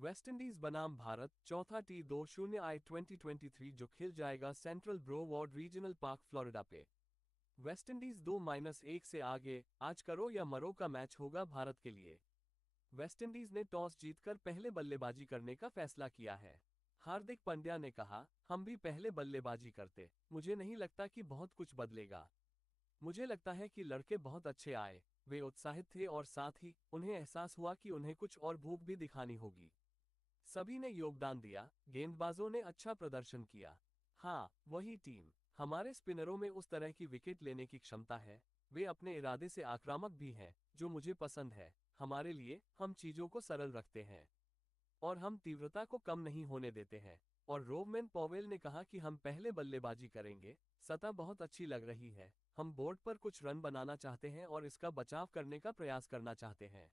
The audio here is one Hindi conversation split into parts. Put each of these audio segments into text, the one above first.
वेस्टइंडीज बनाम भारत चौथा T20I 2023 जो खेल जाएगा सेंट्रल ब्रोवॉर्ड रीजनल पार्क फ्लोरिडा पे। वेस्टइंडीज 2-1 से आगे, आज करो या मरो का मैच होगा भारत के लिए। वेस्टइंडीज ने टॉस जीतकर पहले बल्लेबाजी करने का फैसला किया है। हार्दिक पांड्या ने कहा, हम भी पहले बल्लेबाजी करते, मुझे नहीं लगता कि बहुत कुछ बदलेगा। मुझे लगता है कि लड़के बहुत अच्छे आए, वे उत्साहित थे और साथ ही उन्हें एहसास हुआ कि उन्हें कुछ और भूख भी दिखानी होगी। सभी ने योगदान दिया, गेंदबाजों ने अच्छा प्रदर्शन किया। हाँ, वही टीम। हमारे स्पिनरों में उस तरह की विकेट लेने की क्षमता है, वे अपने इरादे से आक्रामक भी हैं, जो मुझे पसंद है। हमारे लिए, हम चीजों को सरल रखते हैं और हम तीव्रता को कम नहीं होने देते हैं। और रोवमैन पॉवेल ने कहा कि हम पहले बल्लेबाजी करेंगे, सतह बहुत अच्छी लग रही है, हम बोर्ड पर कुछ रन बनाना चाहते हैं और इसका बचाव करने का प्रयास करना चाहते हैं।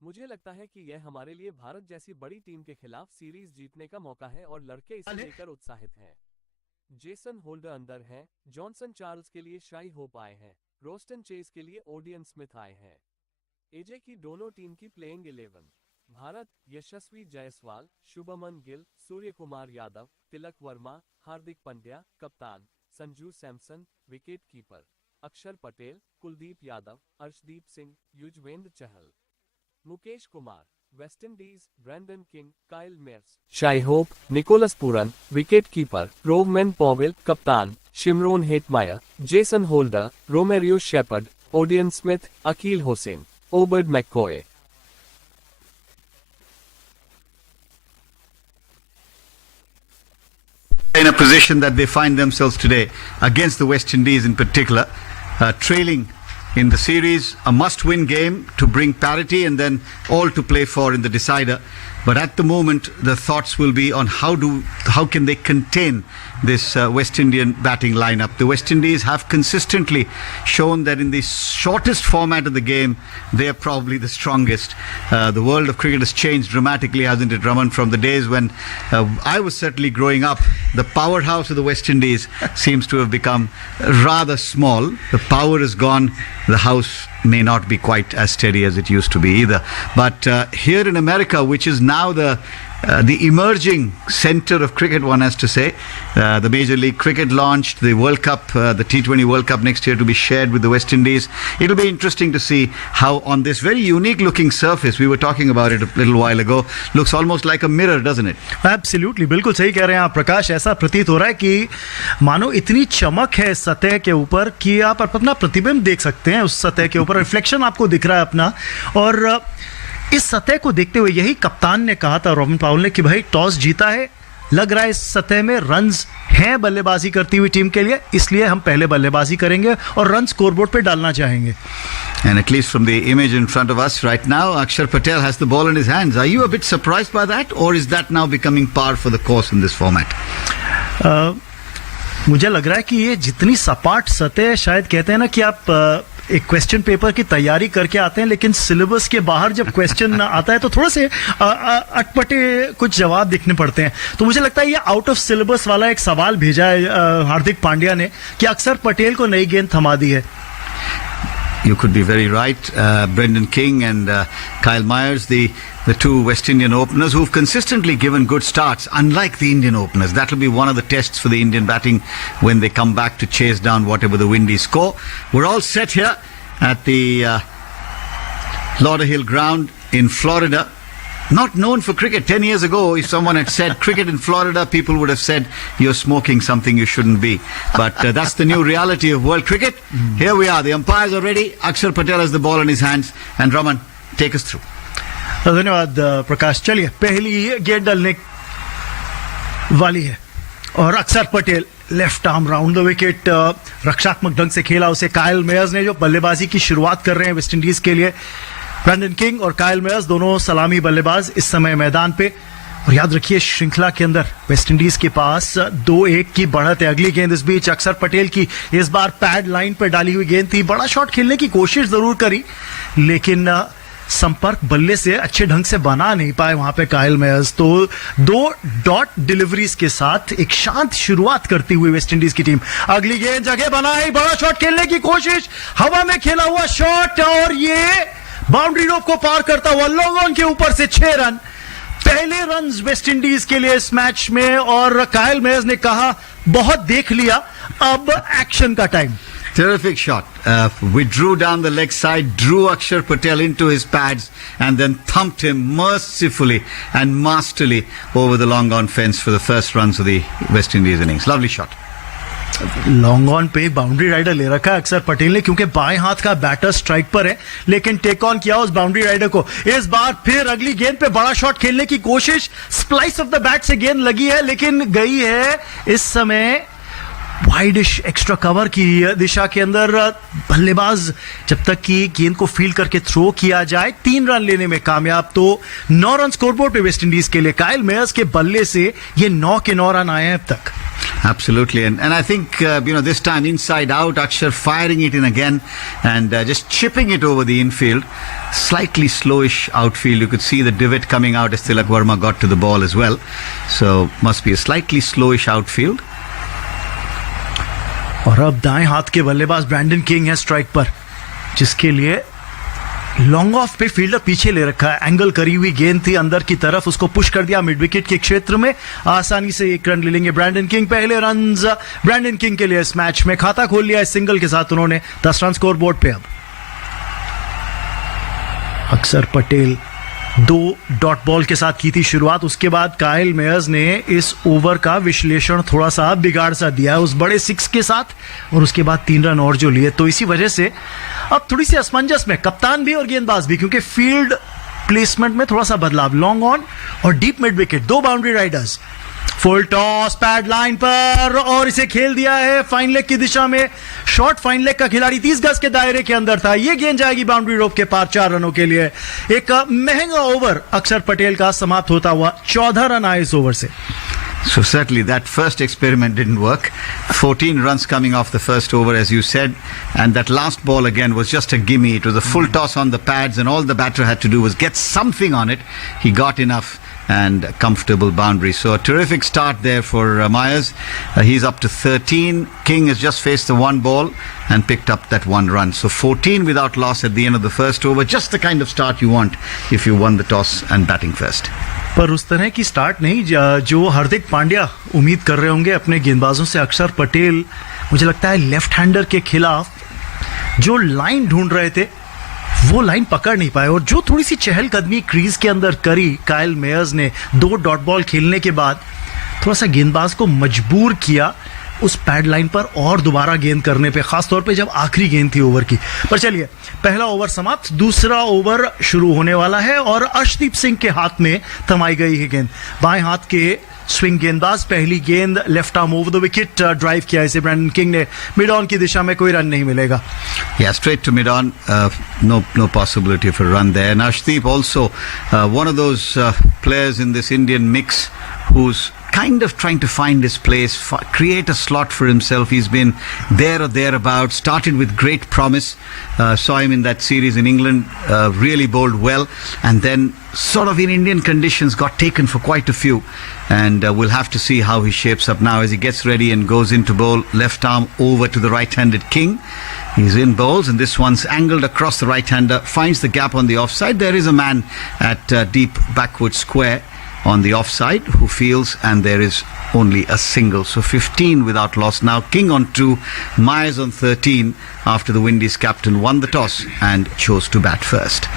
मुझे लगता है कि यह हमारे लिए भारत जैसी बड़ी टीम के खिलाफ सीरीज जीतने का मौका है और लड़के इसे लेकर उत्साहित हैं। जेसन होल्डर अंदर हैं, जॉनसन चार्ल्स के लिए शाई होप आए हैं, रोस्टन चेस के लिए ओडियन स्मिथ आए हैं। एजे की दोनों टीम की प्लेइंग 11। भारत, यशस्वी जायसवाल, शुभमन गिल, सूर्य कुमार यादव, तिलक वर्मा, हार्दिक पंड्या, कप्तान, Sanju Samson, wicket keeper, Axar Patel, Kuldeep Yadav, Arshdeep Singh, Yuzvendra Chahal, Mukesh Kumar, West Indies, Brandon King, Kyle Mayers, Shai Hope, Nicholas Pooran, wicket keeper, Rovman Powell, कप्तान, Shimron Hetmyer, Jason Holder, Romario Shepherd, Odean Smith, Akeal Hosein, Obed McCoy. In a position that they find themselves today against the West Indies in particular, trailing in the series, a must-win game to bring parity and then all to play for in the decider. But at the moment, the thoughts will be on how can they contain this West Indian batting lineup. The West Indies have consistently shown that in the shortest format of the game, they are probably the strongest. The world of cricket has changed dramatically, hasn't it, Raman? From the days when I was certainly growing up, the powerhouse of the West Indies seems to have become rather small. The power is gone. The house may not be quite as steady as it used to be either. But here in America, which is now the emerging center of cricket, one has to say, the Major League Cricket launched, the World Cup, the T20 World Cup next year to be shared with the West Indies. It'll be interesting to see how on this very unique looking surface, we were talking about it a little while ago, looks almost like a mirror, doesn't it? Absolutely, बिल्कुल सही कह रहे हैं आप प्रकाश। ऐसा प्रतीत हो रहा है कि मानो इतनी चमक है सतह के ऊपर कि आप अपना प्रतिबिंब देख सकते हैं उस सतह के ऊपर, रिफ्लेक्शन आपको दिख रहा है अपना। और इस सतह को देखते हुए यही कप्तान ने कहा था, रोहमन पाउल ने, कि भाई टॉस जीता है, लग रहा है इस सतह में रन्स हैं बल्लेबाजी करती हुई टीम के लिए, इसलिए हम पहले बल्लेबाजी करेंगे और रन स्कोरबोर्ड पे डालना चाहेंगे। And at least from the image in front of us right now, Akshar Patel has the ball in his hands. Are you a bit surprised by that, or is that now becoming par for the course in this format? मुझे लग रहा है कि ये जितनी सपाट सतह, शायद कहते हैं ना कि आप एक क्वेश्चन पेपर की तैयारी करके आते हैं, लेकिन सिलेबस के बाहर जब क्वेश्चन आता है तो थोड़े से अटपटे कुछ जवाब दिखने पड़ते हैं। तो मुझे लगता है ये आउट ऑफ सिलेबस वाला एक सवाल भेजा है हार्दिक पांड्या ने कि अक्षर पटेल को नई गेंद थमा दी है। You could be very right. Brendan King and Kyle Myers, the two West Indian openers who've consistently given good starts, unlike the Indian openers. That will be one of the tests for the Indian batting when they come back to chase down whatever the Windies score. We're all set here at the Lauderhill ground in Florida. Not known for cricket. 10 years ago, if someone had said cricket in Florida, people would have said you're smoking something you shouldn't be. But that's the new reality of world cricket. Here we are. The umpires are ready. Akshar Patel has the ball in his hands. And Raman, take us through. धन्यवाद प्रकाश। चलिए, पहली गेंद डलने वाली है और अक्षर Patel left arm round the wicket, रक्षात्मक ढंग से खेला उसे काइल मेयर्स ने, जो बल्लेबाजी की शुरुआत कर रहे हैं वेस्ट इंडीज के लिए। ब्रैंडन किंग और काइल मेयर्स दोनों सलामी बल्लेबाज इस समय मैदान पे। और याद रखिए, श्रृंखला के अंदर वेस्ट इंडीज के पास 2-1 की बढ़त है। अगली गेंद इस बीच अक्षर पटेल की, इस बार पैड लाइन पर डाली हुई गेंद थी। बड़ा शॉट खेलने की कोशिश जरूर करी, लेकिन संपर्क बल्ले से अच्छे ढंग से बना नहीं पाए वहां पे काइल मेयर्स। तो 2 डॉट डिलीवरीज के साथ एक शांत शुरुआत करती हुई वेस्ट इंडीज की टीम। अगली गेंद जगह बनाई, बड़ा शॉट खेलने की कोशिश, हवा में खेला हुआ शॉट और ये बाउंड्री रोप को पार करता हुआ लॉन्ग ऑन के ऊपर से 6 रन। पहले रन्स वेस्ट इंडीज के लिए इस मैच में, और कायल मेयर्स ने कहा बहुत देख लिया, अब एक्शन का time. Terrific shot. Withdrew down the leg side, drew Akshar Patel into his pads, and then thumped him mercifully and masterly over the long on fence for the first runs of the West Indies innings. Lovely shot. Long on पे बाउंड्री राइडर ले रखा है अक्षर पटेल ने, क्योंकि बाएं हाथ का बैटर स्ट्राइक पर है, लेकिन टेक ऑन किया उस बाउंड्री राइडर को. इस बार फिर अगली गेंद पे बड़ा शॉट खेलने की कोशिश, स्प्लाइस ऑफ द बैट से गेंद लगी है, लेकिन गई है इस समय वाइडिश एक्स्ट्रा कवर की दिशा के अंदर. बल्लेबाज जब तक कि गेंद को फील्ड करके थ्रो किया जाए 3 रन लेने में कामयाब, तो 9 रन स्कोरबोर्ड पे वेस्ट इंडीज के लिए. कायल मेयर्स के बल्ले से ये 9 के 9 रन आए हैं अब तक. Absolutely, and I think this time inside out, Akshar firing it in again and just chipping it over the infield. Slightly slowish outfield. You could see the divot coming out as Tilak Varma got to the ball as well. So must be a slightly slowish outfield. और अब दाएं हाथ के बल्लेबाज ब्रैंडन किंग है स्ट्राइक पर, जिसके लिए लॉन्ग ऑफ पे फील्डर पीछे ले रखा है. एंगल करी हुई गेंद थी अंदर की तरफ, उसको पुश कर दिया मिड विकेट के क्षेत्र में. आसानी से 1 रन ले लेंगे ब्रैंडन किंग. पहले रन्स ब्रैंडन किंग के लिए इस मैच में. खाता खोल लिया इस सिंगल के साथ उन्होंने. 10 रन स्कोर बोर्ड पे. अब अक्षर पटेल 2 डॉट बॉल के साथ की थी शुरुआत. उसके बाद कायल मेयर्स ने इस ओवर का विश्लेषण थोड़ा सा बिगाड़ सा दिया है उस बड़े 6 के साथ, और उसके बाद 3 रन और जो लिए. तो इसी वजह से अब थोड़ी सी असमंजस में कप्तान भी और गेंदबाज भी, क्योंकि फील्ड प्लेसमेंट में थोड़ा सा बदलाव. लॉन्ग ऑन और deep mid wicket, 2 boundary Riders. Full toss pad line पर, और इसे खेल दिया है फाइन लेग की दिशा में. शॉर्ट फाइन लेग का खिलाड़ी 30 गज के दायरे के अंदर था. यह गेंद जाएगी बाउंड्री रोप के पार 4 रनों के लिए. एक महंगा ओवर अक्षर पटेल का समाप्त होता हुआ. 14 रन आए इस ओवर से. So certainly that first experiment didn't work. 14 runs coming off the first over, as you said, and that last ball again was just a gimme. It was a full toss on the pads, and all the batter had to do was get something on it. He got enough and a comfortable boundary. So a terrific start there for Myers. He's up to 13. King has just faced the 1 ball and picked up that 1 run. So 14 without loss at the end of the first over. Just the kind of start you want if you won the toss and batting first. पर उस तरह की स्टार्ट नहीं जो हार्दिक पांड्या उम्मीद कर रहे होंगे अपने गेंदबाजों से. अक्षर पटेल मुझे लगता है लेफ्ट हैंडर के खिलाफ जो लाइन ढूंढ रहे थे वो लाइन पकड़ नहीं पाए, और जो थोड़ी सी चहलकदमी क्रीज के अंदर करी कायल मेयर्स ने 2 डॉट बॉल खेलने के बाद, थोड़ा सा गेंदबाज को मजबूर किया उस पैड लाइन पर और दोबारा गेंद करने पे, खासतौर पे जब आखिरी गेंद थी ओवर की. पर चलिए, पहला ओवर समाप्त, दूसरा ओवर शुरू होने वाला है, और अर्शदीप सिंह के हाथ में थमाई गई है गेंद. बाएं हाथ के स्विंग गेंदबाज. पहली गेंद left arm over the wicket drive किया इसे ब्रैंडन किंग ने. मिड ऑन की दिशा में कोई रन नहीं मिलेगा. Yeah, straight to mid on. No possibility for a run there. And Arshdeep also one of those players in this Indian mix who's kind of trying to find his place, create a slot for himself. He's been there or thereabouts. Started with great promise. Saw him in that series in England. Really bowled well, and then sort of in Indian conditions got taken for quite a few. And we'll have to see how he shapes up now as he gets ready and goes into bowl. Left arm over to the right-handed King. He's in bowls, and this one's angled across the right-hander. Finds the gap on the offside. There is a man at deep backward square on the offside who fields, and there is only a single. So 15 without loss now. King on 2, Myers on 13 after the Windies captain won the toss and chose to bat first.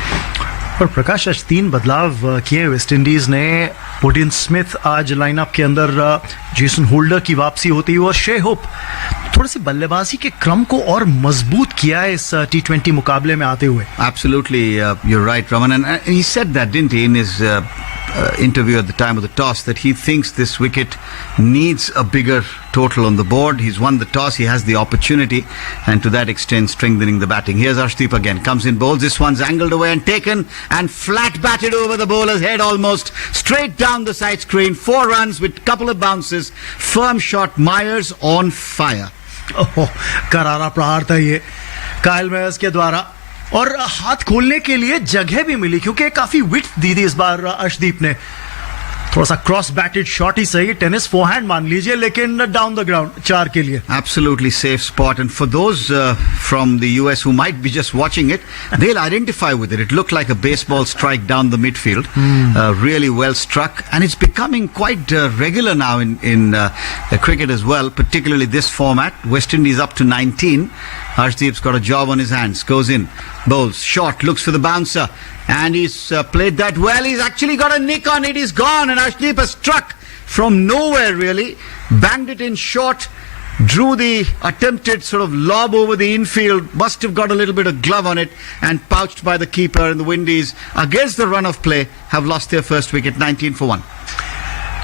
और प्रकाश आज 3 बदलाव किए वेस्ट इंडीज ने. पुटिन स्मिथ आज लाइनअप के अंदर, जेसन होल्डर की वापसी होती हुई, और शे होप थोड़ी सी बल्लेबाजी के क्रम को और मजबूत किया है इस T20 मुकाबले में आते हुए. Absolutely, you're right, Raman, and he said that, didn't he, in his interview at the time of the toss, that he thinks this wicket needs a bigger total on the board. He's won the toss, he has the opportunity, and to that extent strengthening the batting. Here's Arshdeep again, comes in bowls. This one's angled away and taken and flat batted over the bowler's head, almost straight down the side screen. 4 runs with couple of bounces. Firm shot. Myers on fire. करारा प्रहार था ये कायल मेयर्स के द्वारा, और हाथ खोलने के लिए जगह भी मिली क्योंकि काफी विड्थ दी थी इस बार अर्शदीप ने. थोड़ा सा क्रॉस बैटेड शॉट ही सही, टेनिस फोरहैंड मान लीजिए, लेकिन डाउन द ग्राउंड 4 के लिए. Absolutely safe spot, and for those from the US who might be just watching it, they'll identify with it. It looked like a baseball strike down the midfield, really well struck, and it's becoming quite regular now in cricket as well, particularly this format. West Indies up to 19. Arshdeep's got a job on his hands, goes in, bowls, short, looks for the bouncer, and he's played that well. He's actually got a nick on it, he's gone, and Arshdeep has struck from nowhere really, banged it in short, drew the attempted sort of lob over the infield, must have got a little bit of glove on it, and pouched by the keeper, and the Windies, against the run of play, have lost their first wicket, 19 for 1.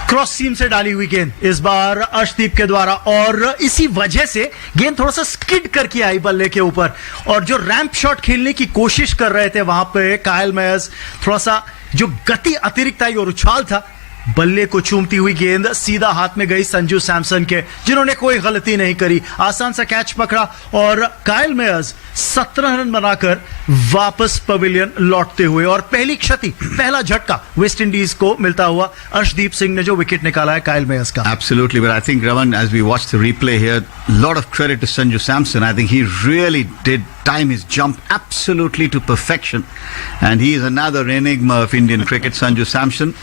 Cross सीम से डाली हुई गेंद इस बार अर्शदीप के द्वारा, और इसी वजह से गेंद थोड़ा सा स्किड करके आई बल्ले के ऊपर, और जो रैंप शॉट खेलने की कोशिश कर रहे थे वहां पे कायल मेयर्स, थोड़ा सा जो गति अतिरिक्त आई और उछाल था, बल्ले को चूमती हुई गेंद सीधा हाथ में गई संजू सैमसन के, जिन्होंने कोई गलती नहीं करी, आसान सा कैच पकड़ा, और कायल मेयर्स 17 रन बनाकर वापस पवेलियन लौटते हुए, और पहली क्षति, पहला झटका वेस्ट इंडीज को मिलता हुआ अर्शदीप सिंह ने जो विकेट निकाला है कायल मेयर्स का. Absolutely, but I think Raman, as we watch the replay here, lot of credit to Sanju Samson. I think he really did time his jump absolutely to perfection, and he is another enigma of Indian cricket. Sanju Samson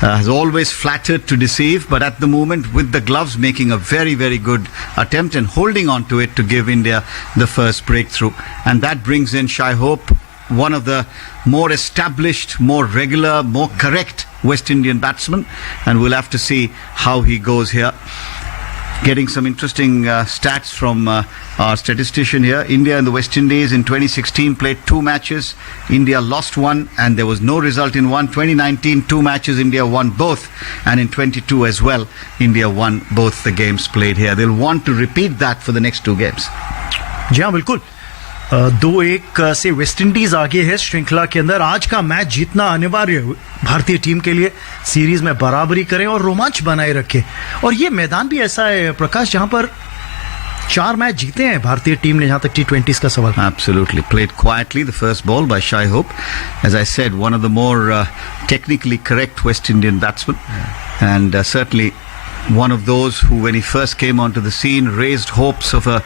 has always flattered to deceive, but at the moment with the gloves making a very, very good attempt and holding on to it to give India the first breakthrough. And that brings in Shai Hope, one of the more established, more regular, more correct West Indian batsmen, and we'll have to see how he goes here. Getting some interesting stats from our statistician here. India and the West Indies in 2016 played 2 matches. India lost 1 and there was no result in 1. 2019, 2 matches, India won both. And in 22 as well, India won both the games played here. They'll want to repeat that for the next 2 games. जी हाँ बिल्कुल, 2-1 से वेस्ट इंडीज आगे है श्रृंखला के अंदर. आज का मैच जीतना अनिवार्य है भारतीय टीम के लिए, सीरीज में बराबरी करें और रोमांच बनाए रखें. और ये मैदान भी ऐसा है प्रकाश जहां पर 4 मैच जीते हैं भारतीय टीम ने, जहां तक T20s का सवाल. Absolutely. Played quietly, the first ball by Shai Hope. As I said, one of the more technically correct West Indian batsmen. And certainly one of those who, when he first came onto the scene, raised hopes of a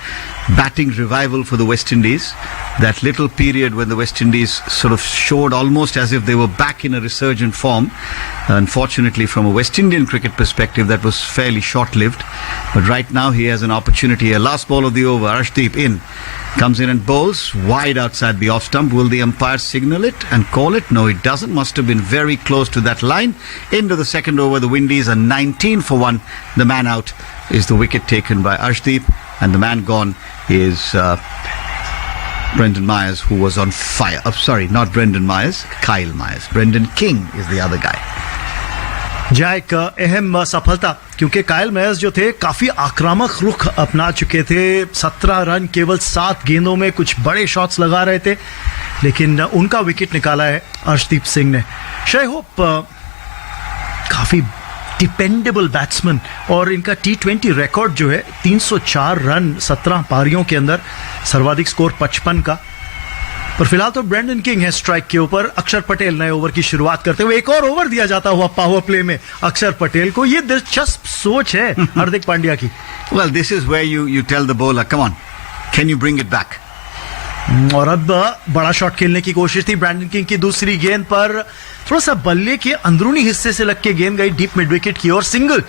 batting revival for the West Indies. That little period when the West Indies sort of showed almost as if they were back in a resurgent form. Unfortunately, from a West Indian cricket perspective, that was fairly short-lived. But right now, he has an opportunity. A last ball of the over, Arshdeep in. Comes in and bowls wide outside the off stump. Will the umpire signal it and call it? No, it doesn't. Must have been very close to that line. Into the second over, the Windies are 19 for 1. The man out is the wicket taken by Arshdeep, and the man gone is Brendan Myers, who was on fire. Oh, sorry, not Brendan Myers, Kyle Myers. Brendan King is the other guy. जहाँ एक अहम सफलता, क्योंकि कायल मेयर्स जो थे काफी आक्रामक रुख अपना चुके थे. 17 रन केवल 7 गेंदों में, कुछ बड़े शॉट्स लगा रहे थे, लेकिन उनका विकेट निकाला है अर्शदीप सिंह ने. शाई होप काफी डिपेंडेबल बैट्समैन, और इनका T20 रिकॉर्ड जो है 304 रन 17 पारियों के अंदर, सर्वाधिक स्कोर 55 का. पर फिलहाल तो ब्रेंडन किंग है स्ट्राइक के ऊपर. अक्षर पटेल नए ओवर की शुरुआत करते हुए, एक और ओवर दिया जाता हुआ पावर प्ले में अक्षर पटेल को. ये दिलचस्प सोच है हार्दिक पांड्या की. Well, this is where you tell the bowler, come on, can you bring it back? और अब बड़ा शॉट खेलने की कोशिश थी ब्रेंडन किंग की. दूसरी गेंद पर थोड़ा सा बल्ले के अंदरूनी हिस्से से लग के गेंद गई डीप मिड विकेट की, और सिंगल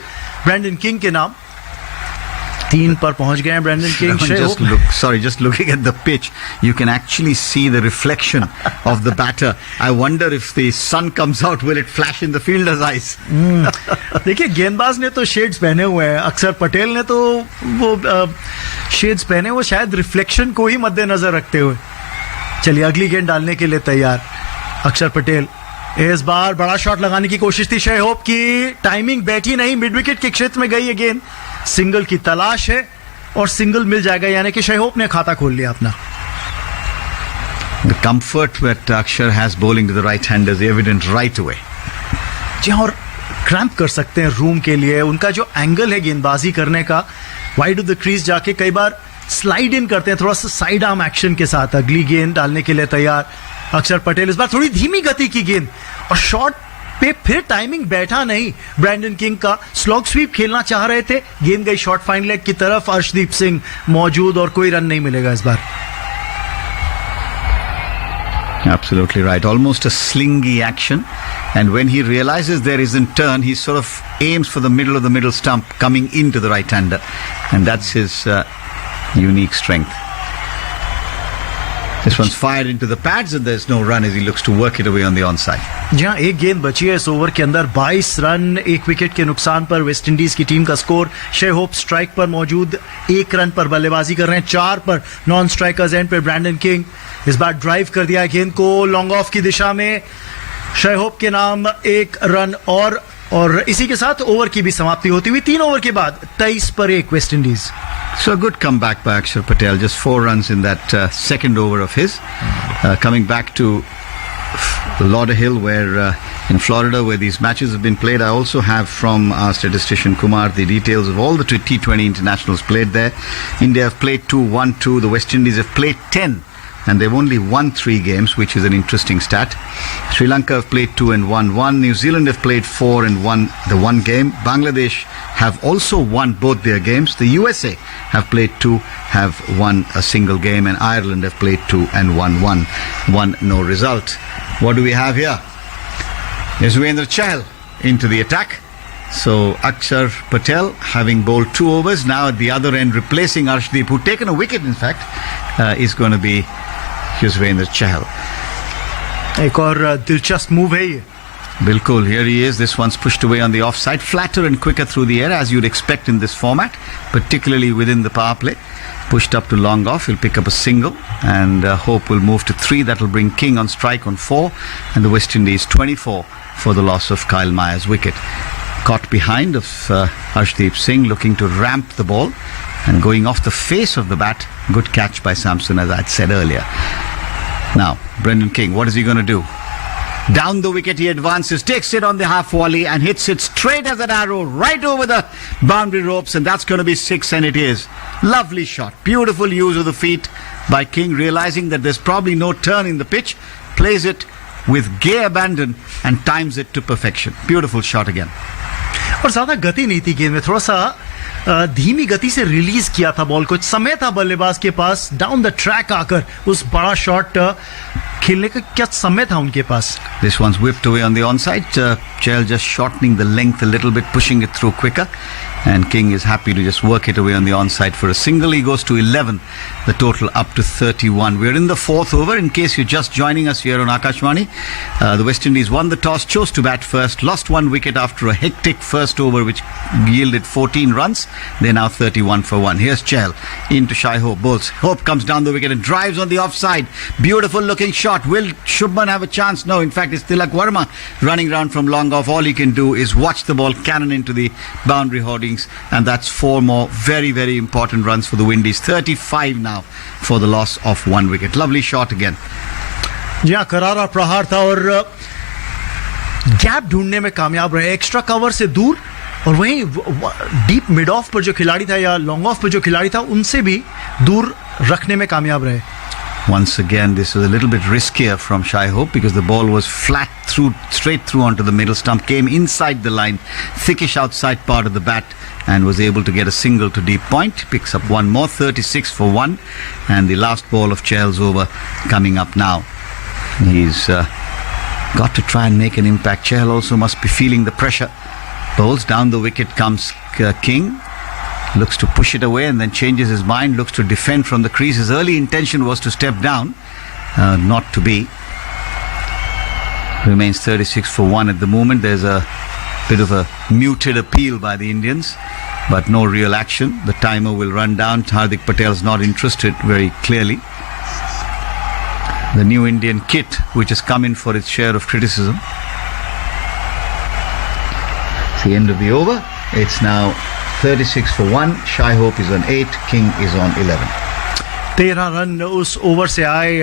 ब्रेंडन किंग के नाम. 3 पर पहुंच गए हैं Brandon King. Just looking at the pitch, you can actually see the reflection of the batter. I wonder if the sun comes out, will it flash in the fielder's eyes? देखिए, गेंदबाज ने तो शेड्स पहने हुए हैं, अक्षर पटेल ने तो वो शेड्स पहने हुए, शायद रिफ्लेक्शन को ही मद्देनजर रखते हुए. चलिए अगली गेंद डालने के लिए तैयार अक्षर पटेल. इस बार बड़ा शॉट लगाने की कोशिश थी शाई होप की, टाइमिंग बैठी नहीं, मिड विकेट के क्षेत्र में गई ये गेंद. सिंगल की तलाश है और सिंगल मिल जाएगा, यानी कि शाई होप ने खाता खोल लिया अपना. The comfort that Akshar has bowling to the right-handers evident right away. जी हाँ, और क्रैम्प कर सकते हैं रूम के लिए. उनका जो एंगल है गेंदबाजी करने का, वाइड ऑफ द क्रीज जाके कई बार स्लाइड इन करते हैं थोड़ा सा साइड आर्म एक्शन के साथ. अगली गेंद डालने के लिए तैयार अक्षर पटेल. इस बार थोड़ी धीमी गति की गेंद, और शॉट पे फिर टाइमिंग बैठा नहीं ब्रैंडन किंग का, स्लॉग स्वीप खेलना चाह रहे थे, गेंद गई शॉर्ट फाइन लेग की तरफ, अर्शदीप सिंह मौजूद और कोई रन नहीं मिलेगा इस बार. Absolutely right. Almost a slingy action. And when he realizes there isn't turn, he sort of aims for the middle stump, coming into the right-hander. And that's his unique strength. This one's fired into the pads and there's no run as he looks to work it away on the onside. जहां एक गेंद बची है इस ओवर के अंदर, 22 रन, एक विकेट के नुकसान पर वेस्ट इंडीज की टीम का स्कोर. शे होप स्ट्राइक पर मौजूद, 1 रन पर बल्लेबाजी कर रहे हैं, 4 पर नॉन स्ट्राइकर्स एंड पर ब्रैंडन किंग. इस बार ड्राइव कर दिया गेंद को लॉन्ग ऑफ की दिशा में. शे होप के नाम 1 रन और इसी के साथ ओवर की भी समाप्ति होती हुई 3 ओवर के बाद 23 पर 1 West Indies. So a good comeback by Akshar Patel, just 4 runs in that second over of his. Coming back to Lauderhill, where in Florida, where these matches have been played, I also have from our statistician Kumar the details of all the T20 internationals played there. India have played 2, 1-2. The West Indies have played 10. And they've only won 3 games, which is an interesting stat. Sri Lanka have played 2 and won 1. New Zealand have played 4 and won the 1 game. Bangladesh have also won both their games. The USA have played 2, have won a single game. And Ireland have played 2 and won 1. 1, no result. What do we have here? Yashasvi Jaiswal into the attack. So Akshar Patel, having bowled 2 overs, now at the other end replacing Arshdeep, who'd taken a wicket in fact, is going to be Yashasvi Jaiswal. एक और दिलचस्प मूव है ये. Bilkul, here he is. This one's pushed away on the offside, flatter and quicker through the air as you'd expect in this format, particularly within the power play. Pushed up to long off, he'll pick up a single and Hope will move to 3. That'll bring King on strike on 4 and the West Indies 24 for the loss of Kyle Mayer's wicket. Caught behind of Harshdeep Singh, looking to ramp the ball and going off the face of the bat. Good catch by Samson, as I'd said earlier. Now, Brendan King, what is he going to do? Down the wicket he advances, takes it on the half volley and hits it straight as an arrow right over the boundary ropes, and that's going to be 6, and it is. Lovely shot, beautiful use of the feet by King, realizing that there's probably no turn in the pitch, plays it with gay abandon and times it to perfection. Beautiful shot again. और ज्यादा गति नहीं थी गेंद में, थोड़ा सा धीमी गति से रिलीज किया था बॉल को. समय था बल्लेबाज के पास डाउन द ट्रैक आकर उस बड़ा शॉट खेलने का क्या समय था उनके पास. This one's whipped away on the onside. Jaiswal just shortening the length a little bit, pushing it through quicker. And King is happy to just work it away on the onside for a single. He goes to 11, the total up to 31. We're in the 4th over. In case you're just joining us here on Akashvani, the West Indies won the toss, chose to bat first, lost 1 wicket after a hectic first over which yielded 14 runs. They're now 31 for 1. Here's Jaiswal into Shai Hope. Bowls. Hope comes down the wicket and drives on the offside. Beautiful looking shot. Will Shubman have a chance? No, in fact it's Tilak Varma running round from long off. All he can do is watch the ball cannon into the boundary hoardings, and that's 4 more very, very important runs for the Windies. 35 now for the loss of 1 wicket. Lovely shot again. जी हाँ, करारा प्रहार था और गैप ढूंढने में कामयाब रहे, एक्स्ट्रा कवर से दूर, और वहीं डीप मिड ऑफ पर जो खिलाड़ी था या लॉन्ग ऑफ पर जो खिलाड़ी था उनसे भी दूर रखने में कामयाब रहे. Once again, this was a little bit riskier from Shai Hope because the ball was flat through, straight through onto the middle stump, came inside the line, thickish outside part of the bat, and was able to get a single to deep point. Picks up 1 more, 36 for 1, and the last ball of Jaiswal's over coming up now. He's got to try and make an impact. Jaiswal also must be feeling the pressure. Bowls down the wicket comes King. Looks to push it away and then changes his mind, looks to defend from the crease. His early intention was to step down, not to be. Remains 36 for 1 at the moment. There's a bit of a muted appeal by the Indians, but no real action. The timer will run down. Hardik Patel's not interested very clearly. The new Indian kit, which has come in for its share of criticism. It's the end of the over. It's now 36 for 1. Shai Hope is on 8. King is on 11. 13 run उस ओवर से आए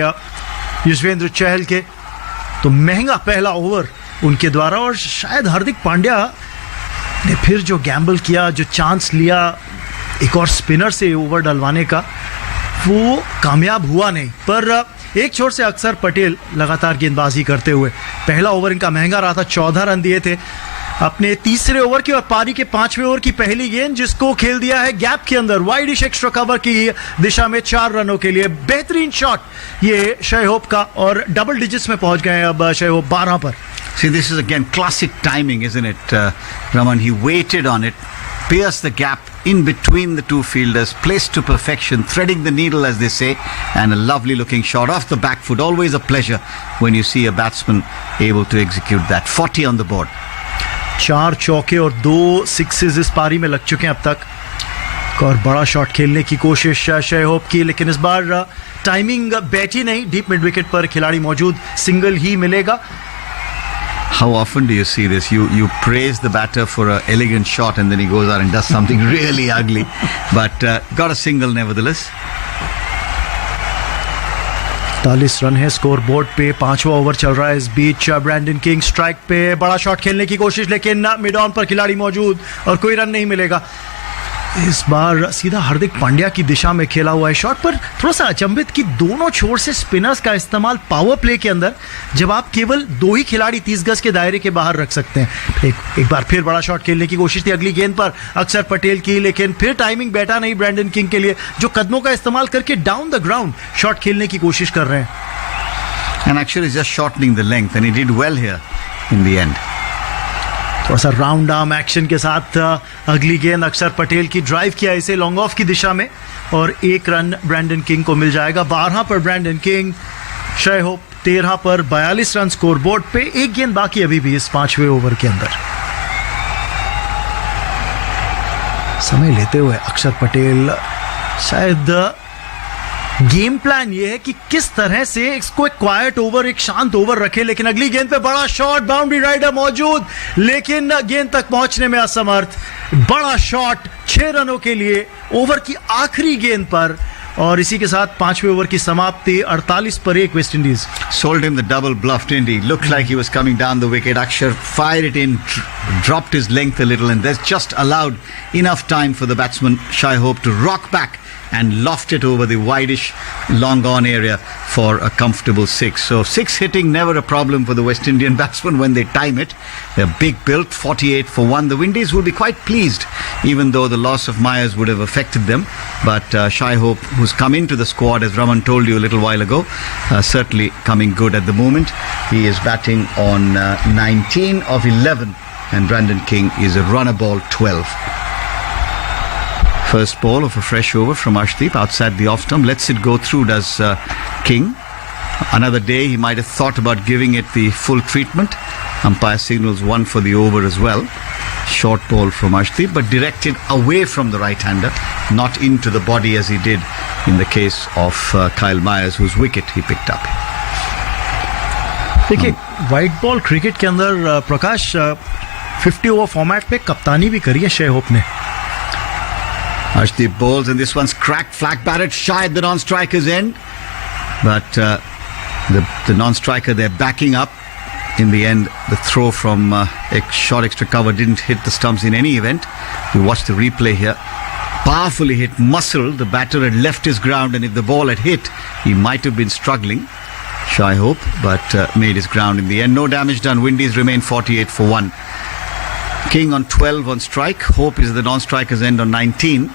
यशस्वी जायसवाल के, तो महंगा पहला ओवर उनके द्वारा. और शायद हार्दिक पांड्या ने फिर जो गैम्बल किया, जो चांस लिया एक और स्पिनर से ओवर डलवाने का, वो कामयाब हुआ नहीं. पर एक छोर से अक्षर पटेल लगातार गेंदबाजी करते हुए, पहला ओवर इनका महंगा रहा था, 14 रन दिए थे अपने तीसरे ओवर की, और पारी के 5वें ओवर की पहली गेंद जिसको खेल दिया है गैप के अंदर वाइडिश एक्स्ट्रा कवर की दिशा में 4 रनों के लिए। बेहतरीन शॉट ये शय होप का, और डबल डिजिट्स में पहुंच गए अब शय होप 12 पर। See, this is again classic timing, isn't it, Raman? He waited on it, pierced the gap in between the two fielders, placed to perfection, threading the needle, as they say, and a lovely looking shot off the back foot. Always a pleasure when you see a batsman able to execute that. 40 on the board. 4 चौके और 2 सिक्सेस इस पारी में लग चुके हैं अब तक, और बड़ा शॉट खेलने की कोशिश शय होप की, लेकिन इस बार टाइमिंग बैठी नहीं, डीप मिड विकेट पर खिलाड़ी मौजूद, सिंगल ही मिलेगा। How often do you see this? You praise the batter for an elegant shot and then he goes out and does something really ugly. But got a single nevertheless. 40 run है स्कोर बोर्ड पे, 5वां ओवर चल रहा है इस बीच। ब्रैंडन किंग स्ट्राइक पे, बड़ा शॉट खेलने की कोशिश, लेकिन मिड ऑन पर खिलाड़ी मौजूद और कोई रन नहीं मिलेगा। इस बार सीधा हार्दिक पांड्या की दिशा में खेला हुआ है शॉट, पर थोड़ा सा अचंभित कि दोनों छोर से स्पिनर्स का इस्तेमाल पावर प्ले के अंदर, जब आप केवल 2 ही खिलाड़ी 30 गज के दायरे के बाहर रख सकते हैं। एक बार फिर बड़ा शॉट खेलने की कोशिश थी अगली गेंद पर अक्षर पटेल की, लेकिन फिर टाइमिंग बैठा नहीं ब्रैंडन किंग के लिए, जो कदमों का इस्तेमाल करके डाउन द ग्राउंड शॉट खेलने की कोशिश कर रहे हैं। And actually just shortening the length and he did well here in the end. थोड़ा सा राउंड आर्म एक्शन के साथ अगली गेंद अक्षर पटेल की, ड्राइव किया इसे लॉन्ग ऑफ की दिशा में, और 1 रन ब्रैंडन किंग को मिल जाएगा। 12 पर ब्रैंडन किंग, शय होप 13 पर, 42 रन स्कोर बोर्ड पे, 1 गेंद बाकी अभी भी इस 5वें ओवर के अंदर। समय लेते हुए अक्षर पटेल, शायद गेम प्लान ये है कि किस तरह से इसको एक क्वाइट ओवर, एक शांत ओवर रखे, लेकिन अगली गेंद पे बड़ा शॉट, बाउंड्री राइडर मौजूद, लेकिन गेंद तक पहुंचने में असमर्थ। बड़ा शॉट 6 रनों के लिए ओवर की आखिरी गेंद पर, और इसी के साथ 5वें ओवर की समाप्ति। 48 पर 1 West Indies. Sold him the double bluffed Indy. Looked like he was coming down the wicket. Akshar fired it in, dropped his length a little, and that's just allowed enough time for the batsman Shai Hope to rock back and loft it over the wideish long on area for a comfortable 6. So 6 hitting never a problem for the West Indian batsmen when they time it. They're big built, 48 for 1. The Windies will be quite pleased, even though the loss of Myers would have affected them. But Shai Hope, who's come into the squad, as Raman told you a little while ago, certainly coming good at the moment. He is batting on 19 of 11 and Brandon King is a runner ball 12. First ball of a fresh over from Arshdeep outside the off stump. Lets it go through, does King. Another day he might have thought about giving it the full treatment. Umpire signals 1 for the over as well. Short ball from Arshdeep, but directed away from the right-hander, not into the body as he did in the case of Kyle Myers, whose wicket he picked up. देखिए व्हाइट बॉल क्रिकेट के अंदर प्रकाश 50 ओवर फॉर्मेट पे कप्तानी भी करी है शय होप ने। Arshdeep bowls and this one's cracked, flat batted, shy at the non-striker's end. But the non-striker there backing up. In the end, the throw from short extra cover didn't hit the stumps in any event. We watched the replay here. Powerfully hit muscle. The batter had left his ground, and if the ball had hit, he might have been struggling. Shai Hope, but made his ground in the end. No damage done. Windies remain 48 for 1. King on 12 on strike. Hope is the non-striker's end on 19.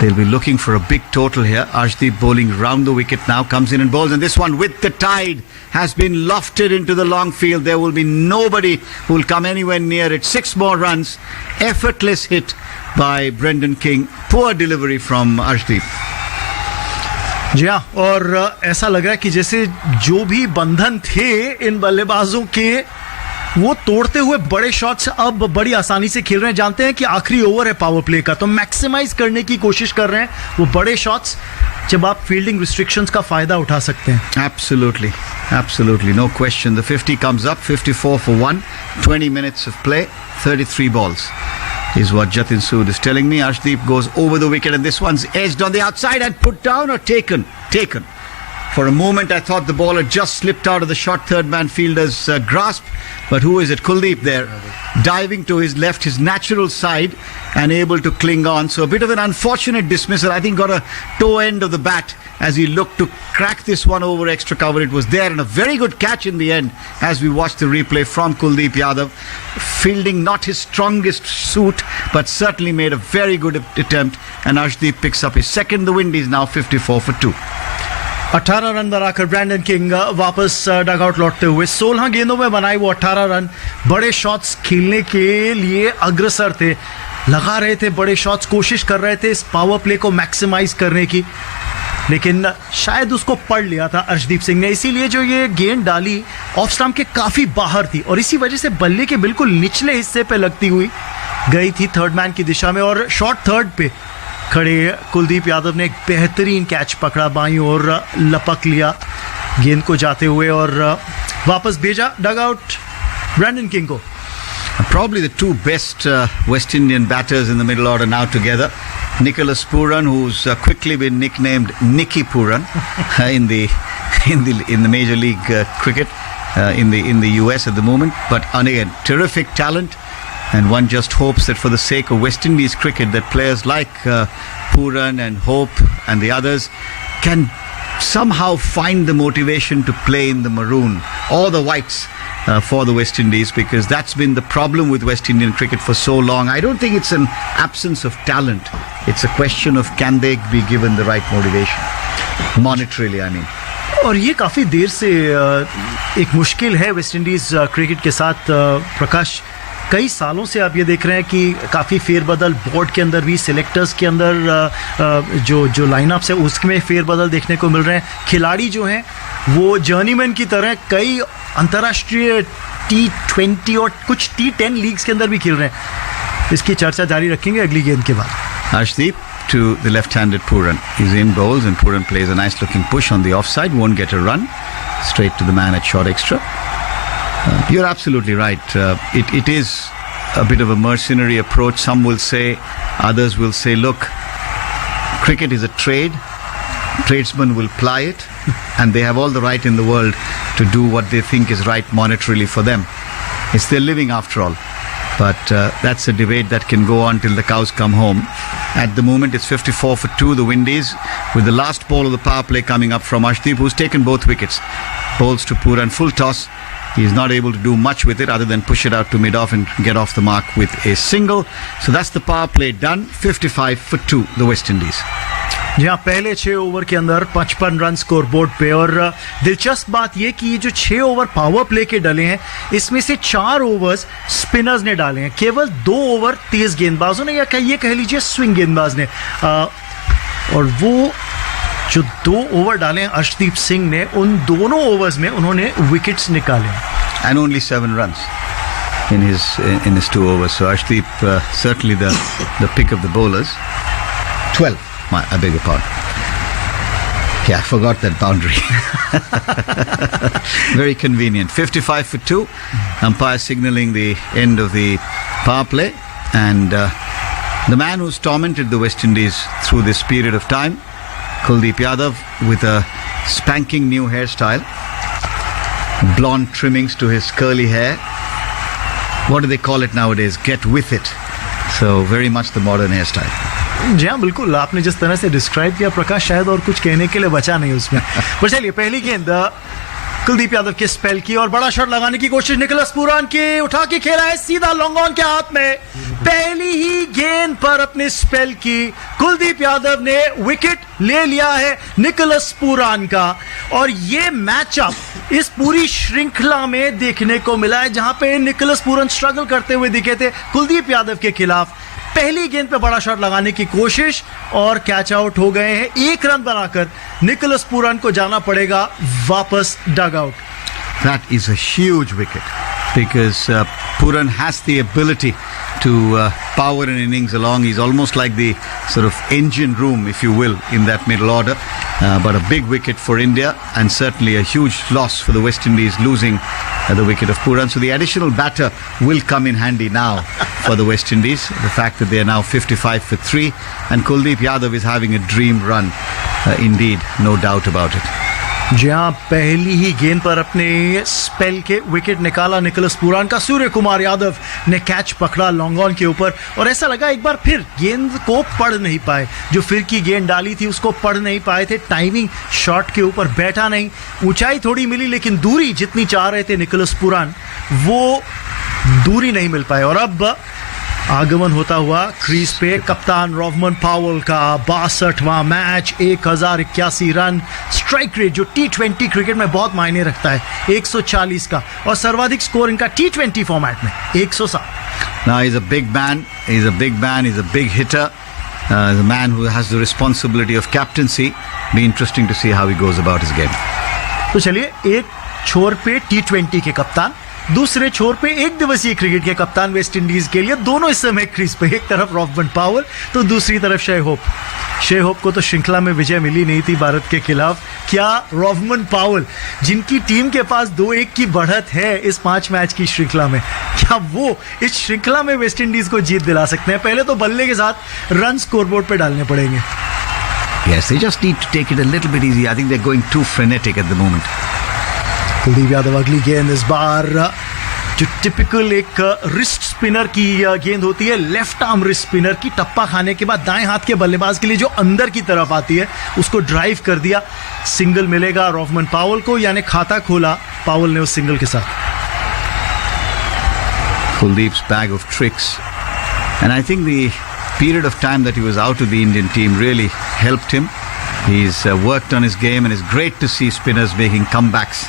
They'll be looking for a big total here. Arshdeep bowling round the wicket now, comes in and bowls, and this one with the tide has been lofted into the long field. There will be nobody who will come anywhere near it. 6 more runs. Effortless hit by Brendan King. Poor delivery from Arshdeep. जी हाँ, और ऐसा लग रहा है कि जैसे जो भी बंधन थे इन बल्लेबाजों के, वो तोड़ते हुए बड़े शॉट्स अब बड़ी आसानी से खेल रहे हैं। जानते हैं कि आखिरी ओवर है पावर प्ले का, तो मैक्सिमाइज करने की कोशिश कर रहे हैं वो बड़े शॉट्स, जब आप फील्डिंग रिस्ट्रिक्शंस का फायदा उठा सकते हैं। Absolutely, absolutely, no question. The 50 comes up, 54 for 1, 20 minutes of play, 33 balls is what Jatin Sood is telling me. Arshdeep goes over the wicket and this one's edged on the outside and put down or taken. For a moment, I thought the ball had just slipped out of the short third man fielder's grasp. But who is it? Kuldeep there, diving to his left, his natural side, and able to cling on. So a bit of an unfortunate dismissal. I think got a toe end of the bat as he looked to crack this one over extra cover. It was there, and a very good catch in the end as we watched the replay from Kuldeep Yadav. Fielding not his strongest suit, but certainly made a very good attempt, and Arshdeep picks up his second. The Windies now 54 for 2. 18 run बनाकर ब्रैंडन किंग वापस डगआउट लौटते हुए 16 गेंदों में बनाए वो 18 रन. बड़े शॉट्स खेलने के लिए अग्रसर थे, लगा रहे थे बड़े शॉट्स, कोशिश कर रहे थे इस पावर प्ले को मैक्सिमाइज करने की, लेकिन शायद उसको पढ़ लिया था अर्शदीप सिंह ने. इसीलिए जो ये गेंद डाली ऑफ स्टंप के काफी बाहर थी और इसी वजह से बल्ले के बिल्कुल निचले हिस्से पे लगती हुई गई थी थर्ड मैन की दिशा में. और शॉर्ट थर्ड पे खड़े कुलदीप यादव ने एक बेहतरीन कैच पकड़ा, बाईं ओर लपक लिया गेंद को जाते हुए और वापस भेजा डगआउट ब्रैंडन किंग को. Probably the two best West Indian batters in the middle order now together. Nicholas Pooran, who's quickly been nicknamed Nicky Pooran in the Major League cricket in the US at the moment. But again, terrific talent, and one just hopes that for the sake of West Indies cricket, that players like Pooran and Hope and the others can somehow find the motivation to play in the maroon or the whites for the West Indies, because that's been the problem with West Indian cricket for so long. I don't think it's an absence of talent. It's a question of can they be given the right motivation, monetarily, I mean. और ये काफी देर से एक मुश्किल है वेस्ट इंडीज क्रिकेट के साथ प्रकाश. कई सालों से आप ये देख रहे हैं कि काफ़ी फेरबदल बोर्ड के अंदर भी, सिलेक्टर्स के अंदर जो लाइनअप्स है उसमें फेरबदल देखने को मिल रहे हैं. खिलाड़ी जो हैं वो जर्नीमैन की तरह कई अंतर्राष्ट्रीय T20 और कुछ T10 लीग्स के अंदर भी खेल रहे हैं. इसकी चर्चा जारी रखेंगे अगली गेंद के बाद. Arshdeep to the left-handed Pooran. He's in bowls and Pooran plays a nice looking push on the offside, won't get a run, straight to the man at short extra. You're absolutely right. It is a bit of a mercenary approach. Some will say, others will say, look, cricket is a trade. Tradesmen will ply it, and they have all the right in the world to do what they think is right monetarily for them. It's their living after all. But that's a debate that can go on till the cows come home. At the moment, it's 54 for 2, the Windies, with the last ball of the power play coming up from Arshdeep, who's taken both wickets. Bowls to Pooran, full toss. He's not able to do much with it other than push it out to mid-off and get off the mark with a single. So that's the power play done. 55 for 2, the West Indies. जहाँ पहले 6 ओवर के अंदर 55 रन स्कोर बोर्ड पे. और दिलचस्प बात ये कि ये जो 6 ओवर पावर प्ले के डले हैं इसमें से 4 ओवर्स स्पिनर्स ने डाले हैं, केवल 2 ओवर तेज गेंदबाजों ने, या ये कह लीजिए स्विंग गेंदबाज ने. और वो जो 2 ओवर डाले हैं अर्शदीप सिंह ने, उन दोनों ओवर्स में उन्होंने विकेट्स निकाले. And only 7 runs in his 2 overs. So Arshdeep certainly the pick of the bowlers. 12. I beg your pardon. Yeah, I forgot that boundary. Very convenient. 55 for 2. Umpire signalling the end of the power play. And the man who's tormented the West Indies through this period of time, Kuldeep Yadav, with a spanking new hairstyle. Blonde trimmings to his curly hair. What do they call it nowadays? Get with it. So very much the modern hairstyle. जी हाँ बिल्कुल, आपने जिस तरह से डिस्क्राइब किया प्रकाश, शायद और कुछ कहने के लिए बचा नहीं उसमें. पर चलिए, पहली गेंद कुलदीप यादव के स्पेल की और बड़ा शॉट लगाने की कोशिश निकोलस पूरन की, उठा के खेला है सीधा लॉन्ग ऑन के हाथ में. पहली ही गेंद पर अपने स्पेल की कुलदीप यादव ने विकेट ले लिया है निकोलस पूरन का. और ये मैचअप इस पूरी श्रृंखला में देखने को मिला है जहां पे निकोलस पूरन स्ट्रगल करते हुए दिखे थे कुलदीप यादव के खिलाफ. पहली गेंद पे बड़ा शॉट लगाने की कोशिश और कैच आउट हो गए हैं. 1 रन बनाकर निकोलस पूरन को जाना पड़ेगा वापस dugout. That is a huge wicket because Pooran has the ability to power an innings along. He's almost like the sort of engine room, if you will, in that middle order. But a big wicket for India, and certainly a huge loss for the West Indies, losing the wicket of Pooran. So the additional batter will come in handy now for the West Indies. The fact that they are now 55 for 3, and Kuldeep Yadav is having a dream run. Indeed, no doubt about it. जी हाँ, पहली ही गेंद पर अपने स्पेल के विकेट निकाला निकोलस पुरान का। सूर्य कुमार यादव ने कैच पकड़ा लॉन्ग ऑन के ऊपर और ऐसा लगा एक बार फिर गेंद को पढ़ नहीं पाए, जो फिर की गेंद डाली थी उसको पढ़ नहीं पाए थे, टाइमिंग शॉट के ऊपर बैठा नहीं, ऊंचाई थोड़ी मिली लेकिन दूरी जितनी चाह रहे थे निकोलस पुरान वो दूरी नहीं मिल पाए। और अब आगमन होता हुआ क्रीज पे कप्तान रोहमन पावल का 62वां मैच, 1081 रन, स्ट्राइक रेट जो T20 क्रिकेट में बहुत मायने रखता है 140 का, और सर्वाधिक स्कोर इनका T20 फॉर्मेट में 107। Now he's a big man, he's a big hitter, the man who has the responsibility of captaincy. Be interesting to see how he goes about his game. तो चलिए, एक छोर पे T20 के कप्तान, दूसरे छोर पे एक दिवसीय क्रिकेट के कप्तान वेस्ट इंडीज के लिए, दोनों इस समय क्रीज पे, एक तरफ रोहमन पावल तो दूसरी तरफ शे होप को तो श्रृंखला में विजय मिली नहीं थी भारत के खिलाफ। क्या रोहमन पावल, जिनकी टीम के पास 2-1 की बढ़त है इस 5 मैच की श्रृंखला में, क्या वो इस श्रृंखला में वेस्ट इंडीज को जीत दिला सकते हैं? पहले तो बल्ले के साथ रन स्कोरबोर्ड पे डालने पड़ेंगे। Yes, they just need to take it a little bit easy. I think they're going too frenetic at the moment. Kuldeep Yadav अगली गेंद, इस बार जो टिपिकल एक रिस्ट स्पिनर की गेंद होती है, लेफ्ट आर्म रिस्ट स्पिनर की, टप्पा खाने के बाद दाएं हाथ के बल्लेबाज के लिए जो अंदर की तरफ आती है उसको ड्राइव कर दिया। सिंगल मिलेगा रोहमन पावल को, यानी खाता खोला पावल ने उस सिंगल के साथ। Kuldeep's bag of tricks, and I think the period of time that he was out of the Indian team really helped him. He's worked on his game and it's great to see spinners making comebacks.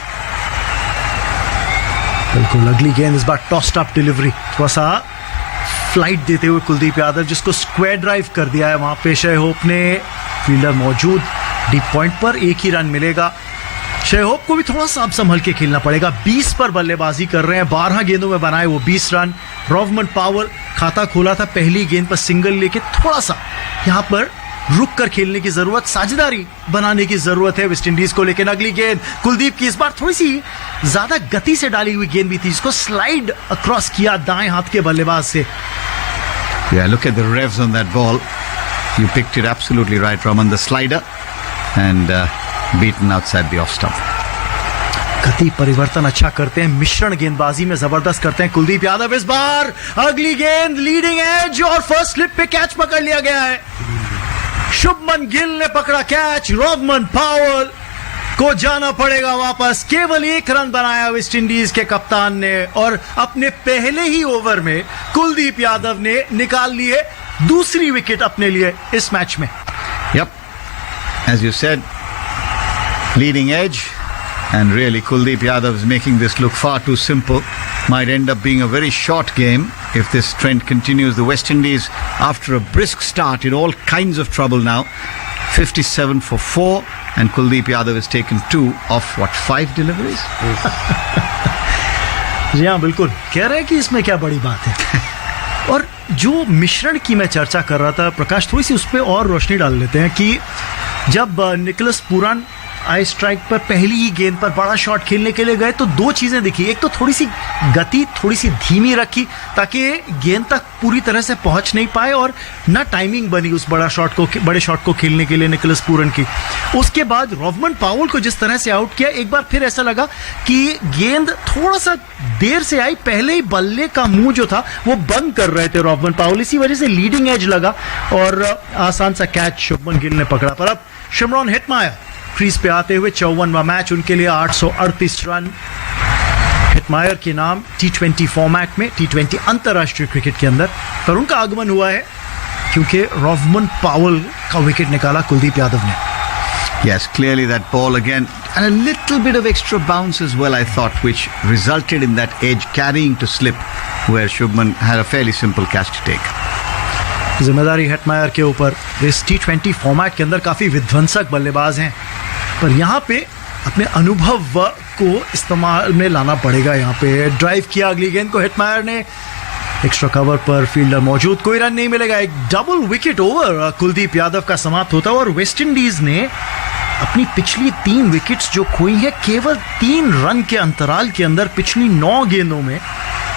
बिल्कुल, अगली गेंद इस बार टॉस्ट अप डिलीवरी, थोड़ा सा फ्लाइट देते हुए कुलदीप यादव, जिसको स्क्वायर ड्राइव कर दिया है वहां पे शे होप ने, फील्डर मौजूद डीप पॉइंट पर, एक ही रन मिलेगा। शे होप को भी थोड़ा सा अब संभल के खेलना पड़ेगा, 20 पर बल्लेबाजी कर रहे हैं, 12 गेंदों में बनाए वो 20 रन। रोहमन पावल खाता खोला था पहली गेंद पर सिंगल लेके, थोड़ा सा यहाँ पर रुक कर खेलने की जरूरत, साझेदारी बनाने की जरूरत है वेस्ट इंडीज को। लेकिन अगली गेंद कुलदीप की, इस बार थोड़ी सी ज्यादा गति से डाली हुई गेंद भी थी, इसको स्लाइड अक्रॉस किया दाएं हाथ के बल्लेबाज से। Yeah, look at the revs on that ball. You picked it absolutely right, Raman. The slider and beaten outside the off stump. गति परिवर्तन अच्छा करते हैं, मिश्रण गेंदबाजी में जबरदस्त करते हैं कुलदीप यादव। इस बार अगली गेंद लीडिंग एज और फर्स्ट स्लिप पे कैच पकड़ लिया गया है। शुभमन गिल ने पकड़ा कैच, रोहमन पावल को जाना पड़ेगा वापस। केवल 1 रन बनाया वेस्ट इंडीज के कप्तान ने और अपने पहले ही ओवर में कुलदीप यादव ने निकाल ली है दूसरी विकेट अपने लिए इस मैच में। Yep, as you said, leading edge, and really Kuldeep Yadav is making this look far too simple. Might end up being a very short game if this trend continues. The West Indies, after a brisk start, in all kinds of trouble now. 57 for 4, and Kuldeep Yadav has taken 2 of 5 deliveries? जी हाँ, बिल्कुल कह रहे हैं कि इसमें क्या बड़ी बात है। और जो मिश्रण की मैं चर्चा कर रहा था प्रकाश, थोड़ी सी उस पर और रोशनी डाल लेते हैं कि जब निकोलस पुरान आई स्ट्राइक पर पहली ही गेंद पर बड़ा शॉट खेलने के लिए गए तो 2 चीजें दिखी। एक तो थोड़ी सी गति थोड़ी सी धीमी रखी ताकि गेंद तक पूरी तरह से पहुंच नहीं पाए और ना टाइमिंग बनी उस बड़े शॉट को खेलने के लिए निकोलस पुरान की। उसके बाद रोहमन पावल को जिस तरह से आउट किया, एक बार फिर ऐसा लगा कि गेंद थोड़ा सा देर से आई, पहले ही बल्ले का मुंह जो था वो बंद कर रहे थे रोहमन पावल, इसी वजह से लीडिंग एज लगा और आसान सा कैच शुभमन गिल ने पकड़ा। पर अब शिमरॉन हेटमायर क्रीज पे आते हुए 54वां मैच, उनके लिए 838 रन हेटमायर के नाम T20 फॉर्मेट में, T20 अंतरराष्ट्रीय क्रिकेट के अंदर। पर उनका आगमन हुआ है क्योंकि रोहमन पावल का विकेट निकाला कुलदीप यादव ने। Yes, clearly that ball again, and a little bit of extra bounce as well, I thought, which resulted in that edge carrying to slip, where Shubman had a fairly simple catch to take. जिम्मेदारी हेटमायर के ऊपर। इस T20 फॉर्मेट के अंदर काफी विध्वंसक बल्लेबाज हैं, पर यहाँ पे अपने अनुभव को इस्तेमाल में लाना पड़ेगा। यहाँ पे ड्राइव किया अगली गेंद को हेटमायर ने, एक्स्ट्रा कवर पर फील्डर मौजूद, कोई रन नहीं मिलेगा। एक double wicket over Kuldeep Yadav का समाप्त होता है और वेस्ट इंडीज ने अपनी पिछली 3 विकेट्स जो खोई हैं केवल 3 रन के अंतराल के अंदर, पिछली 9 गेंदों में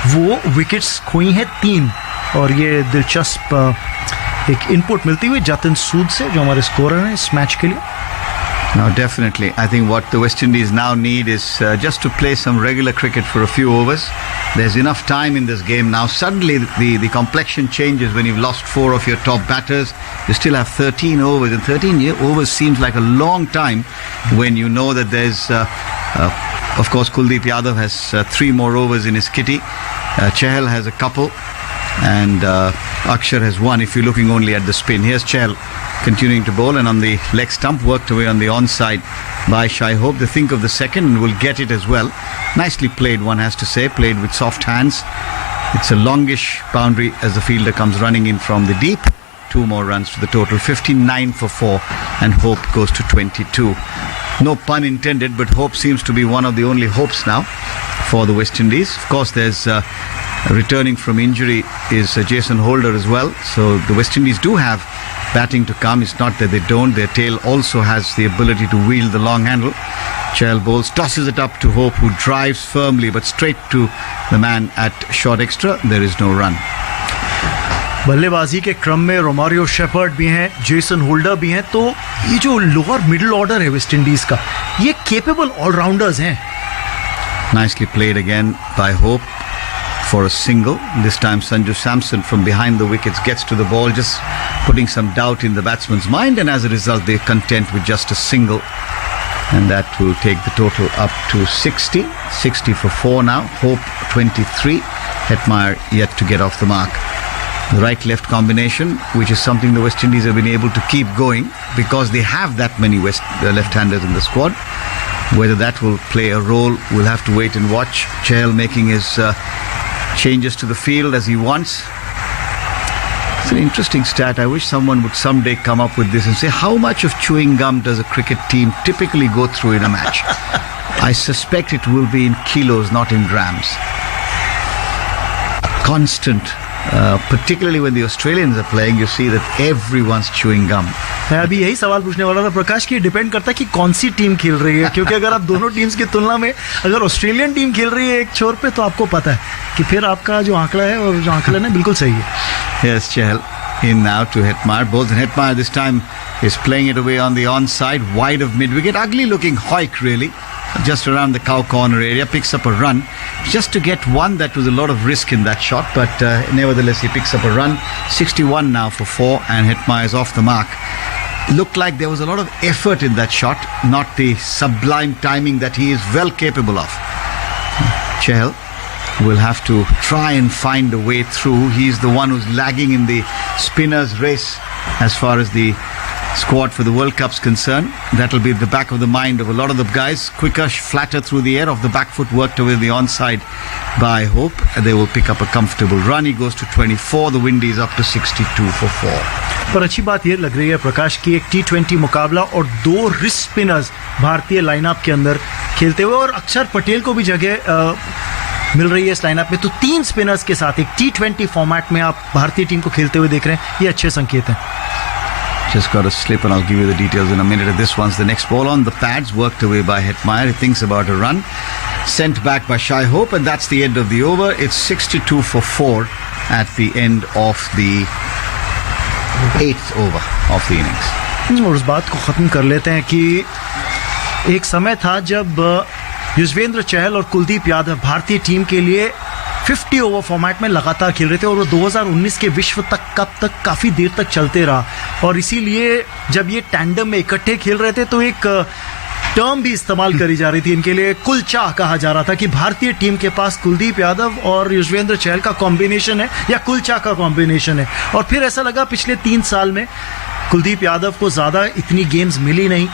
वो विकेट्स खोई हैं 3। और ये दिलचस्प एक इनपुट मिलती हुई जतिन सूद से, जो हमारे स्कोरर हैं इस मैच के लिए। No, definitely. I think what the West Indies now need is just to play some regular cricket for a few overs. There's enough time in this game now. Suddenly the complexion changes when you've lost 4 of your top batters. You still have 13 overs, and 13 overs seems like a long time when you know that there's, of course, Kuldeep Yadav has 3 more overs in his kitty. Chahal has a couple, and Akshar has 1 if you're looking only at the spin. Here's Chahal continuing to bowl, and on the leg stump, worked away on the onside by Shai Hope. They think of the second and will get it as well. Nicely played, one has to say, played with soft hands. It's a longish boundary as the fielder comes running in from the deep. 2 more runs to the total, 59 for 4, and Hope goes to 22. No pun intended, but Hope seems to be one of the only hopes now for the West Indies. Of course, there's returning from injury is Jason Holder as well. So the West Indies do have batting to come. It's not that they don't. Their tail also has the ability to wield the long handle. Chahal bowls, tosses it up to Hope, who drives firmly but straight to the man at short extra. There is no run. बल्लेबाजी के क्रम में रोमारियो शेफर्ड भी हैं, जेसन होल्डर भी हैं, तो ये जो लोअर मिडिल ऑर्डर है वेस्ट इंडीज का, ये केपेबल ऑलराउंडर्स हैं. Nicely played again by Hope for a single. This time Sanju Samson from behind the wickets gets to the ball, just putting some doubt in the batsman's mind, and as a result they're content with just a single, and that will take the total up to 60 for 4 now. Hope 23, Hetmeyer yet to get off the mark. The right-left combination, which is something the West Indies have been able to keep going because they have that many left-handers in the squad. Whether that will play a role, we'll have to wait and watch. Chahal making his changes to the field as he wants. It's an interesting stat. I wish someone would someday come up with this and say, how much of chewing gum does a cricket team typically go through in a match? I suspect it will be in kilos, not in grams. Constant. Particularly when the Australians are playing, you see that everyone's chewing gum. मैं अभी यही सवाल पूछने वाला था प्रकाश, की डिपेंड करता है कि कौन सी टीम खेल रही है, क्योंकि अगर आप दोनों टीम्स की तुलना में अगर ऑस्ट्रेलियन टीम खेल रही है एक छोर पे, तो आपको पता है कि फिर आपका जो आंकड़ा है और जो आंकलन है बिल्कुल सही है. Here's Chahal in now to Hetmeyer. Bowls, and Hetmeyer this time is playing it away on the onside, wide of mid-wicket. Ugly looking hoik really, just around the cow corner area, picks up a run. Just to get one, that was a lot of risk in that shot, but nevertheless he picks up a run. 61 now for 4, and Hetmeyer is off the mark. Looked like there was a lot of effort in that shot, not the sublime timing that he is well capable of. Chahal will have to try and find a way through. He's the one who's lagging in the spinners race as far as the squad for the World Cup's concerned. That'll be at the back of the mind of a lot of the guys. Quicker, flatter through the air, off the back foot, worked away the onside by Hope. They will pick up a comfortable run. He goes to 24. The Windies up to 62 for 4. पर अच्छी बात ये लग रही है प्रकाश की एक T20 मुकाबला और 2 रिस्ट स्पिनर्स भारतीय लाइनअप के अंदर खेलते हुए, और अक्षर पटेल को भी जगह मिल रही है इस लाइनअप में, तो 3 स्पिनर्स के साथ एक T20 फॉर्मेट में आप भारतीय टीम को खेलते हुए देख रहे हैं, ये अच्छे संकेत हैं. Just got a slip, and I'll give you the details in a minute. This one's the next ball on the pads, worked away by Hetmeyer. He thinks about a run, sent back by Shai Hope, and that's the end of the over. It's 62 for 4 at the end of the 8th over of the innings. और उस बात को खत्म कर लेते हैं कि एक समय था जब युजवेंद्र चहल और कुलदीप यादव भारतीय टीम के लिए 50 ओवर फॉर्मेट में लगातार खेल रहे थे, और वो 2019 के विश्व कप तक काफी देर तक चलते रहा, और इसीलिए जब ये टैंडम में इकट्ठे खेल रहे थे तो एक टर्म भी इस्तेमाल करी जा रही थी इनके लिए, कुलचा कहा जा रहा था कि भारतीय टीम के पास कुलदीप यादव और युजवेंद्र चहल का कॉम्बिनेशन है या कुलचा का कॉम्बिनेशन है. और फिर ऐसा लगा पिछले 3 साल में कुलदीप यादव को ज्यादा इतनी गेम्स मिली नहीं,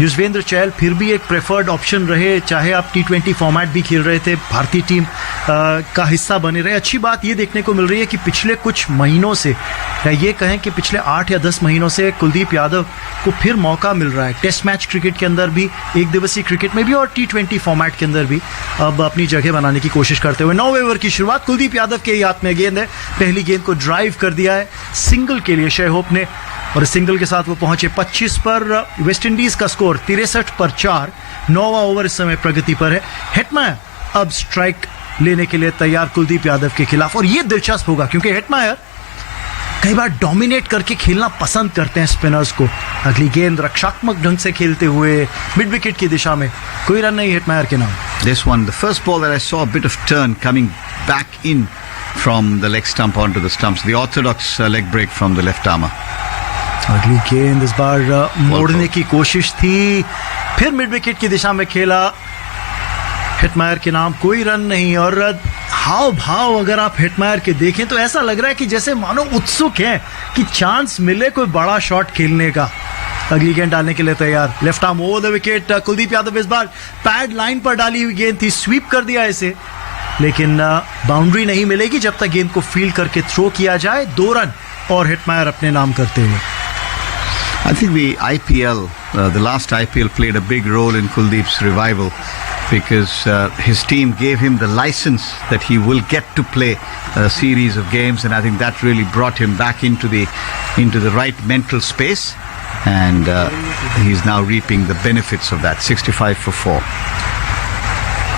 युजवेंद्र चहल फिर भी एक प्रेफर्ड ऑप्शन रहे, चाहे आप T20 फॉर्मेट भी खेल रहे थे, भारतीय टीम का हिस्सा बने रहे. अच्छी बात ये देखने को मिल रही है कि पिछले कुछ महीनों से, या ये कहें कि पिछले 8 या 10 महीनों से कुलदीप यादव को फिर मौका मिल रहा है टेस्ट मैच क्रिकेट के अंदर भी, एक दिवसीय क्रिकेट में भी, और T20 फॉर्मेट के अंदर भी अब अपनी जगह बनाने की कोशिश करते हुए. 9वें ओवर की शुरुआत कुलदीप यादव के हाथ में गेंद है, पहली गेंद को ड्राइव कर दिया है सिंगल के लिए शय होप ने, और सिंगल के साथ वो पहुंचे 25 पर. वेस्ट इंडीज का स्कोर 63 पर 4. 9वां ओवर इस समय प्रगति पर है. हेटमायर अब स्ट्राइक लेने के लिए तैयार कुलदीप यादव के खिलाफ, और ये दिलचस्प होगा क्योंकि हेटमायर कई बार डोमिनेट करके खेलना पसंद करते हैं स्पिनर्स को। अगली गेंद रक्षात्मक ढंग से खेलते हुए मिड विकेट की दिशा में, कोई रन नहीं हिटमायर के नाम। This one, the first ball that I saw a bit of turn coming back in from the leg stump onto the stumps. The orthodox leg break from the left armer. अगली गेंद इस बार मोड़ने की कोशिश थी, फिर मिड विकेट की दिशा में खेला, हिटमायर के नाम, कोई रन नहीं। और हाव भाव अगर आप हिटमायर के देखें तो ऐसा लग रहा है कि जैसे मानो उत्सुक है कि चांस मिले कोई बड़ा शॉट खेलने का। अगली गेंद डालने के लिए तैयार, left arm over the wicket. Kuldeep Yadav इस बार पैड लाइन पर डाली हुई गेंद थी, स्वीप कर दिया इसे, लेकिन बाउंड्री नहीं मिलेगी जब तक गेंद को फील्ड करके थ्रो किया जाए। 2 रन और हिटमायर अपने नाम करते हुए। I think the IPL, the last IPL played a big role in Kuldeep's revival because his team gave him the license that he will get to play a series of games, and I think that really brought him back into the right mental space, and he's now reaping the benefits of that. 65 for 4.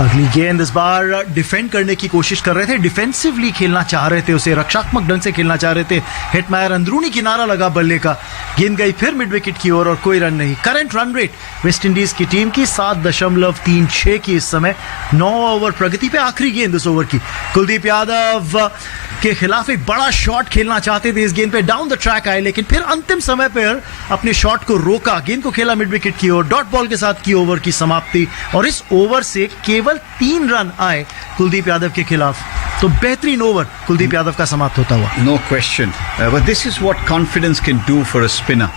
अगली गेंद इस बार डिफेंड करने की कोशिश कर रहे थे, डिफेंसिवली खेलना चाह रहे थे, उसे रक्षात्मक ढंग से खेलना चाह रहे थे। हिटमायर अंदरूनी किनारा लगा बल्ले का, गेंद गई फिर मिड विकेट की ओर और कोई रन नहीं। Current run rate West Indies की टीम की 7.36 की इस समय। 9 ओवर प्रगति पे, आखिरी गेंद इस ओवर की। कुलदीप यादव के खिलाफ एक बड़ा शॉट खेलना चाहते थे, इस गेंद पे डाउन द ट्रैक आए, लेकिन फिर अंतिम समय पर अपने शॉट को रोका, गेंद को खेला मिड विकेट की ओर। डॉट बॉल के साथ की ओवर की समाप्ति, और इस ओवर से केवल 3 रन आए कुलदीप यादव के खिलाफ। तो बेहतरीन ओवर कुलदीप यादव का समाप्त होता हुआ। No question. But this is what confidence can do for a spinner.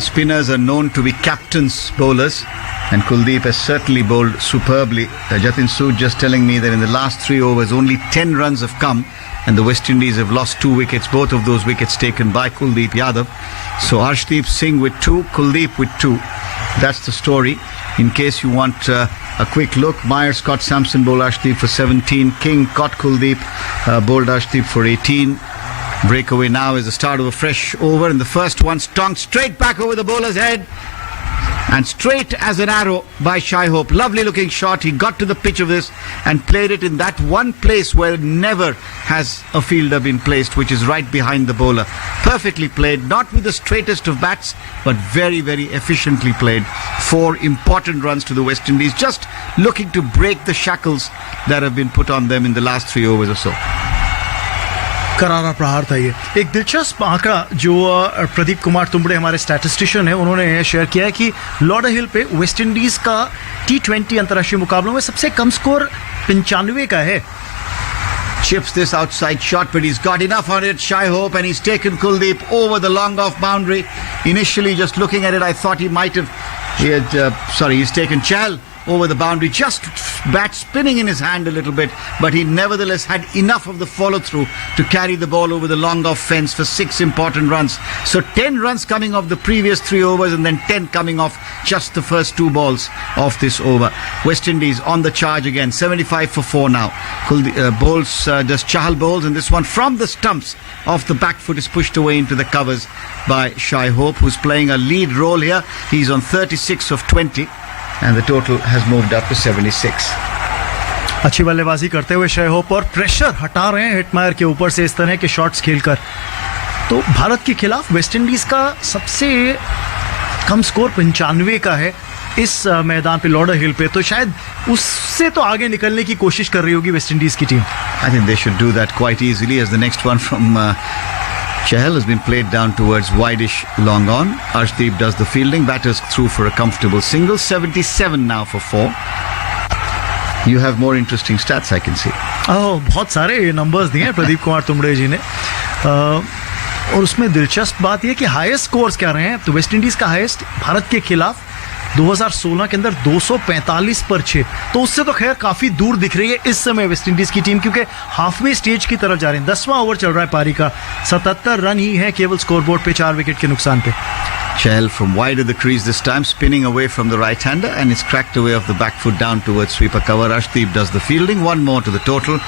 Spinners are known to be captain's bowlers, and Kuldeep has certainly bowled superbly. Jatin Sood just telling me that in the last 3 overs, only 10 runs have come, and the West Indies have lost 2 wickets, both of those wickets taken by Kuldeep Yadav. So Arshdeep Singh with 2, Kuldeep with 2. That's the story. In case you want a quick look, Myers caught Samson, bowled Arshdeep for 17. King caught Kuldeep, bowled Arshdeep for 18. Breakaway now is the start of a fresh over, and the first one stonked straight back over the bowler's head. And straight as an arrow by Shai Hope. Lovely looking shot. He got to the pitch of this and played it in that one place where never has a fielder been placed, which is right behind the bowler. Perfectly played, not with the straightest of bats, but very, very efficiently played. 4 important runs to the West Indies, just looking to break the shackles that have been put on them in the last 3 overs or so. करारा प्रहार था ये। एक दिलचस्प आंकड़ा जो प्रदीप कुमार तुंबड़े हमारे स्टैटिस्टिशियन है, उन्होंने शेयर किया है कि लॉर्ड हिल पे वेस्ट इंडीज का T20 अंतर्राष्ट्रीय मुकाबलों में सबसे कम स्कोर 95 का है। Chips this outside shot, but he's got enough on it, Shai Hope, and he's taken Kuldeep over the long off boundary. Initially, just looking at it, I thought he's taken Chahal over the boundary, just bat spinning in his hand a little bit, but he nevertheless had enough of the follow through to carry the ball over the long off fence for 6 important runs. So 10 runs coming off the previous 3 overs, and then 10 coming off just the first 2 balls of this over. West Indies on the charge again, 75 for 4 now. Bowls, just Chahal bowls, and this one from the stumps off the back foot is pushed away into the covers by Shai Hope, who's playing a lead role here. He's on 36 of 20. And the total has moved up to 76. अच्छी बल्लेबाजी करते हुए शय होप और प्रेशर हटा रहे हैं हिटमायर के ऊपर से इस तरह के शॉट्स खेलकर। तो भारत के खिलाफ वेस्ट इंडीज का सबसे कम स्कोर 95 का है इस मैदान पे, लॉर्ड हिल पे, तो शायद उससे तो आगे निकलने की कोशिश कर रही होगी वेस्ट इंडीज की team. I think they should do that quite easily, as the next one from Chahal has been played down towards wideish long on. Arshdeep does the fielding. Batters through for a comfortable single. 77 now for 4. You have more interesting stats, I can see. बहुत सारे नंबर्स दिए हैं प्रदीप कुमार तुंबड़े जी ने, और उसमें दिलचस्प बात यह कि हाईएस्ट स्कोर्स क्या रहे हैं। तो वेस्ट इंडीज का हाईएस्ट भारत के खिलाफ 2016 के अंदर 245 पर 6, तो उससे तो खैर काफी दूर दिख रही है इस समय वेस्ट इंडीज की टीम, क्योंकि हाफवे स्टेज की तरफ जा रहे हैं। 10वां ओवर चल रहा है पारी का, 77 रन ही है केवल स्कोरबोर्ड पे 4 विकेट के नुकसान पे। Chahal from wide of the crease this time, spinning away from the right-hander, and it's cracked away off the back foot down towards sweeper cover. Arshdeep does the fielding. 1 more to the total.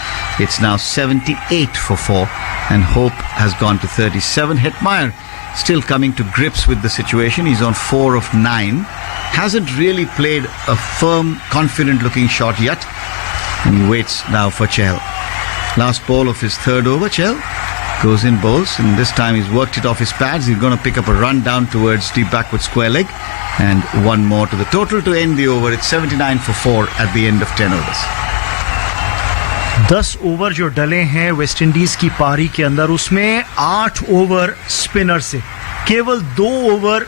It's now 78 for 4, and Hope has gone to 37. Hetmeyer still coming to grips with the situation. He's on 4 of 9. Hasn't really played a firm, confident-looking shot yet, and he waits now for Chahal. Last ball of his 3rd over, Chahal goes in, bowls, and this time he's worked it off his pads. He's going to pick up a run down towards deep backward square leg, and one more to the total to end the over. It's 79 for 4 at the end of 10 overs. 10 over जो डले हैं वेस्ट इंडीज की पारी के अंदर, उसमें 8 ओवर स्पिनर से, केवल 2 ओवर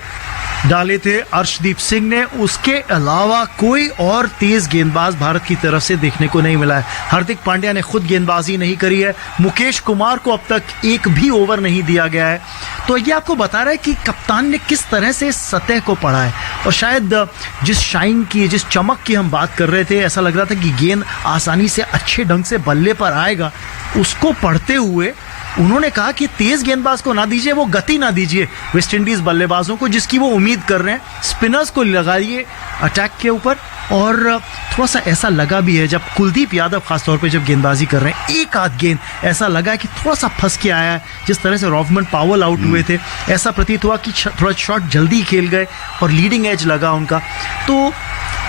डाले थे अर्शदीप सिंह ने। उसके अलावा कोई और तेज गेंदबाज भारत की तरफ से देखने को नहीं मिला है। हार्दिक पांड्या ने खुद गेंदबाजी नहीं करी है। मुकेश कुमार को अब तक एक भी ओवर नहीं दिया गया है। तो ये आपको बता रहा है कि कप्तान ने किस तरह से सतह को पढ़ा है, और शायद जिस शाइन की, जिस चमक की हम बात कर रहे थे, ऐसा लग रहा था कि गेंद आसानी से अच्छे ढंग से बल्ले पर आएगा, उसको पढ़ते हुए उन्होंने कहा कि तेज गेंदबाज को ना दीजिए, वो गति ना दीजिए वेस्ट इंडीज बल्लेबाजों को जिसकी वो उम्मीद कर रहे हैं। स्पिनर्स को लगाइए अटैक के ऊपर। और थोड़ा सा ऐसा लगा भी है जब कुलदीप यादव खासतौर पे जब गेंदबाजी कर रहे हैं, एक आध गेंद ऐसा लगा है कि थोड़ा सा फंस के आया है। जिस तरह से रोहमन पावल आउट हुए थे, ऐसा प्रतीत हुआ कि थोड़ा शॉट जल्दी खेल गए और लीडिंग एज लगा उनका। तो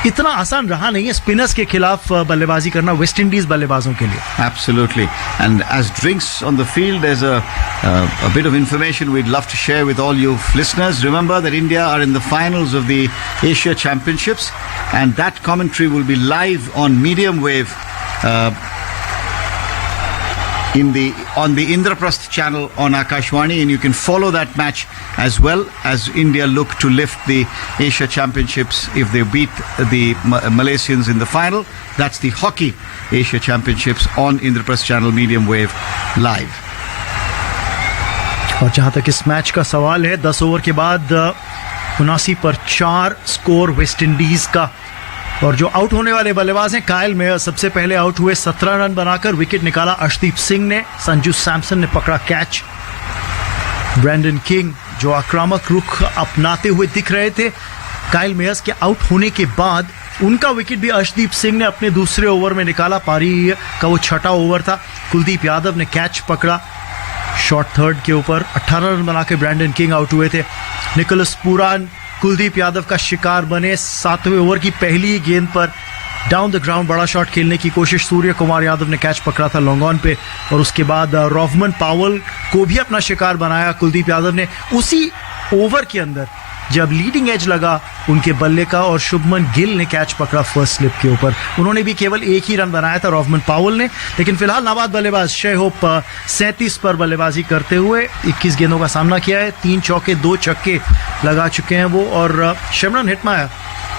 इतना आसान रहा नहीं है स्पिनर्स के खिलाफ बल्लेबाजी करना वेस्ट इंडीज बल्लेबाजों के लिए। Absolutely. And as drinks on the field, there's a bit of information we'd love to share with all you listeners. Remember that India are in the finals of the Asia Championships, and that commentary will be live on medium wave on the Indraprasth channel on Akashvani, and you can follow that match as well as India look to lift the Asia Championships if they beat the Malaysians in the final. That's the Hockey Asia Championships on Indraprasth channel medium wave live. और जहां तक इस मैच का सवाल है, 10 ओवर के बाद 79 पर 4 स्कोर वेस्ट इंडीज का। और जो आउट होने वाले बल्लेबाज हैं, कायल मेयर सबसे पहले आउट हुए 17 रन बनाकर। विकेट निकाला अर्शदीप सिंह ने, संजू सैमसन ने पकड़ा कैच। ब्रैंडन किंग जो आक्रामक रुख अपनाते हुए दिख रहे थे, कायल मेयर्स के आउट होने के बाद उनका विकेट भी अर्शदीप सिंह ने अपने दूसरे ओवर में निकाला। पारी का वो 6वां ओवर था। कुलदीप यादव ने कैच पकड़ा शॉर्ट थर्ड के ऊपर। 18 रन बना के ब्रैंडन किंग आउट हुए थे। निकोलस पूरान कुलदीप यादव का शिकार बने। 7वें ओवर की पहली गेंद पर डाउन द ग्राउंड बड़ा शॉट खेलने की कोशिश, सूर्य कुमार यादव ने कैच पकड़ा था लॉन्ग ऑन पे। और उसके बाद रोहमन पावल को भी अपना शिकार बनाया कुलदीप यादव ने उसी ओवर के अंदर जब लीडिंग एज लगा उनके बल्ले का, और शुभमन गिल ने कैच पकड़ा फर्स्ट स्लिप के ऊपर। उन्होंने भी केवल एक ही रन बनाया था रोहमन पावल ने। लेकिन फिलहाल नाबाद बल्लेबाज शे होप 37 पर बल्लेबाजी करते हुए 21 गेंदों का सामना किया है। 3 चौके 2 छक्के लगा चुके हैं वो। और शिमरन हिटमायर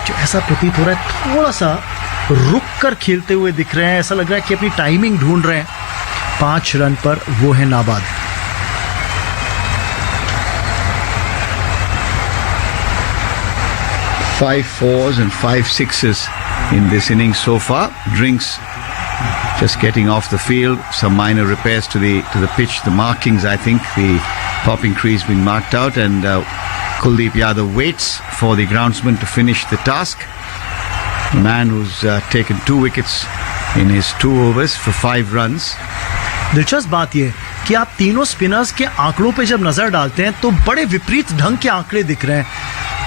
जो ऐसा प्रतीत हो रहा है थोड़ा सा रुक कर खेलते हुए दिख रहे हैं, ऐसा लग रहा है कि अपनी टाइमिंग ढूंढ रहे हैं। 5 रन पर वो है नाबाद। 5 4s and 5 6s in this innings so far. Drinks just getting off the field. Some minor repairs to the pitch. The markings, I think, the popping crease being marked out, and Kuldeep Yadav waits for the groundsman to finish the task. A man who's taken 2 wickets in his 2 overs for 5 runs. दिलचस्प बात यह कि आप तीनों स्पिनर्स के आंकड़ों पे जब नजर डालते हैं तो बड़े विपरीत ढंग के आंकड़े दिख रहे हैं।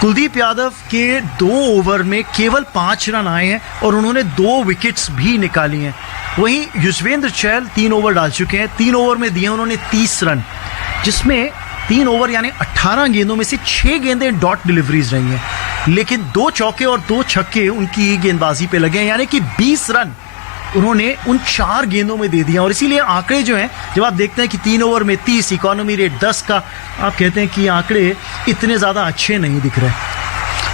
कुलदीप यादव के 2 ओवर में केवल 5 रन आए हैं और उन्होंने 2 विकेट्स भी निकाली हैं। वहीं युजवेंद्र चहल 3 ओवर डाल चुके हैं। 3 ओवर में दिए उन्होंने 30 रन, जिसमें 3 ओवर यानी 18 गेंदों में से 6 गेंदें डॉट डिलीवरीज रही हैं। लेकिन 2 चौके और 2 छक्के उनकी गेंदबाजी पे लगे हैं, यानी कि 20 रन उन्होंने उन 4 गेंदों में दे दिया। और इसीलिए आंकड़े जो हैं, जब आप देखते हैं कि 3 ओवर में 30, इकोनॉमी रेट 10 का, आप कहते हैं कि आंकड़े इतने ज्यादा अच्छे नहीं दिख रहे।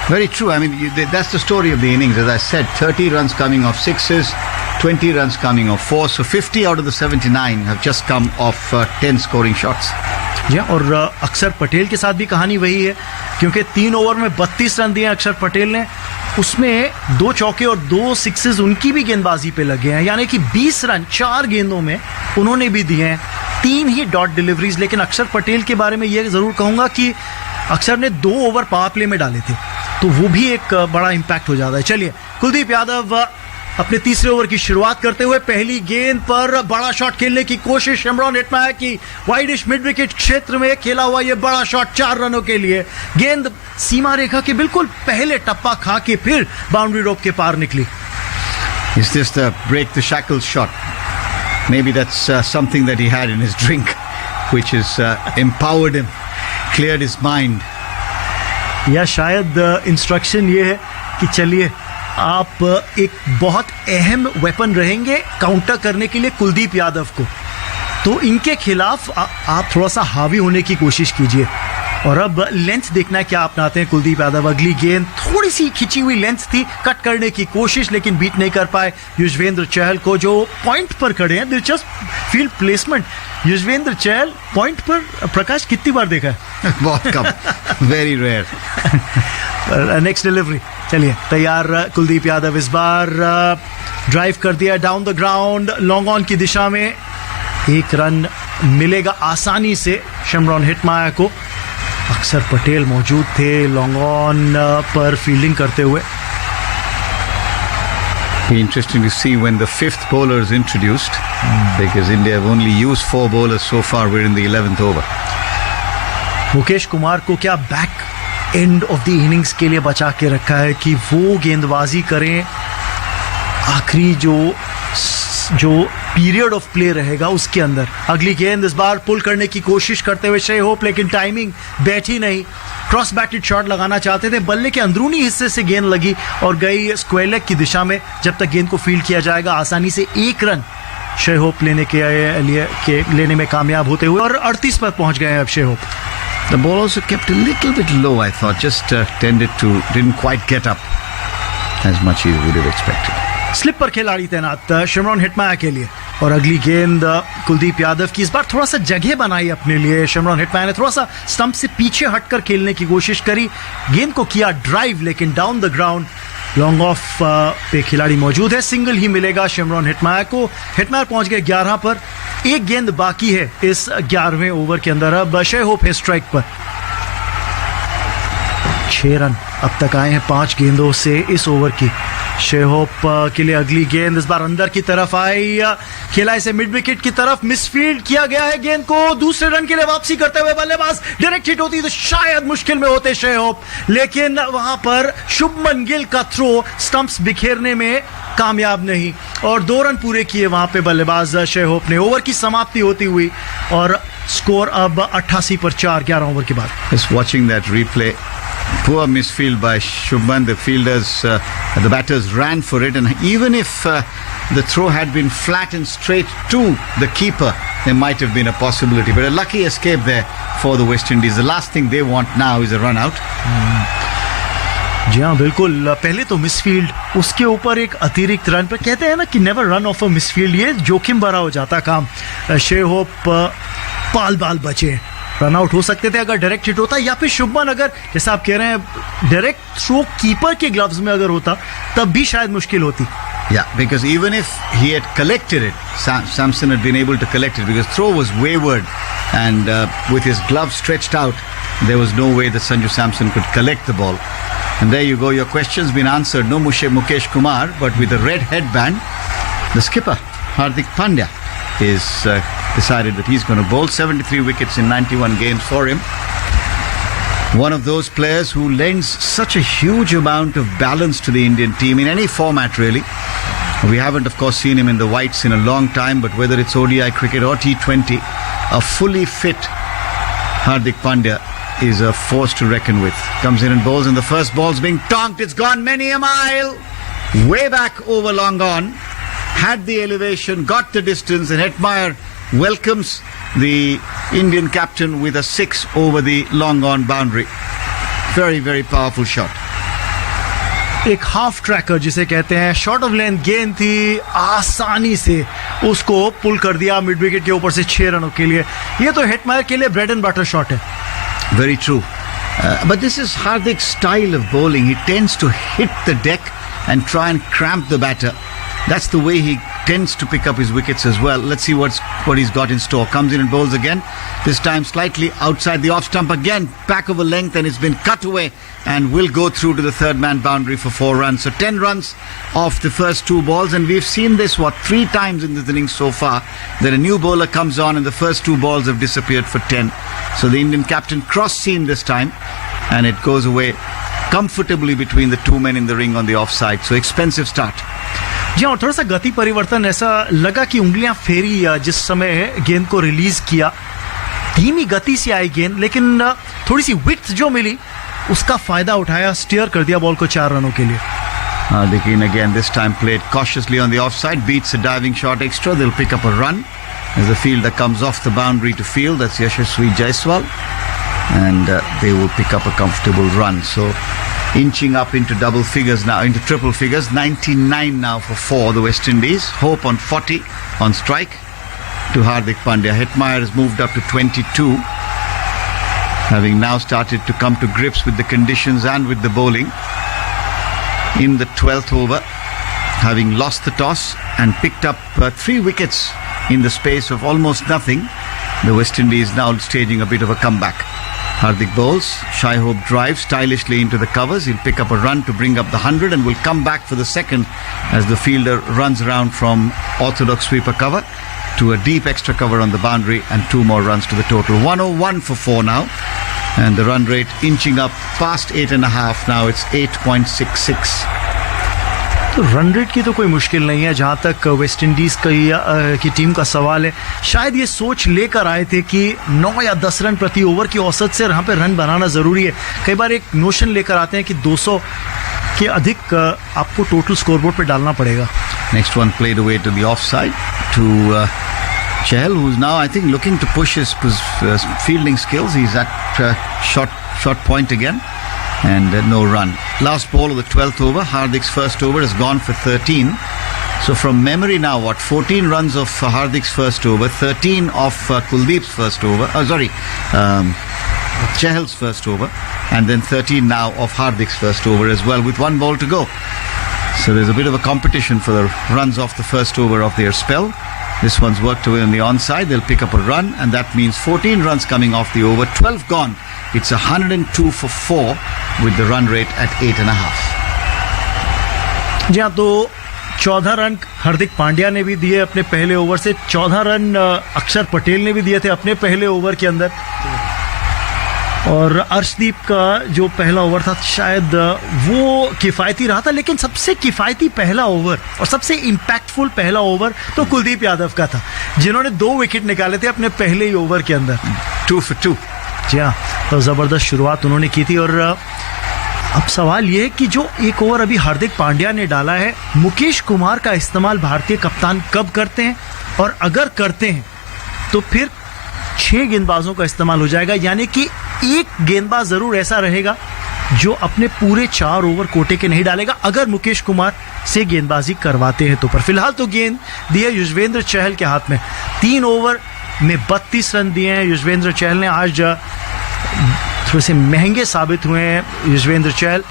Very true. I mean, that's the story of the innings. As I said, 30 runs coming off 6s, 20 runs coming off 4s. So 50 out of the 79 have just come off 10 scoring shots. जी, और अक्षर पटेल के साथ भी कहानी वही है, क्योंकि 3 ओवर में 32 रन दिए अक्षर पटेल ने। उसमें 2 चौके और 2 सिक्सेस उनकी भी गेंदबाजी पे लगे हैं, यानी कि 20 रन 4 गेंदों में उन्होंने भी दिए हैं। 3 ही डॉट डिलीवरीज। लेकिन अक्षर पटेल के बारे में यह जरूर कहूंगा कि अक्षर ने 2 ओवर पावर प्ले में डाले थे, तो वो भी एक बड़ा इंपैक्ट हो जाता है। चलिए, कुलदीप यादव अपने तीसरे ओवर की शुरुआत करते हुए पहली गेंद पर बड़ा शॉट खेलने की कोशिश। शिमरन हिटमायर की वाइडिश मिड विकेट क्षेत्र में खेला हुआ यह बड़ा शॉट 4 रनों के लिए। गेंद सीमा रेखा के बिल्कुल पहले टप्पा खा के फिर बाउंड्री रोप के पार निकली। Is this the break the shackles shot? Maybe that's something that he had in his drink. which has empowered him, cleared his mind. या शायद इंस्ट्रक्शन ये है कि चलिए आप एक बहुत अहम वेपन रहेंगे काउंटर करने के लिए कुलदीप यादव को, तो इनके खिलाफ आप थोड़ा सा हावी होने की कोशिश कीजिए। और अब लेंथ देखना है क्या अपनाते हैं कुलदीप यादव। अगली गेंद थोड़ी सी खिंची हुई लेंथ थी, कट करने की कोशिश लेकिन बीट नहीं कर पाए युजवेंद्र चहल को, जो पॉइंट पर खड़े हैं। दिलचस्प field placement, Yuzvendra Chahal point पर प्रकाश कितनी बार देखा है? बहुत कम, वेरी रेयर। नेक्स्ट डिलीवरी, चलिए तैयार कुलदीप यादव इस बार ड्राइव कर दिया down the ground, long on की दिशा में। एक रन मिलेगा आसानी से शमरॉन हिटमायर को। अक्षर पटेल मौजूद थे लॉन्ग ऑन पर फील्डिंग करते हुए। Be interesting to see when the fifth bowler is introduced, because India have only used 4 bowlers so far. We're in the 11th over. Mukesh Kumar को क्या back end of the innings के लिए बचा के रखा है कि वो गेंदबाजी करें। आखिरी जो पीरियड ऑफ प्ले रहेगा उसके अंदर। अगली गेंद इस बार पुल करने की कोशिश करते हुए शे होप, लेकिन टाइमिंग बैठी नहीं। क्रॉस बैटेड शॉट लगाना चाहते थे, बल्ले के अंदरूनी हिस्से से गेंद लगी और गई स्क्वायर लेग की दिशा में। जब तक गेंद को फील्ड किया जाएगा आसानी से 1 रन शे होप लेने में कामयाब होते हुए, और 38 पर पहुंच गए हैं अब शे hope. The ball also kept a little bit low, I thought. Just didn't quite get up as much as we would have expected. Slip पर खिलाड़ी तैनात शमरॉन हिटमायर के लिए। और अगली गेंद कुलदीप यादव की। इस बार थोड़ा सा जगह बनाई अपने लिए शमरॉन हिटमायर ने, थोड़ा सा स्टंप से पीछे हटकर खेलने की कोशिश करी। गेंद को किया ड्राइव, लेकिन down the ground long off पे खिलाड़ी मौजूद है। सिंगल ही मिलेगा शमरॉन हिटमायर को। हिटमायर पहुंच गए 11 पर। एक गेंद बाकी है इस 11वें ओवर के अंदर। अब शे होप है स्ट्राइक पर। 6 रन अब तक आए हैं 5 गेंदों से इस ओवर की। शे होप के लिए अगली गेंद इस बार अंदर की तरफ आई, खेला इसे मिड विकेट की तरफ, मिसफील्ड किया गया है गेंद को। दूसरे रन के लिए वापसी करते हुए बल्लेबाज, डायरेक्ट हिट होती तो शायद मुश्किल में होते शे होप, लेकिन वहां पर शुभमन गिल का थ्रो स्टंप्स बिखेरने में कामयाब नहीं, और 2 रन पूरे किए वहां पे बल्लेबाज शे होप ने। ओवर की समाप्ति होती हुई और स्कोर अब 88 पर 4 11 ओवर के बाद। Just watching that replay, poor misfield by Shubman. The fielders, the batters ran for it, and even if the throw had been flat and straight to the keeper, there might have been a possibility. But a lucky escape there for the West Indies. The last thing they want now is a run out. जी हाँ बिल्कुल, पहले तो मिसफील्ड, उसके ऊपर एक अतिरिक्त रन पर। कहते हैं ना कि never run of a misfield, ये जोखिम भरा हो जाता काम। शे होप पाल बाल बचे, रन आउट हो सकते थे अगर डायरेक्ट हिट होता, या फिर शुभमन अगर जैसा आप कह रहे हैं डायरेक्ट थ्रो कीपर के ग्लव्स में अगर होता तब भी शायद मुश्किल होती। Yeah, because even if he had collected it, Samson had been able to collect it, because throw was wayward, and with his glove stretched out, there was no way that Sanju Samson could collect the ball. And there you go, your question's been answered. No Mukesh Kumar, but with a red headband, the skipper, Hardik Pandya, is decided that he's going to bowl. 73 wickets in 91 games for him. One of those players who lends such a huge amount of balance to the Indian team in any format, really. We haven't, of course, seen him in the whites in a long time, but whether it's ODI cricket or T20, a fully fit Hardik Pandya is a force to reckon with. Comes in and bowls, and the first ball's being tonked. It's gone many a mile. Way back over long on. Had the elevation, got the distance, and Hetmeyer welcomes the Indian captain with a 6 over the long on boundary. Very, very powerful shot. एक हाफ ट्रैकर जिसे कहते हैं, शॉर्ट ऑफ लेंथ गेंद थी, आसानी से उसको पुल कर दिया मिड विकेट के ऊपर से 6 रनों के लिए। ये तो हेटमायर के लिए ब्रेड एंड बटर शॉट है। Very true. But this is Hardik's style of bowling. He tends to hit the deck and try and cramp the batter. That's the way he tends to pick up his wickets as well. Let's see what he's got in store. Comes in and bowls again. This time slightly outside the off stump again. Back of a length, and it's been cut away and will go through to the third man boundary for 4 runs. So 10 runs off the first 2 balls. And we've seen this, 3 times in this innings so far, that a new bowler comes on and the first 2 balls have disappeared for 10. So the Indian captain cross-seam this time, and it goes away comfortably between the 2 men in the ring on the offside. So expensive start. जी हाँ, थोड़ा सा गति परिवर्तन, ऐसा लगा कि उंगलियां फेरी जिस समय गेंद को रिलीज किया, धीमी गति से आई गेंद, लेकिन थोड़ी सी विड्थ जो मिली उसका फायदा उठाया, स्टीयर कर दिया बॉल को 4 रनों के लिए। Hardik in again, this time played cautiously on the offside, beats a diving shot extra. They'll pick up a run. There's a fielder comes off the boundary to field. That's Yashasvi Jaiswal. And they will pick up a comfortable run. So inching up into double figures now, into triple figures. 99 now for 4, the West Indies. Hope on 40 on strike to Hardik Pandya. Hetmeyer has moved up to 22. Having now started to come to grips with the conditions and with the bowling. In the 12th over, having lost the toss and picked up 3 wickets in the space of almost nothing, the West Indies now staging a bit of a comeback. Hardik bowls, Shai Hope drives stylishly into the covers. He'll pick up a run to bring up the 100 and will come back for the second as the fielder runs around from orthodox sweeper cover to a deep extra cover on the boundary, and 2 more runs to the total. 101 for 4 now. And the run rate inching up past 8.5 now. It's 8.66. तो रन रेट की तो कोई मुश्किल नहीं है जहां तक वेस्ट इंडीज की टीम का सवाल है। शायद ये सोच लेकर आए थे कि 9 या 10 रन प्रति ओवर की औसत से यहाँ पे रन बनाना जरूरी है। कई बार एक नोशन लेकर आते हैं कि 200 के अधिक आपको टोटल स्कोरबोर्ड पे डालना पड़ेगा। Next one played away to the offside to Chahal, who's now, I think, looking to push his fielding skills. He's at short point again, and no run. Last ball of the 12th over, Hardik's first over has gone for 13. So from memory now, 14 runs of Hardik's first over, 13 of Kuldeep's first over, Chahal's first over, and then 13 now of Hardik's first over as well, with 1 ball to go. So there's a bit of a competition for the runs off the first over of their spell. This one's worked away on the onside. They'll pick up a run, and that means 14 runs coming off the over, 12 gone. It's 102 for 4 with the run rate at 8.5. जी हाँ, तो 14 रन हार्दिक पांड्या ने भी दिए अपने पहले ओवर से, 14 रन अक्षर पटेल ने भी दिए थे अपने पहले ओवर के अंदर, और अर्शदीप का जो पहला ओवर था शायद वो किफ़ायती रहा था, लेकिन सबसे किफ़ायती पहला ओवर और सबसे इम्पैक्टफुल पहला ओवर तो कुलदीप यादव का था, जिन्होंने 2 विकेट निकाले थे अपने पहले ही ओवर के अंदर। 2 for 2। जी हाँ, तो ज़बरदस्त शुरुआत उन्होंने की थी। और अब सवाल ये है कि जो एक ओवर अभी हार्दिक पांड्या ने डाला है, मुकेश कुमार का इस्तेमाल भारतीय कप्तान कब करते हैं, और अगर करते हैं तो फिर 6 गेंदबाजों का इस्तेमाल हो जाएगा, यानी कि एक गेंदबाज जरूर ऐसा रहेगा जो अपने पूरे 4 ओवर कोटे के नहीं डालेगा अगर मुकेश कुमार से गेंदबाजी करवाते हैं तो। पर फिलहाल तो गेंद दी है युजवेंद्र चहल के हाथ में। 3 ओवर में 32 रन दिए हैं युजवेंद्र चहल ने। आज थोड़े से महंगे साबित हुए हैं युजवेंद्र चहल।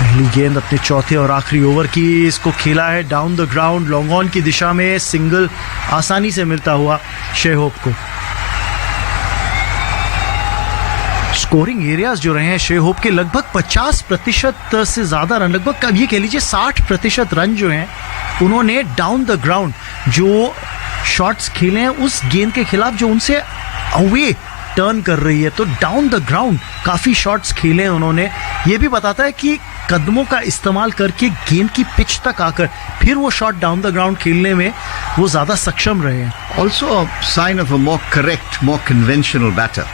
पहली गेंद अपने चौथे और आखिरी ओवर की, इसको खेला है down the ground, long on की दिशा में, सिंगल आसानी से मिलता हुआ शे होप को। स्कोरिंग एरियाज जो रहे हैं शे होप के, लगभग 50% से ज्यादा रन, लगभग अब ये कह लीजिए 60% रन जो हैं उन्होंने डाउन द ग्राउंड जो शॉट्स खेले हैं उस गेंद के खिलाफ जो उनसे अवे टर्न कर रही है। तो डाउन द ग्राउंड काफी शॉट्स खेले हैं उन्होंने। ये भी बताता है कि कदमों का इस्तेमाल करके गेंद की पिच तक आकर फिर वो शॉट डाउन द ग्राउंड खेलने में वो ज्यादा सक्षम रहे हैं। Also sign of a more correct, more conventional batter.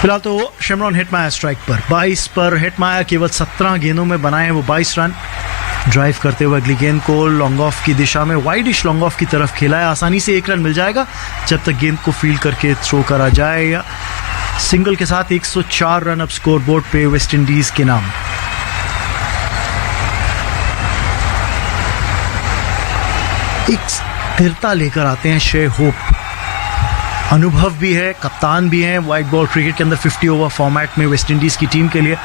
फिलहाल तो शमरॉन हेटमायर स्ट्राइक पर, 22 पर हेटमायर केवल 17 गेंदों में बनाए हैं वो 22 रन। ड्राइव करते हुए अगली गेंद को लॉन्ग ऑफ की दिशा में, वाइडिश लॉन्ग ऑफ की तरफ खेला है। आसानी से 1 रन मिल जाएगा जब तक गेंद को फील्ड करके थ्रो करा जाए। सिंगल के साथ 104 रन अब स्कोर बोर्ड पे वेस्ट इंडीज के नाम। एक स्थिरता लेकर आते हैं शे होप, अनुभव भी है, कप्तान भी हैं व्हाइट बॉल क्रिकेट के अंदर 50 ओवर फॉर्मेट में वेस्ट इंडीज की टीम के लिए।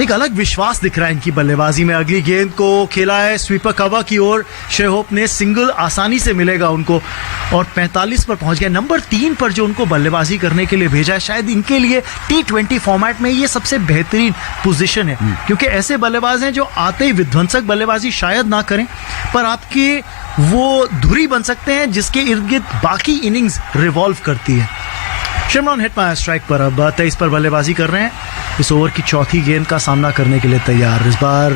एक अलग विश्वास दिख रहा है इनकी बल्लेबाजी में। अगली गेंद को खेला है स्वीपर कवर की ओर, शे होप ने, सिंगल आसानी से मिलेगा उनको और 45 पर पहुंच गया। नंबर 3 पर जो उनको बल्लेबाजी करने के लिए भेजा है, शायद इनके लिए T20 फॉर्मेट में ये सबसे बेहतरीन पोजीशन है, क्योंकि ऐसे बल्लेबाज हैं जो आते ही विध्वंसक बल्लेबाजी शायद ना करें पर आपकी वो धुरी बन सकते हैं जिसके इर्द गिर्द बाकी इनिंग्स रिवॉल्व करती है। शमरॉन हेटमायर स्ट्राइक पर अब 23 पर बल्लेबाजी कर रहे हैं। इस ओवर की चौथी गेंद का सामना करने के लिए तैयार। इस बार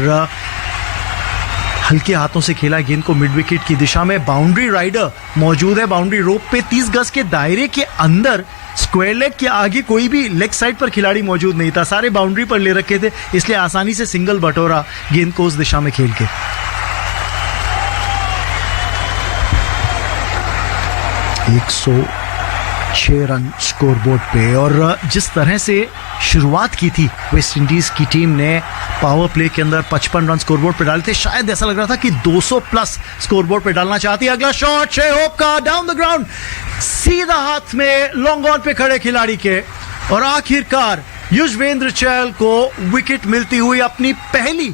हल्के हाथों से खेला गेंद को मिड विकेट की दिशा में. बाउंड्री राइडर मौजूद है बाउंड्री रोप पे. 30 गज के दायरे के अंदर स्क्वायर लेग के आगे कोई भी लेग साइड पर खिलाड़ी मौजूद नहीं था. सारे बाउंड्री पर ले रखे थे, इसलिए आसानी से सिंगल बटोरा गेंद को उस दिशा में खेल के. एक 106 रन स्कोरबोर्ड पे. और जिस तरह से शुरुआत की थी वेस्ट इंडीज की टीम ने, पावर प्ले के अंदर 55 रन स्कोरबोर्ड पे डाले थे. शायद ऐसा लग रहा था कि 200 प्लस स्कोरबोर्ड पे डालना चाहती है. अगला शॉट शेहोप का डाउन द ग्राउंड, सीधा हाथ में लॉन्ग ऑन पे खड़े खिलाड़ी के. और आखिरकार युजवेंद्र चहल को विकेट मिलती हुई अपनी पहली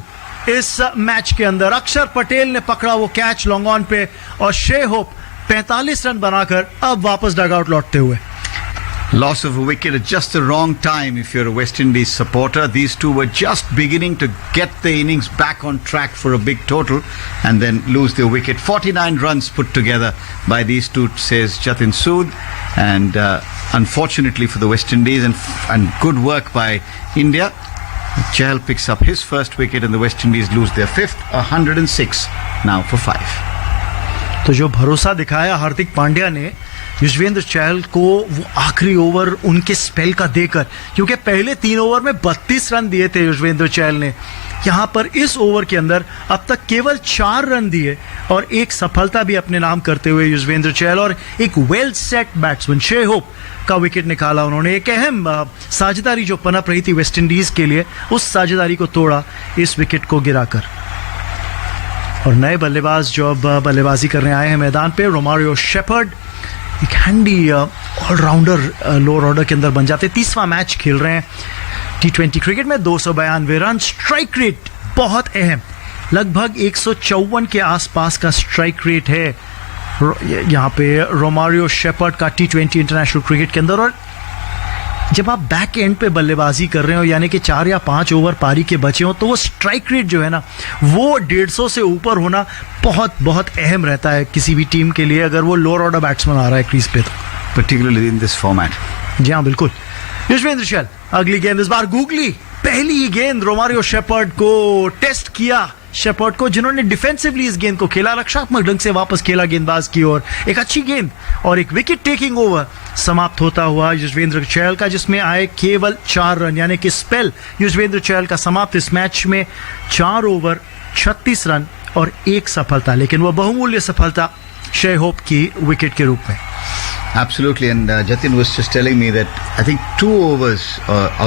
इस मैच के अंदर. अक्षर पटेल ने पकड़ा वो कैच लॉन्ग ऑन पे और शेहोप 45 रन बनाकर अब वापस डगआउट लौटते हुए. Loss of a wicket at just the wrong time if you're a West Indies supporter. These two were just beginning to get the innings back on track for a big total and then lose their wicket. 49 runs put together by these two, says Jatin Sood. And unfortunately for the West Indies and good work by India, Chahal picks up his first wicket and the West Indies lose their fifth. 106 now for 5. तो जो भरोसा दिखाया हार्दिक पांड्या ने युजवेंद्र चहल को वो आखिरी ओवर उनके स्पेल का देकर, क्योंकि पहले 3 ओवर में 32 रन दिए थे युजवेंद्र चहल ने, यहां पर इस ओवर के अंदर अब तक केवल 4 रन दिए और एक सफलता भी अपने नाम करते हुए युजवेंद्र चहल. और एक वेल सेट बैट्समैन शेहोप का विकेट निकाला उन्होंने. एक अहम साझेदारी जो पनप रही थी वेस्ट इंडीज के लिए, उस साझेदारी को तोड़ा इस विकेट को गिराकर. और नए बल्लेबाज जो अब बल्लेबाजी करने आए हैं मैदान पे, रोमारियो शेपर्ड, एक हैंडी ऑलराउंडर लोअर ऑर्डर के अंदर बन जाते. 30वां मैच खेल रहे हैं T20 क्रिकेट में. 292 रन. स्ट्राइक रेट बहुत अहम, लगभग 154 के आसपास का स्ट्राइक रेट है यहाँ पे रोमारियो शेपर्ड का T20 इंटरनेशनल क्रिकेट के अंदर. और जब आप बैक एंड पे बल्लेबाजी कर रहे हो, यानी कि 4 या 5 ओवर पारी के बचे हो, तो वो स्ट्राइक रेट जो है ना, वो 150 से ऊपर होना बहुत बहुत अहम रहता है किसी भी टीम के लिए, अगर वो लोअर ऑर्डर बैट्समैन आ रहा है क्रीज पे तो. Particularly in this format. जी हाँ बिल्कुल. युजवेंद्र चहल अगली गेंद इस बार गूगली. पहली ही गेंद रोमारियो शेपर्ड को टेस्ट किया, शेपर्ड को, जिन्होंने डिफेंसिवली इस गेंद को खेला, रक्षात्मक ढंग से वापस खेला गेंदबाज की ओर. एक अच्छी गेंद और एक विकेट टेकिंग ओवर समाप्त होता हुआ युजवेंद्र चहल का, जिसमें आए केवल 4 रन, यानी कि स्पेल युजवेंद्र चहल का समाप्त इस मैच में 4 ओवर 36 रन और 1 सफलता. लेकिन वह बहुमूल्य सफलता शेहोप की विकेट के रूप में. Absolutely, and Jatin was just telling me that I think 2 overs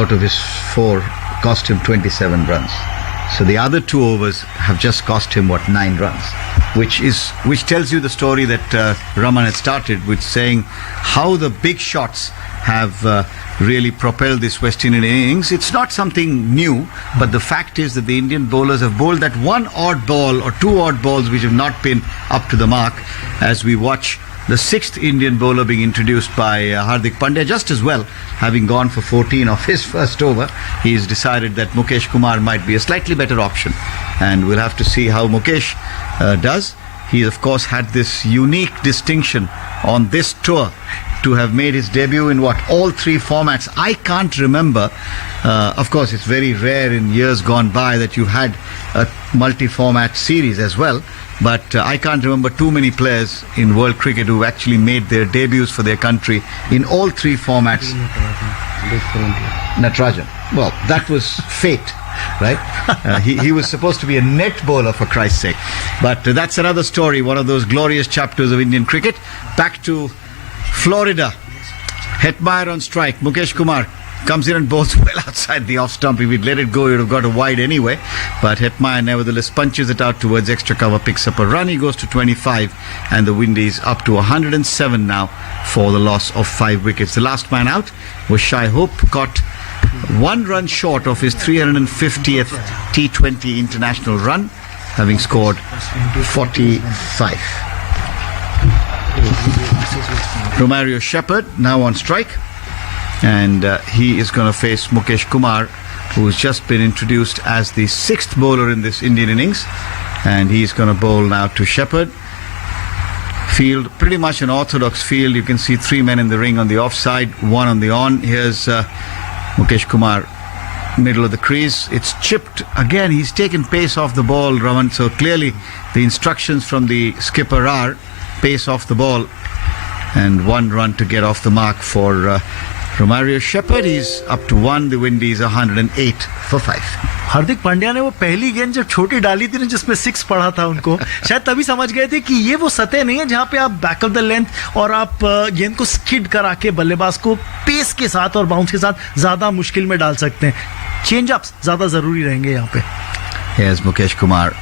out of his 4 cost him 27 runs. So the other 2 overs have just cost him 9 runs, which tells you the story that Raman had started with, saying how the big shots have really propelled this West Indian innings. It's not something new, but the fact is that the Indian bowlers have bowled that one odd ball or 2 odd balls which have not been up to the mark, as we watch the 6th Indian bowler being introduced by Hardik Pandya just as well, having gone for 14 of his first over. He's decided that Mukesh Kumar might be a slightly better option, and we'll have to see how Mukesh does. He of course had this unique distinction on this tour to have made his debut in all 3 formats. I can't remember, of course it's very rare in years gone by that you had a multi-format series as well, but I can't remember too many players in world cricket who actually made their debuts for their country in all 3 formats. Natarajan. Well, that was fate, right? He was supposed to be a net bowler, for Christ's sake. But that's another story, one of those glorious chapters of Indian cricket. Back to Florida. Hetmeyer on strike. Mukesh Kumar comes in and bowls well outside the off stump. If he'd let it go, he would have got a wide anyway. But Hetmeyer nevertheless punches it out towards extra cover, picks up a run. He goes to 25, and the Windies up to 107 now for the loss of 5 wickets. The last man out was Shai Hope, got 1 run short of his 350th T20 international run, having scored 45. Romario Shepherd now on strike, and he is going to face Mukesh Kumar, who's just been introduced as the 6th bowler in this Indian innings, and he's going to bowl now to Shepherd. Field, pretty much an orthodox field. You can see 3 men in the ring on the offside, 1 on the on. Here's Mukesh Kumar middle of the crease. It's chipped again. He's taken pace off the ball, Raman. So clearly, the instructions from the skipper are pace off the ball, and 1 run to get off the mark for Romario Shepherd. He's up to 1. The Windies 108 for 5. Hardik Pandya ने वो पहली गेंद जब छोटी डाली थी ना, जिसमें 6 पड़ा था उनको, शायद तभी समझ गए थे कि ये वो सतह नहीं है जहां पे आप बैक ऑफ द लेंथ और आप गेंद को स्किड करा के बल्लेबाज को पेस के साथ और बाउंस के साथ ज्यादा मुश्किल में डाल सकते हैं. चेंज अप्स ज्यादा जरूरी रहेंगे यहाँ पे. Here's Mukesh Kumar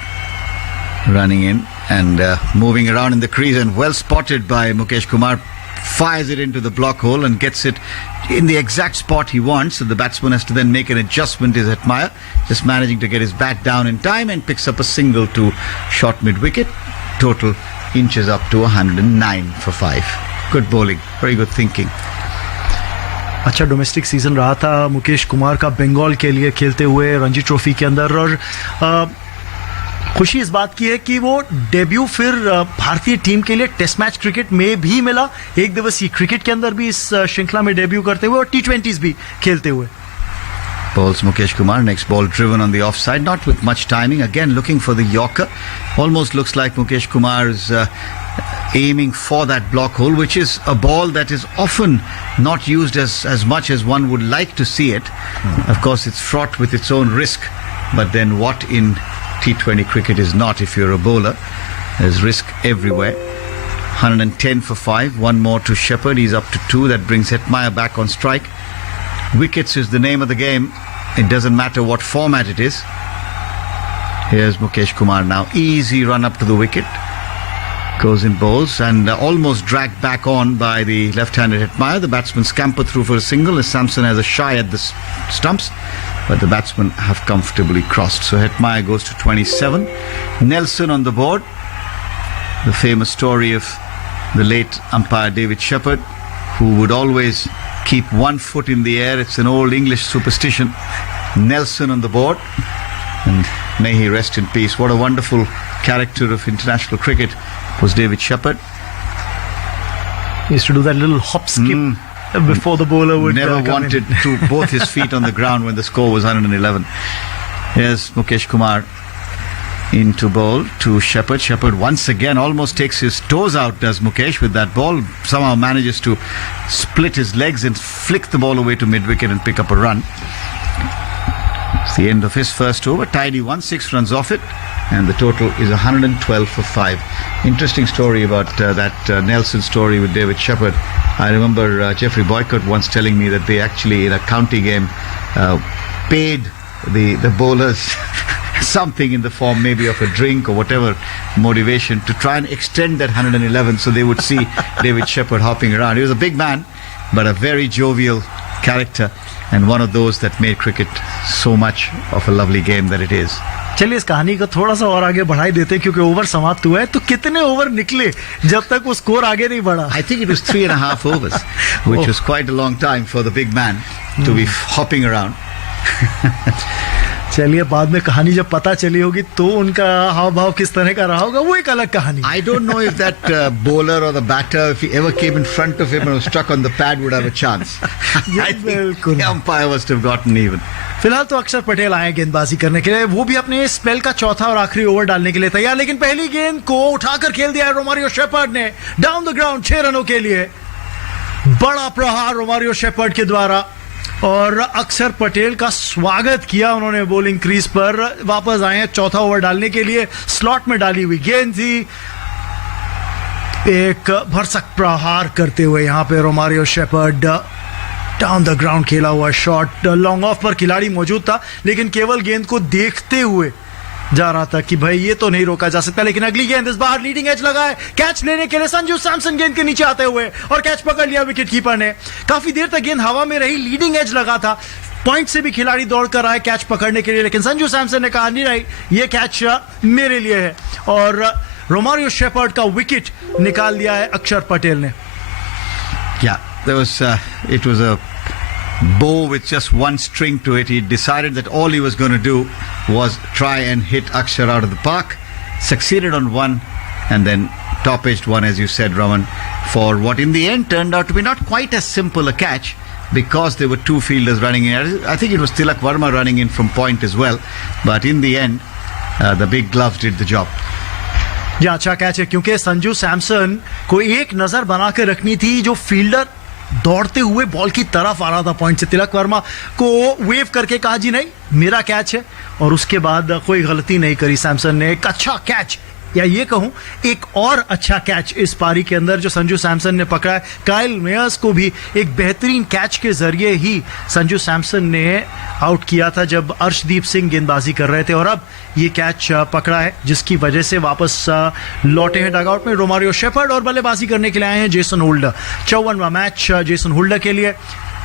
running in and moving around in the crease, and well spotted by Mukesh Kumar. Fires it into the block hole and gets it in the exact spot he wants. So the batsman has to then make an adjustment. Is Hetmyer just managing to get his bat down in time and picks up a single to short mid-wicket. Total inches up to 109 for 5. Good bowling, very good thinking. अच्छा डोमेस्टिक सीजन रहा था मुकेश कुमार का बंगाल के लिए खेलते हुए रणजी ट्रॉफी के अंदर, और खुशी इस बात की है कि वो डेब्यू फिर भारतीय टीम के लिए टेस्ट मैच क्रिकेट में भी मिला, एक दिवसीय क्रिकेट के अंदर भी इस श्रृंखला में डेब्यू करते हुए और T20s भी खेलते हुए. Bowls Mukesh Kumar, next ball driven on the offside, not with much timing, again looking for the Yorker. Almost looks like Mukesh Kumar is aiming for that block hole, which is a ball that is often not used as much as one would like to see it. Of course, it's fraught with its own risk, but then what in T20 cricket is not if you're a bowler? There's risk everywhere. 110 for 5, 1 more to Shepherd. He's up to 2. That brings Hetmyer back on strike. Wickets is the name of the game. It doesn't matter what format it is. Here's Mukesh Kumar now. Easy run up to the wicket. Goes in bowls and almost dragged back on by the left-handed Hetmyer. The batsman scampered through for a single as Samson has a shy at the stumps, but the batsmen have comfortably crossed. So Hetmyer goes to 27. Nelson on the board. The famous story of the late umpire David Shepherd, who would always keep 1 foot in the air. It's an old English superstition. Nelson on the board, and may he rest in peace. What a wonderful character of international cricket was David Shepherd. He used to do that little hop skip before the bowler would never come wanted in. to both his feet on the ground when the score was 111. Here's Mukesh Kumar into bowl to Shepherd. Shepherd once again almost takes his toes out, does Mukesh, with that ball. Somehow manages to split his legs and flick the ball away to mid-wicket and pick up a run. It's the end of his first over. Tidy 1, 6 runs off it, and the total is 112 for 5. Interesting story about that Nelson story with David Shepherd. I remember Jeffrey Boycott once telling me that they actually, in a county game, paid the bowlers something in the form maybe of a drink or whatever motivation to try and extend that 111 so they would see David Shepherd hopping around. He was a big man, but a very jovial character, and one of those that made cricket so much of a lovely game that it is. चलिए इस कहानी को थोड़ा सा और आगे बढ़ाई देते हैं क्योंकि ओवर समाप्त हुआ है. तो कितने ओवर निकले जब तक वो स्कोर आगे नहीं बढ़ा? I think it was 3.5 overs, which was quite a long time for the big man to be hopping around. चलिए बाद में कहानी जब पता चली होगी तो उनका हाव भाव किस तरह का रहा होगा, वो एक अलग कहानी. I don't know if that bowler or the batter, if he ever came in front of him and was struck on the pad, would have a chance. I think the umpire must have gotten even. फिलहाल तो अक्षर पटेल आए गेंदबाजी करने के लिए, वो भी अपने स्पेल का चौथा और आखिरी ओवर डालने के लिए तैयार. लेकिन पहली गेंद को उठाकर खेल दिया है रोमारियो शेपर्ड ने डाउन द ग्राउंड 6 रनों के लिए. बड़ा प्रहार रोमारियो शेपर्ड के द्वारा, और अक्षर पटेल का स्वागत किया उन्होंने बॉलिंग क्रीज पर. वापस आए हैं चौथा ओवर डालने के लिए. स्लॉट में डाली हुई गेंद थी. एक भरसक प्रहार करते हुए यहां पे Romario Shepherd down the ground खेला हुआ शॉट. लॉन्ग ऑफ पर खिलाड़ी मौजूद था लेकिन केवल गेंद को देखते हुए जा रहा था कि भाई ये तो नहीं रोका जा सकता. लेकिन अगली गेंद इस बार लीडिंग एज लगा है. कैच लेने के लिए संजू सैमसन गेंद के नीचे आते हुए और कैच पकड़ लिया विकेट कीपर ने. काफी देर तक गेंद हवा में रही, लीडिंग एज लगा था. पॉइंट से भी खिलाड़ी दौड़कर आए कैच पकड़ने के लिए, लेकिन संजू सैमसन ने कहा नहीं रही, ये कैच मेरे लिए है. और रोमारियो शेपर्ड का विकेट निकाल दिया है अक्षर पटेल ने. It was a bow with just one string to it. He decided that all he was going to do was try and hit Akshar out of the park. Succeeded on one and then top-edged one, as you said, Raman, for what in the end turned out to be not quite as simple a catch, because there were two fielders running in. I think it was Tilak Varma running in from point as well. But in the end, the big gloves did the job. जी अच्छा कैच है क्योंकि संजू सैमसन को एक नजर बना के रखनी थी जो फील्डर दौड़ते हुए बॉल की तरफ आ रहा था पॉइंट से। तिलक वर्मा को वेव करके कहा जी नहीं मेरा कैच है, और उसके बाद कोई गलती नहीं करी सैमसन ने। एक अच्छा कैच, या ये कहूं एक और अच्छा कैच इस पारी के अंदर जो संजू सैमसन ने पकड़ा है। काइल मेयर्स को भी एक बेहतरीन कैच के जरिए ही संजू सैमसन ने आउट किया था जब अर्शदीप सिंह गेंदबाजी कर रहे थे, और अब ये कैच पकड़ा है जिसकी वजह से वापस लौटे हैं डगआउट में रोमारियो शेफर्ड और बल्लेबाजी करने के लिए आए हैं जेसन होल्डर। 54वां मैच जेसन होल्डर के लिए,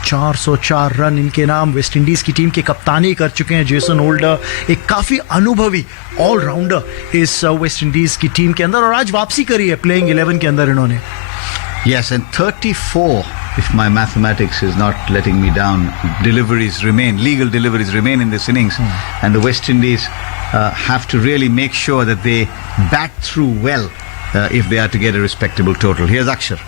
404 रन इनके नाम। वेस्ट इंडीज की टीम की कप्तानी कर चुके हैं जेसन होल्डर, एक काफी अनुभवी ऑलराउंडर इस वेस्ट इंडीज की टीम के अंदर, और आज वापसी करी है प्लेइंग 11 के अंदर इन्होंने। Yes, and 34, if my mathematics is not letting me down, deliveries remain, legal deliveries remain in this innings. And the West Indies have to really make sure that they bat through well if they are to get a respectable total. Here's Akshar.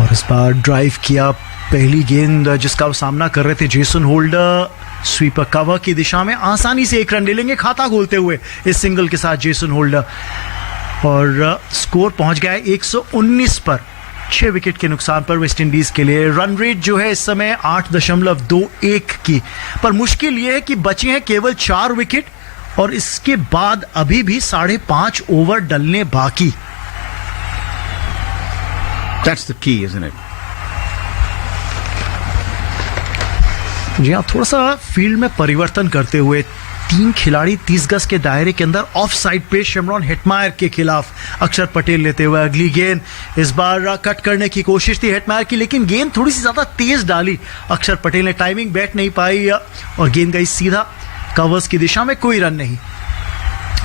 और इस बार ड्राइव किया पहली गेंद जिसका वो सामना कर रहे थे जेसन होल्डर, स्वीपर कवर की दिशा में आसानी से एक रन ले लेंगे खाता खोलते हुए इस सिंगल के साथ जेसन होल्डर, और स्कोर पहुंच गया है 119 पर। 6 विकेट के नुकसान पर वेस्ट इंडीज के लिए। रन रेट जो है इस समय 8.21 की, पर मुश्किल यह है कि बचे हैं केवल 4 विकेट और इसके बाद अभी भी 5.5 ओवर डलने बाकी। That's the key, isn't it? जी हाँ, थोड़ा सा फील्ड में परिवर्तन करते हुए 3 खिलाड़ी 30 गज के दायरे के अंदर ऑफ साइड पे शेमरॉन हेटमायर के खिलाफ अक्षर पटेल लेते हुए अगली गेंद। इस बार कट करने की कोशिश थी हेटमायर की, लेकिन गेंद थोड़ी सी ज्यादा तेज डाली अक्षर पटेल ने, टाइमिंग बैठ नहीं पाई और गेंद गई सीधा कवर्स की दिशा में, कोई रन नहीं।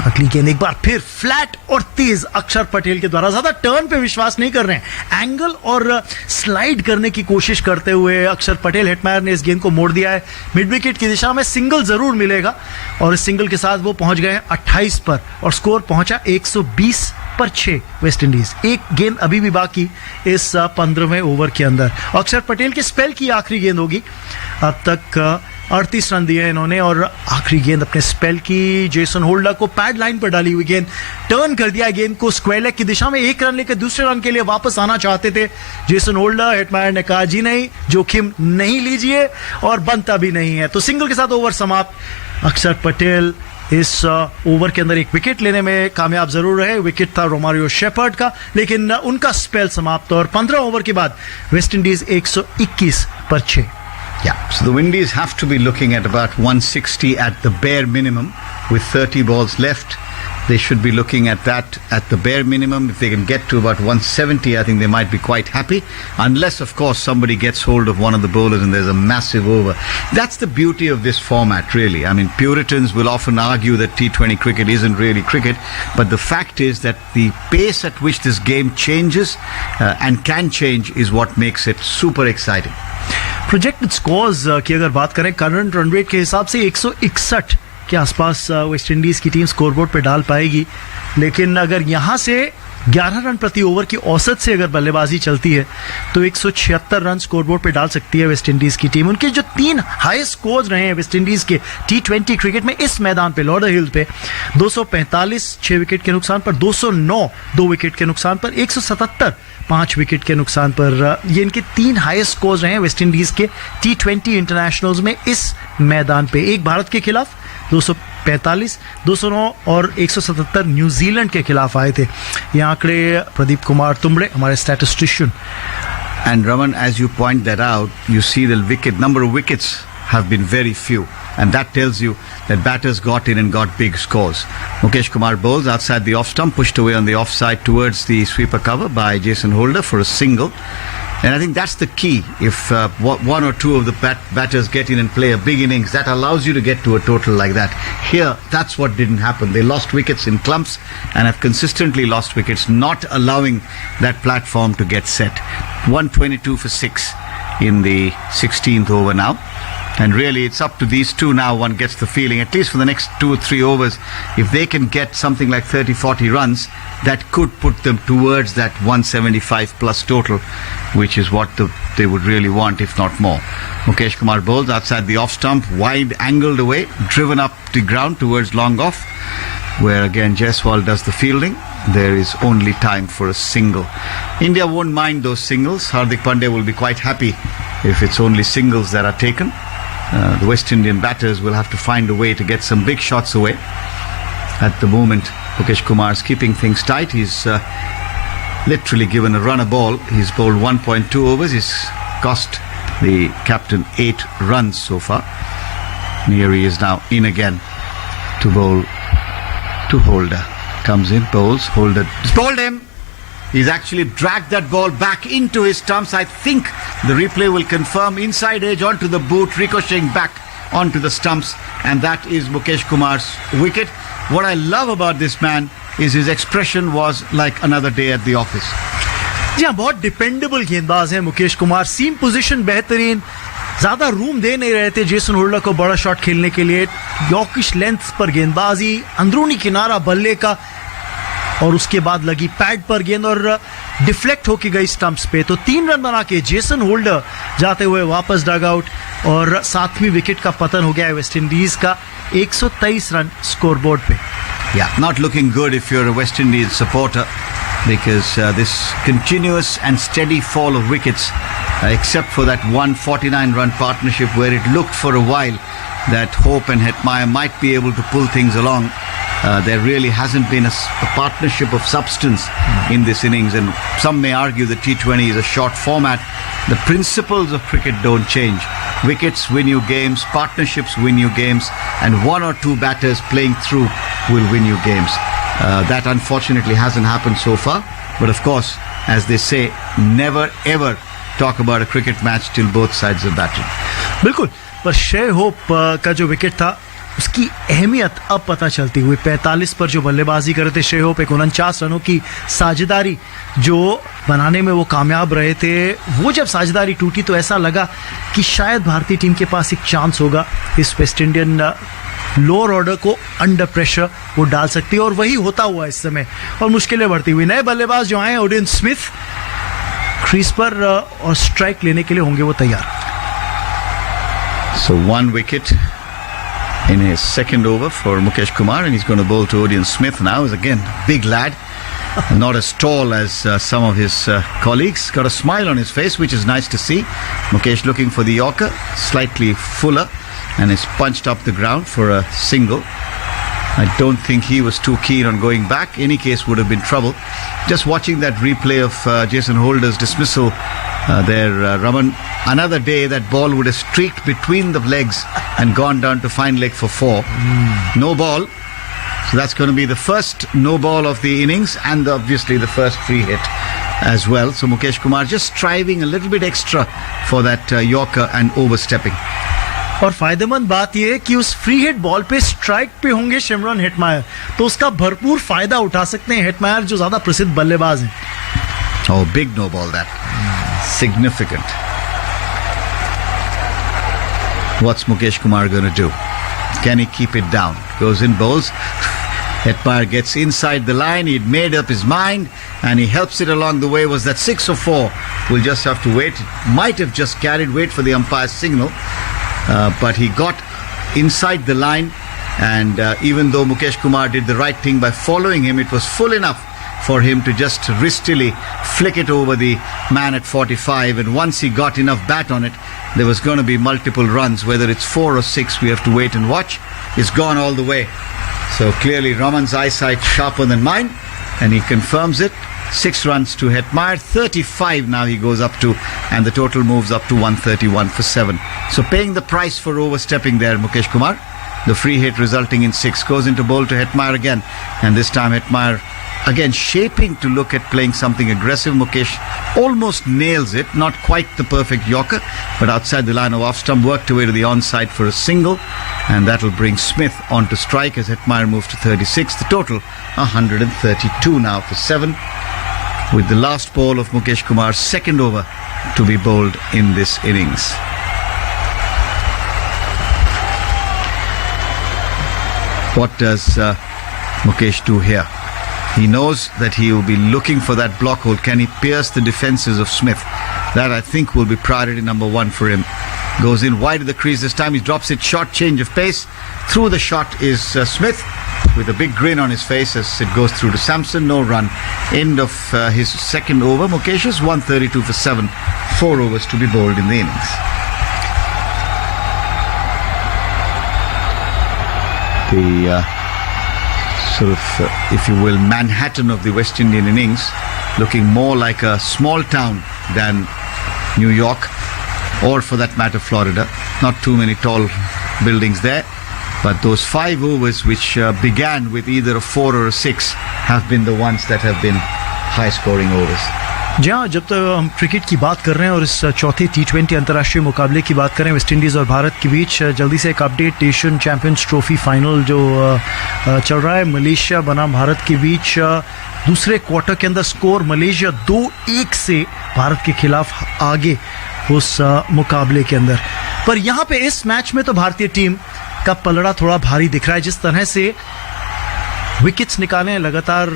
अगली गेंद एक बार फिर फ्लैट और तेज अक्षर पटेल के द्वारा, ज्यादा टर्न पे विश्वास नहीं कर रहे हैं, एंगल और स्लाइड करने की कोशिश करते हुए अक्षर पटेल। हेटमायर ने इस गेंद को मोड़ दिया है मिड विकेट की दिशा में, सिंगल जरूर मिलेगा, और इस सिंगल के साथ वो पहुंच गए हैं 28 पर और स्कोर पहुंचा 120 पर 6 वेस्ट इंडीज। एक गेंद अभी भी बाकी इस 15वें ओवर के अंदर। अक्षर पटेल के स्पेल की आखिरी गेंद होगी, अब तक 38 रन दिए इन्होंने, और आखिरी गेंद अपने स्पेल की जेसन होल्डर को पैड लाइन पर डाली हुई गेंद, टर्न कर दिया गेंद को स्क्वायर लेग की दिशा में, एक रन लेकर दूसरे रन के लिए वापस आना चाहते थे जेसन होल्डर। हेटमायर ने कहा जी नहीं, जोखिम नहीं लीजिए, और बनता भी नहीं है, तो सिंगल के साथ ओवर समाप्त। अक्षर पटेल इस ओवर के अंदर एक विकेट लेने में कामयाब जरूर रहे, विकेट था रोमारियो शेफर्ड का, लेकिन उनका स्पेल समाप्त, और 15 ओवर के बाद वेस्ट इंडीज 121 पर 6। Yeah, so the Windies have to be looking at about 160 at the bare minimum with 30 balls left. They should be looking at that at the bare minimum. If they can get to about 170, I think they might be quite happy. Unless, of course, somebody gets hold of one of the bowlers and there's a massive over. That's the beauty of this format, really. I mean, Puritans will often argue that T20 cricket isn't really cricket, but the fact is that the pace at which this game changes and can change is what makes it super exciting. Projected scores की अगर बात करें करंट रन रेट के हिसाब से 161 के आसपास वेस्ट इंडीज की टीम स्कोरबोर्ड पे डाल पाएगी, लेकिन अगर यहां से 11 रन प्रति ओवर की औसत से अगर बल्लेबाजी चलती है तो 176 रन स्कोरबोर्ड पे डाल सकती है वेस्ट इंडीज की टीम। उनके जो 3 हाईएस्ट स्कोर्स रहे हैं वेस्ट इंडीज के T20 क्रिकेट में इस मैदान पे लॉर्डर हिल पे, 245 6 विकेट के नुकसान पर, 209 2 विकेट के नुकसान पर, 177 5 विकेट के नुकसान पर, ये इनके 3 हाईएस्ट स्कोर्स रहे हैं वेस्ट इंडीज के T20 इंटरनेशनल्स में इस मैदान पे। एक भारत के खिलाफ 245, 209 और 177 न्यूजीलैंड के खिलाफ आए थे। ये आंकड़े प्रदीप कुमार तुंबड़े हमारे statistician. And Raman, as you point that out, you see the number of wickets have been very few. And that tells you that batters got in and got big scores. Mukesh Kumar bowls outside the off stump, pushed away on the offside towards the sweeper cover by Jason Holder for a single. And I think that's the key. If one or two of the batters get in and play a big innings, that allows you to get to a total like that. Here, that's what didn't happen. They lost wickets in clumps and have consistently lost wickets, not allowing that platform to get set. 122 for 6 in the 16th over now. And really, it's up to these two now, one gets the feeling, at least for the next 2 or 3 overs, if they can get something like 30, 40 runs, that could put them towards that 175 plus total, which is what they would really want, if not more. Mukesh Kumar bowls outside the off stump, wide angled away, driven up the ground towards long off, where again Jaiswal does the fielding. There is only time for a single. India won't mind those singles. Hardik Pandya will be quite happy if it's only singles that are taken. The West Indian batters will have to find a way to get some big shots away. At the moment, Mukesh Kumar is keeping things tight. He's literally given a runner ball. He's bowled 1.2 overs. He's cost the captain 8 runs so far. Here he is now in again to bowl to Holder. Comes in, bowls, Holder. Just bowled him. He's actually dragged that ball back into his stumps. I think the replay will confirm inside edge onto the boot, ricocheting back onto the stumps. And that is Mukesh Kumar's wicket. What I love about this man is his expression was like another day at the office. जी हाँ, बहुत डिपेंडेबल गेंदबाज है मुकेश कुमार. सीम पोजीशन बेहतरीन, ज्यादा रूम दे नहीं रहे थे जेसन होल्डर को बड़ा शॉट खेलने के लिए. यॉर्किश लेंथ पर गेंदबाजी, अंदरूनी किनारा बल्ले का, और उसके बाद लगी पैड पर गेंद और डिफ्लेक्ट होके गई स्टंप्स पे. तो 3 रन बना के जेसन होल्डर जाते हुए वापस डग आउट और 7वीं विकेट का पतन हो गया है वेस्ट इंडीज का. 123 रन स्कोरबोर्ड पे. Yeah, not looking good if you're a West Indies supporter, because this continuous and steady fall of wickets, except for that 149-run partnership where it looked for a while that Hope and Hetmeyer might be able to pull things along, there really hasn't been a partnership of substance in this innings. And some may argue that T20 is a short format. The principles of cricket don't change. Wickets win you games, partnerships win you games, and 1 or 2 batters playing through will win you games. That unfortunately hasn't happened so far. But of course, as they say, never ever talk about a cricket match till both sides are batting. बिल्कुल, पर शेर होप का जो विकेट था उसकी अहमियत अब पता चलती हुई. 45 पर जो बल्लेबाजी कर रहे थे शेर होप, एक 49 रनों की साझेदारी जो बनाने में वो कामयाब रहे थे, वो जब साझेदारी टूटी तो ऐसा लगा कि शायद भारतीय टीम के पास एक चांस होगा. इस वेस्ट इंडियन लोअर ऑर्डर को अंडर प्रेशर वो डाल सकती है, और वही होता हुआ इस समय. और मुश्किलें बढ़ती हुई. नए बल्लेबाज जो आए, ओडियन स्मिथ क्रीज पर और स्ट्राइक लेने के लिए होंगे वो तैयार. So 1 wicket in his second over for Mukesh Kumar, and he's going to bowl to Odean Smith now. He's again big lad, not as tall as some of his colleagues. Got a smile on his face, which is nice to see. Mukesh looking for the Yorker, slightly fuller, and is punched up the ground for a single. I don't think he was too keen on going back. Any case would have been trouble. Just watching that replay of Jason Holder's dismissal there, Raman, another day that ball would have streaked between the legs and gone down to fine leg for 4. No ball. So that's going to be the first no ball of the innings, and obviously the first free hit as well. So Mukesh Kumar just striving a little bit extra for that Yorker and overstepping. और फायदेमंद बात यह है कि उस फ्री हिट बॉल पे स्ट्राइक पे होंगे शिमरन हेटमायर, तो उसका भरपूर फायदा उठा सकते हैं हेटमायर जो ज्यादा प्रसिद्ध बल्लेबाज हैं. Oh, big no ball that. Significant. What's Mukesh Kumar going to do? Can he keep it down? Goes in, bowls. Hetmeyer gets inside the line. He'd made up his mind, and he helps it along the way. Was that 6 or 4? We'll just have to wait. Might have just carried wait for the umpire's signal. But he got inside the line, and even though Mukesh Kumar did the right thing by following him, it was full enough for him to just wristily flick it over the man at 45. And once he got enough bat on it, there was going to be multiple runs. Whether it's 4 or 6, we have to wait and watch. It's gone all the way. So clearly Raman's eyesight sharper than mine, and he confirms it. 6 runs to Hetmeyer, 35 now he goes up to, and the total moves up to 131 for 7. So paying the price for overstepping there, Mukesh Kumar. The free hit resulting in 6 goes into bowl to Hetmeyer again, and this time Hetmeyer again shaping to look at playing something aggressive. Mukesh almost nails it, not quite the perfect Yorker, but outside the line of off stump, worked away to the onside for a single, and that'll bring Smith onto strike as Hetmeyer moves to 36. The total 132 now for 7, with the last ball of Mukesh Kumar's second over to be bowled in this innings. What does Mukesh do here? He knows that he will be looking for that block hole. Can he pierce the defenses of Smith? That, I think, will be priority number one for him. Goes in wide of the crease this time. He drops it short, change of pace. Through the shot is Smith with a big grin on his face as it goes through to Samson. No run. End of his second over. Mukesh is 132 for 7. 4 overs to be bowled in the innings. The sort of, if you will, Manhattan of the West Indian innings, looking more like a small town than New York, or for that matter Florida. Not too many tall buildings there, but those 5 overs which began with either a 4 or a 6 have been the ones that have been high scoring overs. जी हाँ, जब तक हम क्रिकेट की बात कर रहे हैं और इस चौथे T20 अंतर्राष्ट्रीय मुकाबले की बात करें वेस्ट इंडीज़ और भारत के बीच, जल्दी से एक update. Asian champions trophy final जो चल रहा है मलेशिया बनाम भारत के बीच, दूसरे क्वार्टर के अंदर स्कोर मलेशिया 2-1 से भारत के खिलाफ आगे उस मुकाबले के अंदर। पर यहाँ पे इस मैच में तो भारतीय टीम का पलड़ा थोड़ा भारी दिख रहा है, जिस तरह से विकेट्स निकाले लगातार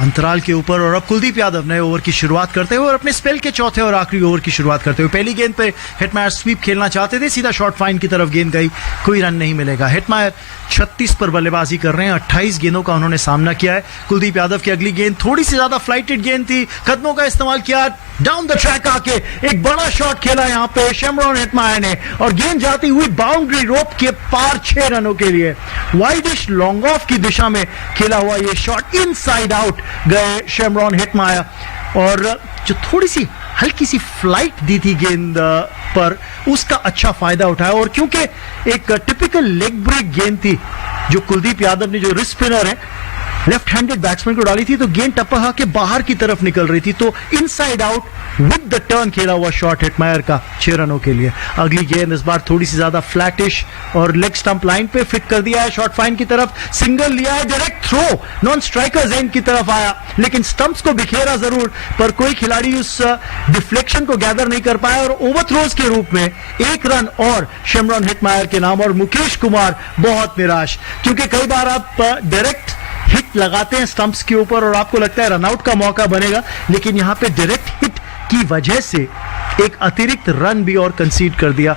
अंतराल के ऊपर। और अब कुलदीप यादव नए ओवर की शुरुआत करते हुए और अपने स्पेल के चौथे और आखिरी ओवर की शुरुआत करते हुए, पहली गेंद पे हिटमायर स्वीप खेलना चाहते थे, सीधा शॉर्ट फाइन की तरफ गेंद गई, कोई रन नहीं मिलेगा। हिटमायर 36 पर बल्लेबाजी कर रहे हैं, 28 गेंदों का उन्होंने सामना किया है। कुलदीप यादव की अगली गेंद थोड़ी सी ज्यादा फ्लाइटेड गेंद थी, कदमों का इस्तेमाल किया, डाउन द ट्रैक आके एक बड़ा शॉट खेला यहाँ पे शमरॉन हिटमायर ने, और गेंद जाती हुई बाउंड्री रोप के पार 6 रनों के लिए। वाइडिश लॉन्ग ऑफ की दिशा में खेला हुआ ये शॉट, इनसाइड आउट गए शमरॉन हिटमायर, और जो थोड़ी सी हल्की सी फ्लाइट दी थी गेंद पर, उसका अच्छा फायदा उठाया। और क्योंकि एक टिपिकल लेग ब्रेक गेंद थी जो कुलदीप यादव ने, जो रिस्ट स्पिनर है, लेफ्ट हैंडेड बैट्समैन को डाली थी, तो गेंद टपका के बाहर की तरफ निकल रही थी, तो inside out with the turn खेला हुआ शॉट हिटमायर का 6 रनों के लिए। अगली गेंद इस बार थोड़ी सी ज्यादा फ्लैटिश और लेग स्टंप लाइन पे फिट कर दिया है, शॉर्ट फाइन की तरफ सिंगल लिया है, direct throw non striker end की तरफ आया, लेकिन स्टंप्स को बिखेरा जरूर, पर कोई खिलाड़ी उस डिफ्लेक्शन को गैदर नहीं कर पाया, और ओवरथ्रोज के रूप में 1 रन और शमरॉन हिटमायर के नाम। और मुकेश कुमार बहुत निराश, क्योंकि कई बार आप डायरेक्ट हिट लगाते हैं स्टंप्स के ऊपर और आपको लगता है रनआउट का मौका बनेगा, लेकिन यहां पे डायरेक्ट हिट की वजह से एक अतिरिक्त रन भी और कंसीड कर दिया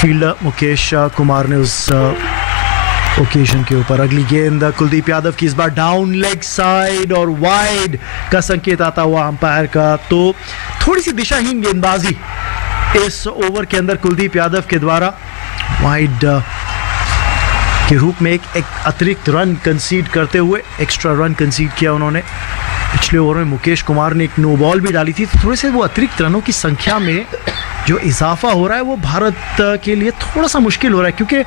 फील्डर मुकेश कुमार ने उस ओकेजन के ऊपर। अगली गेंद कुलदीप यादव की, इस बार डाउन लेग साइड और वाइड का संकेत आता हुआ अंपायर का, तो थोड़ी सी दिशाहीन गेंदबाजी इस ओवर के अंदर कुलदीप यादव के द्वारा। वाइड के रूप में एक अतिरिक्त रन कंसीड करते हुए, एक्स्ट्रा रन कंसीड किया उन्होंने। पिछले ओवर में मुकेश कुमार ने एक नो बॉल भी डाली थी, तो थोड़े से वो अतिरिक्त रनों की संख्या में जो इजाफा हो रहा है वो भारत के लिए थोड़ा सा मुश्किल हो रहा है, क्योंकि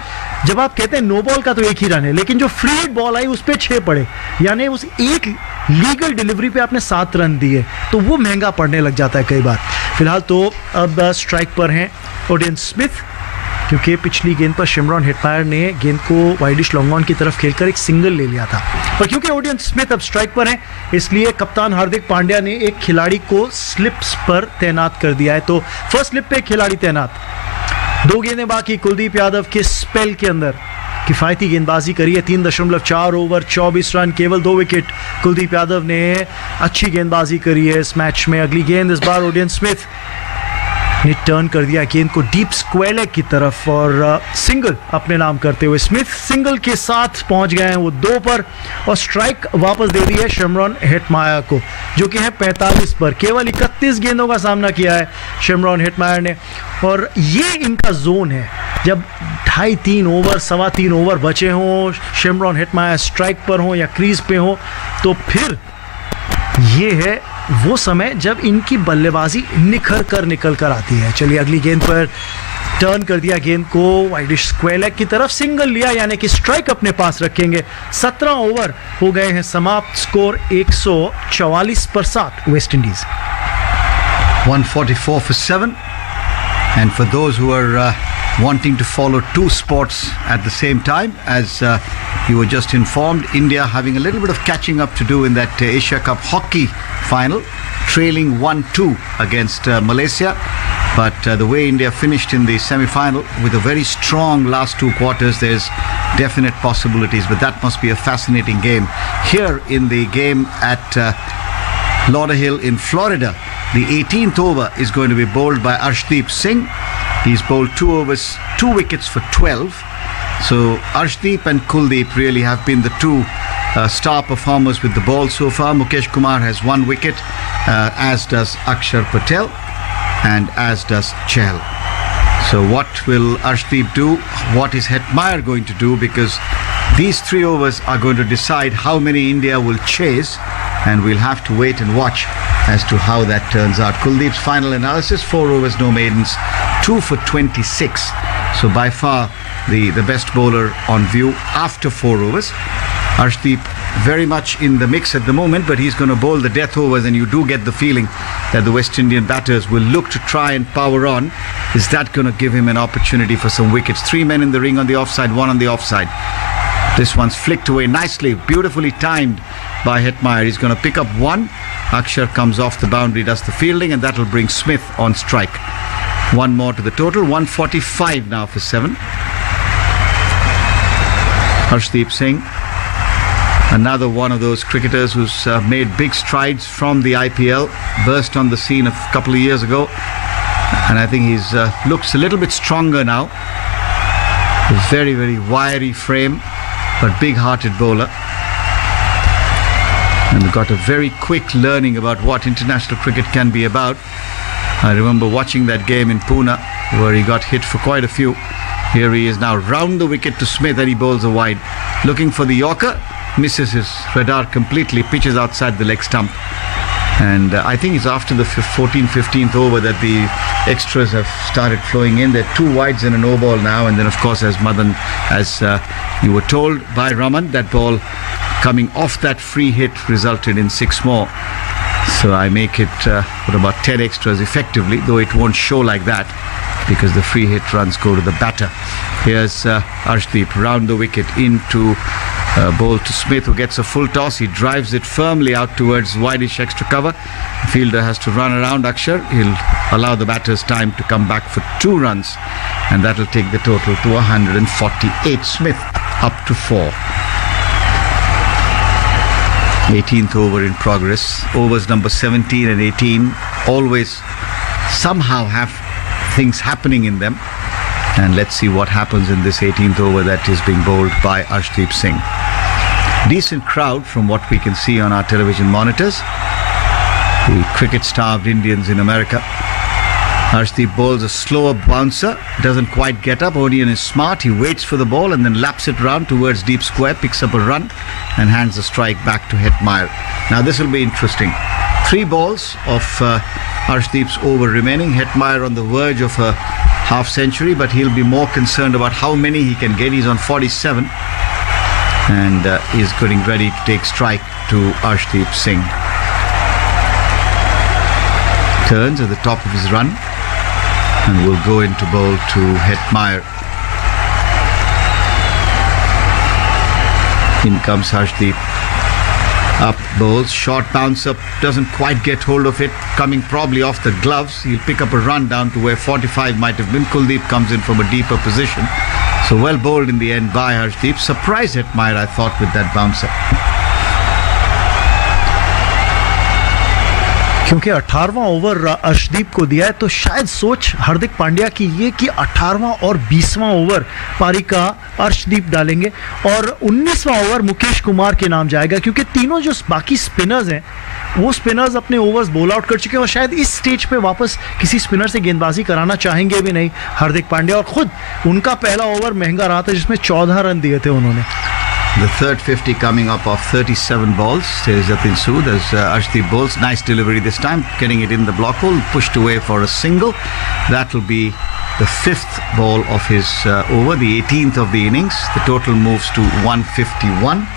जब आप कहते हैं नो बॉल का तो एक ही रन है, लेकिन जो फ्री हिट बॉल आई उस पर 6 पड़े, यानी उस एक लीगल डिलीवरी पे आपने 7 रन दिए, तो वो महंगा पड़ने लग जाता है कई बार। फिलहाल तो अब स्ट्राइक पर हैं ओडियन स्मिथ, क्योंकि पिछली गेंद पर शमरॉन हिटमायर ने गेंद को वाइडिश लॉन्ग ऑन की तरफ खेलकर एक सिंगल ले लिया था। पर क्योंकि ओडियन स्मिथ अब स्ट्राइक पर हैं, इसलिए कप्तान हार्दिक पांड्या ने एक खिलाड़ी को स्लिप्स पर तैनात कर दिया है। तो फर्स्ट स्लिप पे खिलाड़ी तैनात, 2 गेंदें बाकी। कुलदीप यादव के स्पेल के अंदर किफायती गेंदबाजी करी है, 3.4 ओवर 24 रन, केवल 2 विकेट। कुलदीप यादव ने अच्छी गेंदबाजी करी है इस मैच में। अगली गेंद इस बार ओडियन स्मिथ ने टर्न कर दिया गेंद को डीप स्क्वायर लेग की तरफ और सिंगल अपने नाम करते हुए स्मिथ सिंगल के साथ पहुंच गए हैं वो 2 पर, और स्ट्राइक वापस दे दी है शमरॉन हिटमायर को, जो कि है 45 पर। केवल 31 गेंदों का सामना किया है शमरॉन हिटमायर ने, और ये इनका जोन है जब 2.5-3 ओवर 3.25 ओवर बचे हों, शमरॉन हिटमायर स्ट्राइक पर हों या क्रीज पे हों, तो फिर ये है वो समय जब इनकी बल्लेबाजी निखर कर आती है। चलिए अगली गेंद पर टर्न कर दिया गेंद को वाइडिश स्क्वायर लेग की तरफ, सिंगल लिया, यानी कि स्ट्राइक अपने पास रखेंगे। 17 ओवर हो गए हैं समाप्त, स्कोर 144 पर 7 West Indies. 144 for 7, and for those who are wanting to follow 2 sports at the same time, as you were just informed, India having a little bit of catching up to do in that Asia Cup hockey final, trailing 1-2 against Malaysia. But the way India finished in the semi-final with a very strong last two quarters, there's definite possibilities. But that must be a fascinating game. Here in the game at Lauderhill in Florida, the 18th over is going to be bowled by Arshdeep Singh. He's bowled 2 overs, 2 wickets for 12. So Arshdeep and Kuldeep really have been the two star performers with the ball so far. Mukesh Kumar has 1 wicket, as does Akshar Patel and as does Chahal. So what will Arshdeep do? What is Hetmyer going to do? Because these 3 overs are going to decide how many India will chase, and we'll have to wait and watch as to how that turns out. Kuldeep's final analysis: 4 overs, no maidens, 2 for 26. So by far the best bowler on view after 4 overs. Arshdeep very much in the mix at the moment, but he's going to bowl the death overs, and you do get the feeling that the West Indian batters will look to try and power on. Is that going to give him an opportunity for some wickets? 3 men in the ring on the offside, 1 on the offside. This one's flicked away nicely, beautifully timed by Hetmyer. He's going to pick up 1. Akshar comes off the boundary, does the fielding, and that'll bring Smith on strike. 1 more to the total, 145 now for 7. Arshdeep Singh, another one of those cricketers who's made big strides from the IPL, burst on the scene a couple of years ago, and I think he's looks a little bit stronger now. A very, very wiry frame, but big-hearted bowler, and got a very quick learning about what international cricket can be about. I remember watching that game in Pune where he got hit for quite a few. Here he is now round the wicket to Smith, and he bowls a wide, looking for the Yorker. Misses his radar completely, pitches outside the leg stump. And I think it's after the 14th, 15th over that the extras have started flowing in. There are 2 wides and a no ball now. And then, of course, as you were told by Raman, that ball coming off that free hit resulted in 6 more. So I make it for about 10 extras effectively, though it won't show like that because the free hit runs go to the batter. Here's Arshdeep round the wicket into bowl to Smith, who gets a full toss. He drives it firmly out towards wideish extra cover. The fielder has to run around Akshar. He'll allow the batters time to come back for 2 runs, and that'll take the total to 148. Smith up to 4. 18th over in progress. Overs number 17 and 18 always somehow have things happening in them, and let's see what happens in this 18th over that is being bowled by Arshdeep Singh. Decent crowd from what we can see on our television monitors. The cricket-starved Indians in America. Arshdeep bowls a slower bouncer, doesn't quite get up. Odion is smart, he waits for the ball and then laps it round towards deep square, picks up a run and hands the strike back to Hetmyer. Now this will be interesting. 3 balls of Arshdeep's over remaining. Hetmyer on the verge of a half century, but he'll be more concerned about how many he can get. He's on 47 and is getting ready to take strike to Arshdeep Singh. Turns at the top of his run and will go into bowl to Hetmyer. In comes Arshdeep. Up bowls, short bouncer, doesn't quite get hold of it, coming probably off the gloves. He'll pick up a run down to where 45 might have been. Kuldeep comes in from a deeper position. So well bowled in the end by Arshdeep. Surprised Hetmyer, I thought, with that bouncer. क्योंकि 18वां ओवर अर्शदीप को दिया है, तो शायद सोच हार्दिक पांड्या की ये कि 18वां और 20वां ओवर पारी का अर्शदीप डालेंगे और 19वां ओवर मुकेश कुमार के नाम जाएगा, क्योंकि तीनों जो बाकी स्पिनर्स हैं वो स्पिनर्स अपने ओवर्स बॉल आउट कर चुके हैं और शायद इस स्टेज पे वापस किसी स्पिनर से गेंदबाजी कराना चाहेंगे भी नहीं हार्दिक पांड्या। और खुद उनका पहला ओवर महंगा रहा था जिसमें 14 रन दिए थे उन्होंने। The third 50 coming up of 37 balls. There's Jatin Sood as Arshdeep bowls. Nice delivery this time, getting it in the block hole, pushed away for a single. That will be the 5th ball of his over, the 18th of the innings. The total moves to 151.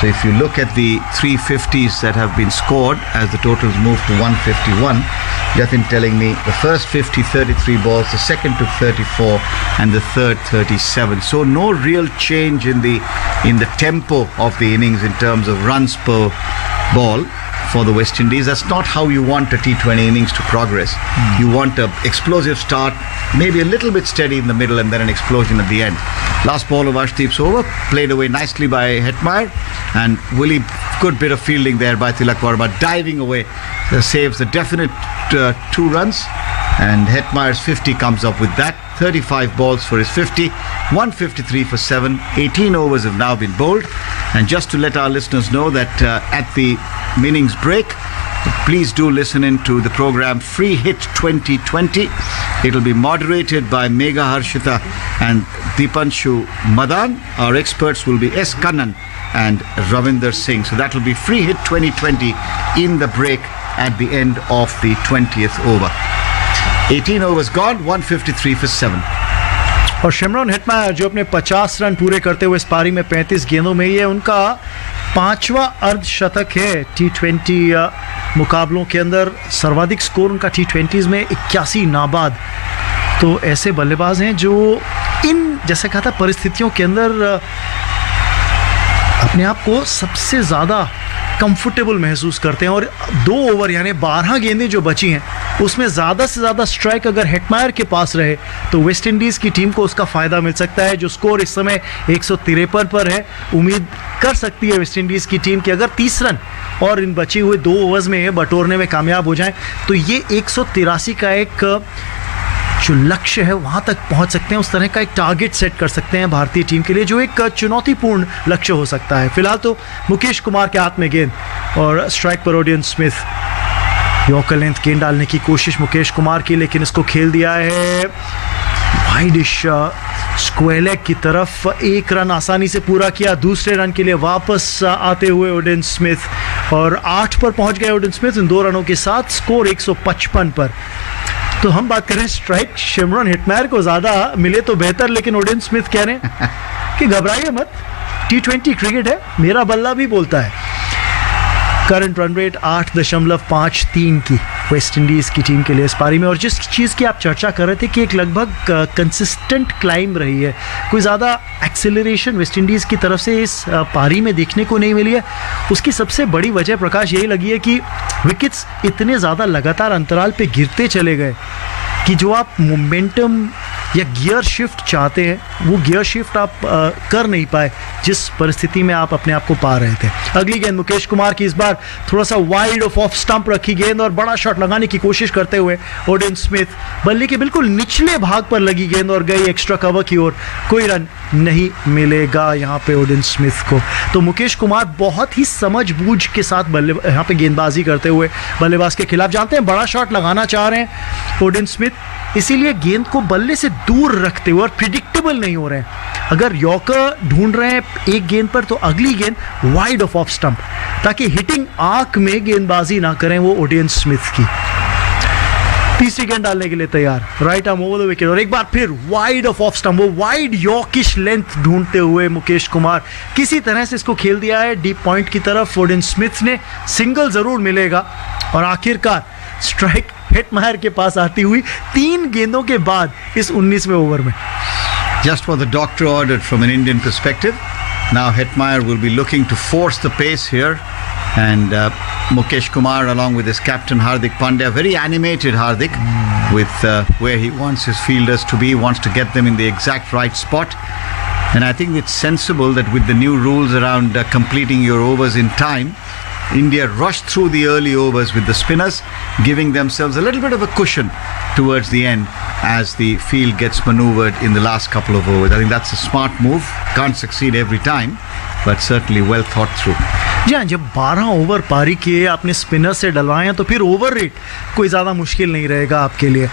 So if you look at the 350s that have been scored as the totals move to 151, Jatin telling me the first 50, 33 balls, the second took 34 and the third 37. So no real change in the tempo of the innings in terms of runs per ball. for the West Indies. That's not how you want a T20 innings to progress. You want an explosive start, maybe a little bit steady in the middle, and then an explosion at the end. Last ball of Arshdeep's over, played away nicely by Hetmyer, and Willie, good bit of fielding there by Tilak Varma, diving away, saves the definite 2 runs, and Hetmyer's 50 comes up with that. 35 balls for his 50, 153 for 7, 18 overs have now been bowled. And just to let our listeners know that at the innings break, please do listen in to the program Free Hit 2020. It'll be moderated by Megha Harshita and Deepanshu Madan. Our experts will be S. Kannan and Ravinder Singh. So that will be Free Hit 2020 in the break at the end of the 20th over. 18 overs gone, 153 for 7. और शिमरन हेटमायर जो अपने 50 रन पूरे करते हुए इस पारी में 35 गेंदों में, ये उनका 5वां अर्धशतक है T20 मुकाबलों के अंदर. सर्वाधिक स्कोर उनका T20s में 81 नाबाद. तो ऐसे बल्लेबाज हैं जो इन, जैसे कहा था, परिस्थितियों के अंदर अपने आप को सबसे ज़्यादा कंफर्टेबल महसूस करते हैं. और 2 ओवर यानी 12 गेंदें जो बची हैं, उसमें ज़्यादा से ज़्यादा स्ट्राइक अगर हेटमायर के पास रहे तो वेस्ट इंडीज़ की टीम को उसका फ़ायदा मिल सकता है. जो स्कोर इस समय 153 पर है, उम्मीद कर सकती है वेस्ट इंडीज़ की टीम कि अगर 30 रन और इन बचे हुए 2 ओवर्स में बटोरने में कामयाब हो जाएं तो ये 183 का एक जो लक्ष्य है वहाँ तक पहुँच सकते हैं. उस तरह का एक टारगेट सेट कर सकते हैं भारतीय टीम के लिए, जो एक चुनौतीपूर्ण लक्ष्य हो सकता है. फिलहाल तो मुकेश कुमार के हाथ में गेंद और स्ट्राइक पर ओडियन स्मिथ. यॉर्कर लेंथ गेंद डालने की कोशिश मुकेश कुमार की, लेकिन इसको खेल दिया है वाइडिश स्क्वेलेग की तरफ. 1 रन आसानी से पूरा किया. दूसरे रन के लिए वापस आते हुए ओडियन स्मिथ, और 8 पर पहुंच गए ओडियन स्मिथ इन 2 रनों के साथ. स्कोर 155 पर. तो हम बात करें स्ट्राइक शिमरन हेटमायर को ज़्यादा मिले तो बेहतर, लेकिन ओडियन स्मिथ कह रहे हैं कि घबराइए मत, T20 क्रिकेट है, मेरा बल्ला भी बोलता है. करंट रन रेट 8.53 की वेस्ट इंडीज़ की टीम के लिए इस पारी में. और जिस चीज़ की आप चर्चा कर रहे थे कि एक लगभग कंसिस्टेंट क्लाइंब रही है, कोई ज़्यादा एक्सेलरेशन वेस्ट इंडीज़ की तरफ से इस पारी में देखने को नहीं मिली है, उसकी सबसे बड़ी वजह प्रकाश यही लगी है कि विकेट्स इतने ज़्यादा लगातार अंतराल पे गिरते चले गए कि जो आप मोमेंटम या गियर शिफ्ट चाहते हैं वो गियर शिफ्ट आप कर नहीं पाए जिस परिस्थिति में आप अपने आप को पा रहे थे. अगली गेंद मुकेश कुमार की, इस बार थोड़ा सा वाइड ऑफ स्टंप रखी गेंद और बड़ा शॉट लगाने की कोशिश करते हुए ओडियन स्मिथ. बल्ले के बिल्कुल निचले भाग पर लगी गेंद और गई एक्स्ट्रा कवर की ओर. कोई रन नहीं मिलेगा यहाँ पे ओडियन स्मिथ को. तो मुकेश कुमार बहुत ही समझबूझ के साथ यहाँ पे गेंदबाजी करते हुए बल्लेबाज के खिलाफ, जानते हैं बड़ा शॉट लगाना चाह रहे हैं ओडियन स्मिथ, इसीलिए गेंद को बल्ले से दूर रखते हुए और प्रिडिक्टेबल नहीं हो रहे हैं. अगर यॉर्कर ढूंढ रहे हैं एक गेंद पर तो अगली गेंद वाइड ऑफ स्टंप, ताकि हिटिंग आर्क में गेंदबाजी ना करें वो ओडियन स्मिथ की. तीसरी गेंद डालने के लिए तैयार, right arm over the wicket, और एक बार फिर वाइड ऑफ स्टंप, वो वाइड यॉर्किश लेंथ ढूंढते हुए मुकेश कुमार किसी तरह से इसको खेल दिया है डीप पॉइंट की तरफ. ओडियन स्मिथ ने सिंगल जरूर मिलेगा और आखिरकार स्ट्राइक हेटमायर के पास आती हुई 3 गेंदों के बाद इस 19वें ओवर में. Just what the doctor ordered from an Indian perspective. Now Hetmyer will be looking to force the pace here, and Mukesh Kumar along with his captain Hardik Pandya, very animated Hardik, with where he wants his fielders to be, wants to get them in the exact right spot. And I think it's sensible that with the new rules around completing your overs in time, India rushed through the early overs with the spinners, giving themselves a little bit of a cushion towards the end as the field gets maneuvered in the last couple of overs. I think that's a smart move. Can't succeed every time, but certainly well thought through. जी हाँ, जब 12 ओवर पारी किए आपने स्पिनर से डलवाए हैं तो फिर ओवर रेट कोई ज़्यादा मुश्किल नहीं रहेगा आपके लिए.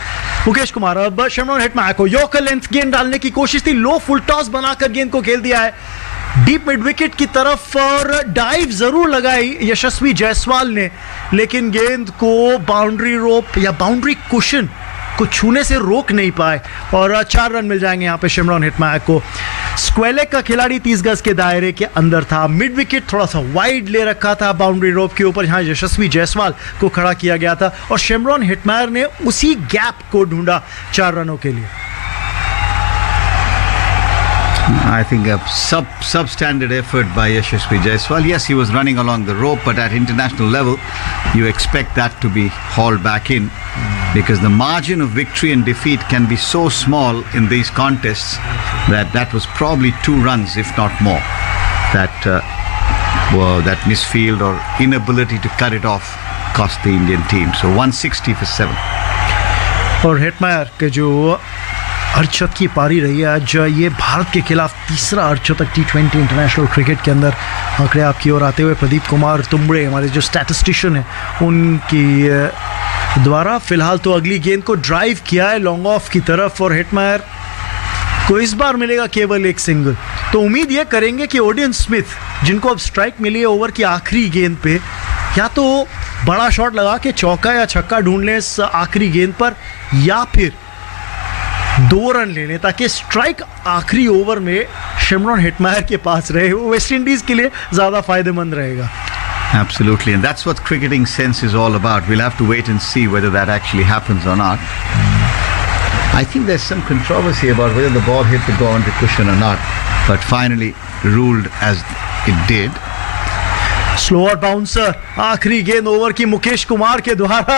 मुकेश कुमार, अब शिमरन हेटमायर को यॉर्कर लेंथ गेंद डालने की कोशिश थी, लो फुल टॉस बनाकर गेंद को खेल दिया है डीप मिड विकेट की तरफ, और डाइव जरूर लगाई यशस्वी जायसवाल ने, लेकिन गेंद को बाउंड्री रोप या बाउंड्री कुशन को छूने से रोक नहीं पाए, और 4 रन मिल जाएंगे यहाँ पे शिमरन हेटमायर को. स्क्वेलेग का खिलाड़ी 30 गज के दायरे के अंदर था, मिड विकेट थोड़ा सा वाइड ले रखा था बाउंड्री रोप के ऊपर, यहाँ यशस्वी जायसवाल को खड़ा किया गया था और शिमरन हेटमायर ने उसी गैप को ढूंढा 4 रनों के लिए. I think a substandard effort by Yashasvi Jaiswal. Yes, he was running along the rope, but at international level, you expect that to be hauled back in, because the margin of victory and defeat can be so small in these contests that was probably 2 runs, if not more. That misfield or inability to cut it off cost the Indian team. So 160 for 7. और हेटमायर के जो अर्धशतक की पारी रही है आज, ये भारत के खिलाफ तीसरा अर्धशतक T20 इंटरनेशनल क्रिकेट के अंदर। आंकड़े आपकी ओर आते हुए प्रदीप कुमार तुम्बड़े, हमारे जो स्टैटिस्टिशियन हैं, उनकी द्वारा फिलहाल तो अगली गेंद को ड्राइव किया है लॉन्ग ऑफ की तरफ, और हेटमायर को इस बार मिलेगा केवल एक सिंगल। तो उम्मीद ये करेंगे कि ओडियन स्मिथ, जिनको अब स्ट्राइक मिली है ओवर की आखिरी गेंद पे, या तो बड़ा शॉट लगा के चौका या छक्का ढूंढ लें इस आखिरी गेंद पर, या फिर 2 रन ले लें, ताकि स्ट्राइक आखिरी ओवर में शिमरॉन हेटमायर के पास रहे। वो वेस्ट इंडीज के लिए ज़्यादा फायदेमंद रहेगा। Absolutely, and that's what cricketing sense is all about. We'll have to wait and see whether that actually happens or not. I think there's some controversy about whether the ball hit the boundary cushion or not, but finally ruled as it did. Slower bouncer, आखिरी गेंद ओवर की मुकेश कुमार के द्वारा,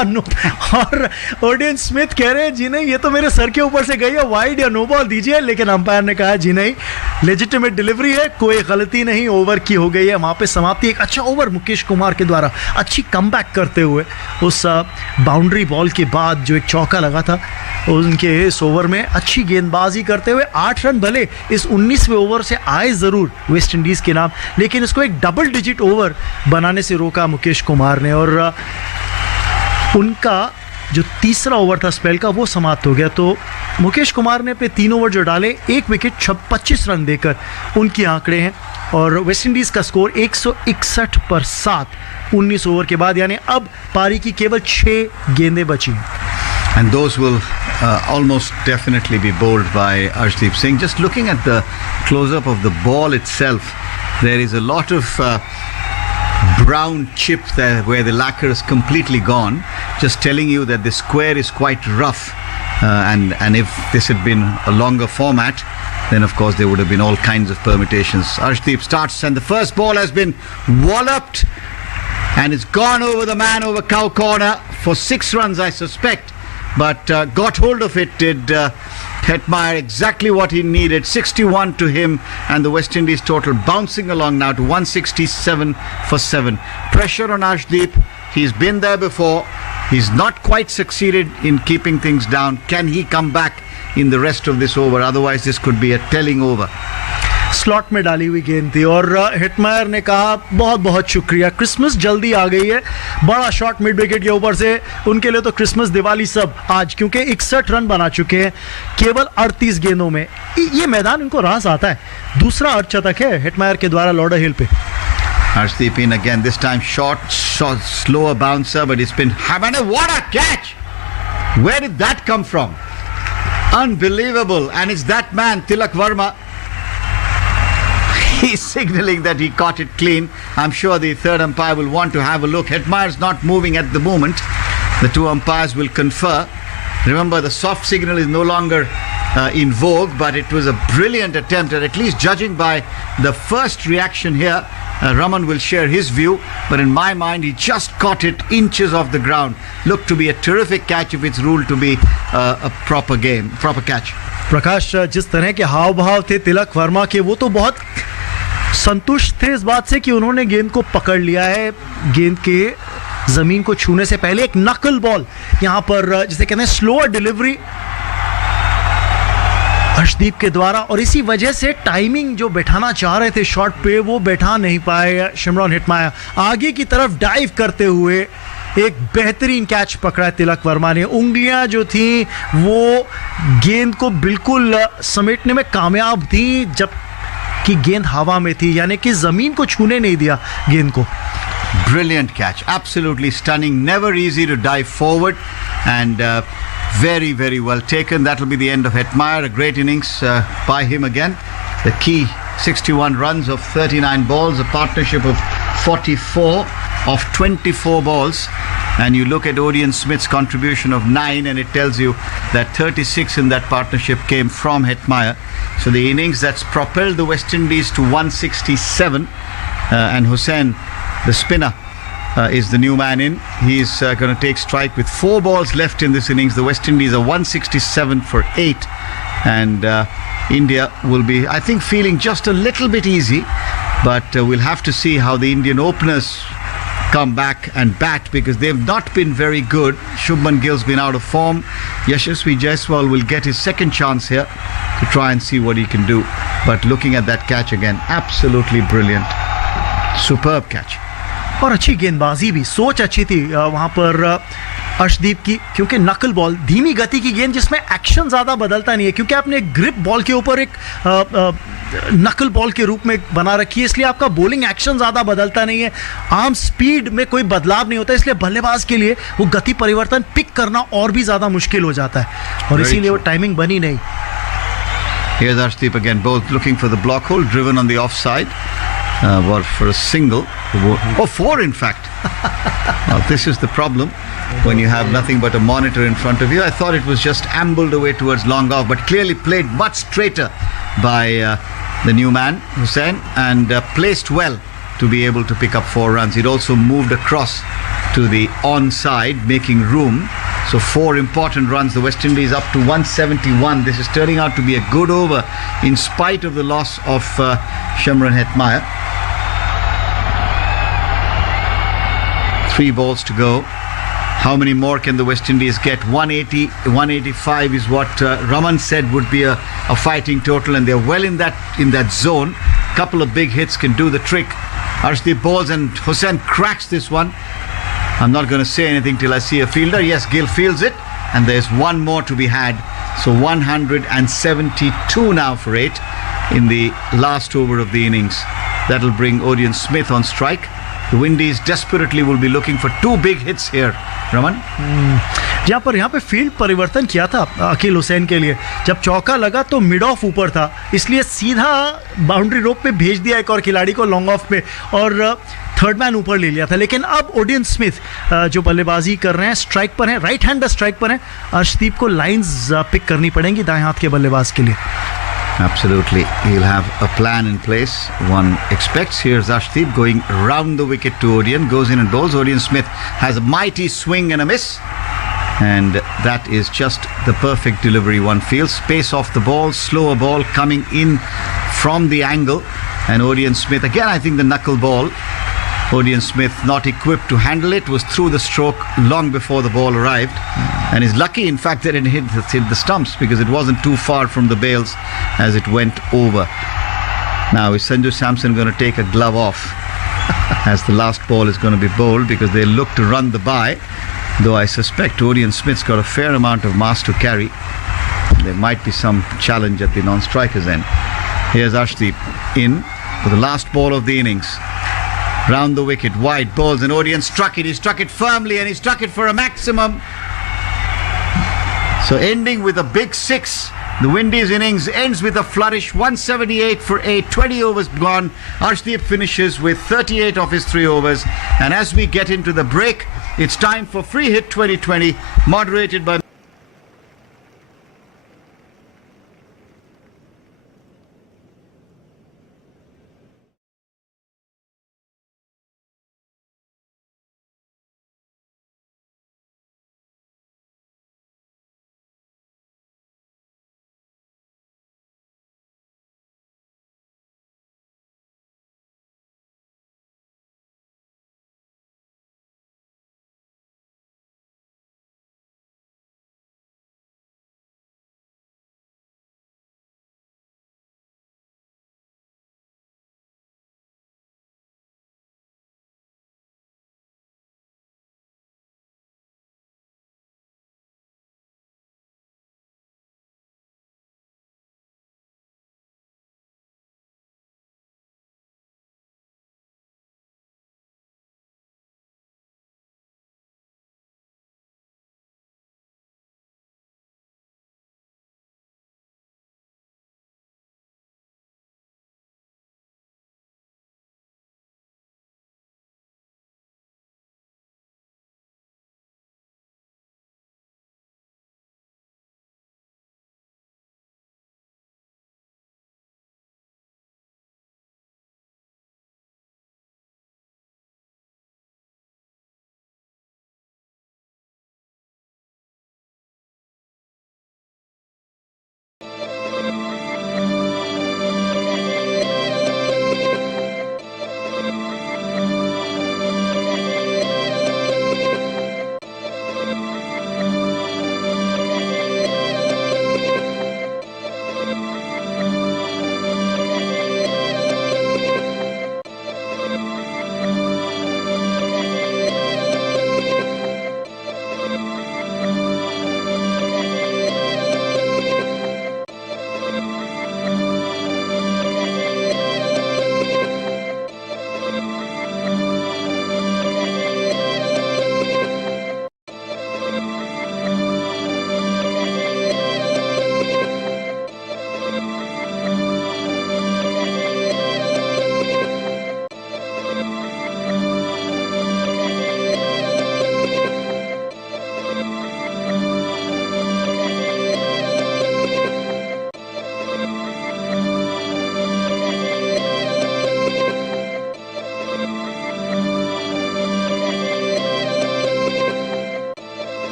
और ओडियन स्मिथ कह रहे हैं जी नहीं, ये तो मेरे सर के ऊपर से गई है, वाइड या नो बॉल दीजिए, लेकिन अंपायर ने कहा जी नहीं, लेजिटिमेट डिलीवरी है, कोई गलती नहीं, ओवर की हो गई है, वहाँ पे समाप्ति। एक अच्छा ओवर मुकेश कुमार के द्वारा, अच्छी कमबैक करते हुए उस बाउंड्री बॉल के बाद जो एक चौका लगा था, उनके इस ओवर में अच्छी गेंदबाजी करते हुए 8 रन भले इस 19वें ओवर से आए ज़रूर वेस्ट इंडीज़ के नाम, लेकिन इसको एक डबल डिजिट ओवर बनाने से रोका मुकेश कुमार ने, और उनका जो तीसरा ओवर था स्पेल का वो समाप्त हो गया। तो मुकेश कुमार ने अपने 3 ओवर जो डाले, 1 विकेट 25 रन देकर उनके आंकड़े हैं, और वेस्ट इंडीज़ का स्कोर 161 पर 7 19 ओवर के बाद, यानी अब पारी की केवल 6 गेंदें बची हैं। And those will almost definitely be bowled by Arshdeep Singh. Just looking at the close-up of the ball itself, there is a lot of brown chip there where the lacquer is completely gone, just telling you that the square is quite rough. And if this had been a longer format, then of course there would have been all kinds of permutations. Arshdeep starts, and the first ball has been walloped, and it's gone over the man over cow corner for 6 runs, I suspect. But got hold of it, did Hetmeyer, exactly what he needed. 61 to him, and the West Indies total bouncing along now to 167 for 7. Pressure on Arshdeep. He's been there before. He's not quite succeeded in keeping things down. Can he come back in the rest of this over? Otherwise, this could be a telling over. Slot में डाली हुई गेंद थी, और हेटमायर ने कहा बहुत बहुत शुक्रिया, क्रिसमस जल्दी आ गई है, बड़ा शॉट मिड विकेट के ऊपर से, उनके लिए तो क्रिसमस दिवाली सब आज, क्योंकि 61 रन बना चुके हैं केवल 38 गेंदों में। ये मैदान इनको रास आता है। दूसरा अर्धशतक है हेटमायर के द्वारा लॉर्डर हिल पे। Arshdeep in again, this time short, slower bouncer, but it's been hammered. What a catch! Where did that come from? Unbelievable. And it's that man, Tilak Varma. He's signaling that he caught it clean. I'm sure the third umpire will want to have a look. Hetmeyer's not moving at the moment. The 2 umpires will confer. Remember, the soft signal is no longer in vogue, but it was a brilliant attempt, at least judging by the first reaction here. Raman will share his view, but in my mind, he just caught it inches off the ground. Looked to be a terrific catch if it's ruled to be a proper catch. प्रकाश, जिस तरह के हाव भाव थे तिलक वर्मा के, वो तो बहुत संतुष्ट थे इस बात से कि उन्होंने गेंद को पकड़ लिया है। गेंद के जमीन को छूने से पहले एक नकल बॉल, यहां पर जिसे कहते हैं स्लोअर डिलीवरी अर्शदीप के द्वारा, और इसी वजह से टाइमिंग जो बैठाना चाह रहे थे शॉट पे वो बैठा नहीं पाए शिमरॉन हेटमायर। आगे की तरफ डाइव करते हुए एक बेहतरीन कैच पकड़ा तिलक वर्मा ने। उंगलियां जो थी वो गेंद को बिल्कुल समेटने में कामयाब थी जब कि गेंद हवा में थी, यानी कि जमीन को छूने नहीं दिया गेंद को। Brilliant catch, absolutely stunning, never easy to dive forward, and very, very well taken. That will be the end of Hetmeyer. A great innings by him again. The key 61 runs of 39 balls, a partnership of 44 of 24 balls. And you look at Odean Smith's contribution of 9, and it tells you that 36 in that partnership came from Hetmeyer. So the innings that's propelled the West Indies to 167. And Hussain, the spinner, is the new man in. He's going to take strike with 4 balls left in this innings. The West Indies are 167 for 8. And India will be, I think, feeling just a little bit easy. But we'll have to see how the Indian openers come back and bat, because they've not been very good. Shubman Gill's been out of form. Yashasvi Jaiswal will get his second chance here to try and see what he can do. But looking at that catch again, absolutely brilliant. Superb catch. और अच्छी गेंदबाजी भी, सोच अच्छी थी वहाँ पर अर्शदीप की, क्योंकि नकल बॉल, धीमी गति की गेंद जिसमें एक्शन ज़्यादा बदलता नहीं है, क्योंकि आपने एक ग्रिप बॉल के ऊपर एक नकल बॉल के रूप में बना रखी है, इसलिए आपका बॉलिंग एक्शन ज़्यादा बदलता नहीं है, आर्म स्पीड में कोई बदलाव नहीं होता, इसलिए बल्लेबाज के लिए वो गति परिवर्तन पिक करना और भी ज़्यादा मुश्किल हो जाता है, और इसीलिए वो टाइमिंग बनी नहीं. Here's Arshdeep again, both looking for the block hole, driven on the offside. For a single. Oh, 4 in fact. Now, this is the problem when you have nothing but a monitor in front of you. I thought it was just ambled away towards long off, but clearly played much straighter by the new man, Hussain, and placed well to be able to pick up 4 runs. He'd also moved across to the onside, making room. So 4 important runs. The West Indies up to 171. This is turning out to be a good over in spite of the loss of Shamran Hetmeyer. 3 balls to go. How many more can the West Indies get? 180, 185 is what Raman said would be a fighting total, and they're well in that zone. Couple of big hits can do the trick. Arshdeep bowls and Hussain cracks this one. I'm not going to say anything till I see a fielder. Yes, Gill fields it, and there's one more to be had. So 172 now for 8 in the last over of the innings. That'll bring Odean Smith on strike. The Windies desperately will be looking for 2 big hits here. Raman? यहाँ पे फील्ड परिवर्तन किया था अकील हुसैन के लिए. जब चौका लगा तो मिड ऑफ ऊपर था, इसलिए सीधा बाउंड्री रोप पे भेज दिया एक और खिलाड़ी को लॉन्ग ऑफ पे, और थर्ड मैन ऊपर ले लिया था. लेकिन अब ओडियन स्मिथ जो बल्लेबाजी कर रहे हैं, स्ट्राइक पर हैं, राइट हैंड स्ट्राइक पर हैं. अर्शदीप को लाइंस पिक करनी पड़ेंगी दाएं हाथ के बल्लेबाज के लिए. Absolutely. He'll have a plan in place, one expects. Here's Arshdeep going round the wicket to Odean, goes in and bowls. Odean Smith has a mighty swing and a miss, and that is just the perfect delivery, one feels. Space off the ball, slower ball coming in from the angle, and Odean Smith, again I think the knuckle ball. Odean Smith not equipped to handle it, was through the stroke long before the ball arrived, and is lucky in fact that it hit the stumps, because it wasn't too far from the bails as it went over. Now is Sanju Samson going to take a glove off as the last ball is going to be bowled, because they look to run the bye, though I suspect Odean Smith's got a fair amount of mass to carry. There might be some challenge at the non-strikers end. Here's Arshdeep in for the last ball of the innings. Round the wicket, wide balls, and Odean struck it. He struck it firmly, and he struck it for a maximum. So ending with a big 6. The Windies innings ends with a flourish. 178 for 8, 20 overs gone. Arshdeep finishes with 38 of his 3 overs. And as we get into the break, it's time for Free Hit 2020, moderated by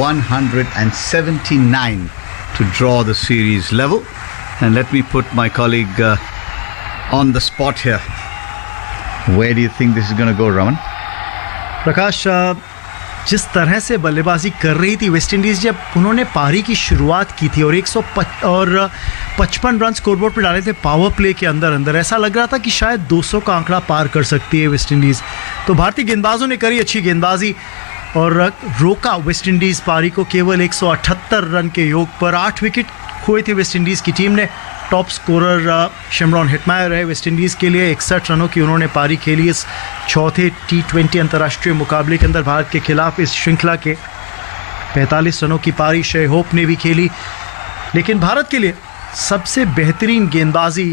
179 to draw the series level. And let me put my colleague on the spot here. Where do you think this is going to go, Raman? प्रकाश, जिस तरह से बल्लेबाजी कर रही थी वेस्ट इंडीज, जब उन्होंने पारी की शुरुआत की थी और 155 रन स्कोरबोर्ड पर डाले थे पावर प्ले के अंदर अंदर, ऐसा लग रहा था कि शायद 200 का आंकड़ा पार कर सकती है वेस्ट इंडीज़. तो भारतीय गेंदबाजों ने करी अच्छी गेंदबाजी और रोका वेस्ट इंडीज़ पारी को केवल 178 रन के योग पर. 8 विकेट खोए थे वेस्ट इंडीज़ की टीम ने. टॉप स्कोरर शमरॉन हिटमायर रहे वेस्ट इंडीज़ के लिए. 61 रनों की उन्होंने पारी खेली इस चौथे T20 अंतर्राष्ट्रीय मुकाबले के अंदर भारत के खिलाफ. इस श्रृंखला के 45 रनों की पारी शे होप ने भी खेली. लेकिन भारत के लिए सबसे बेहतरीन गेंदबाजी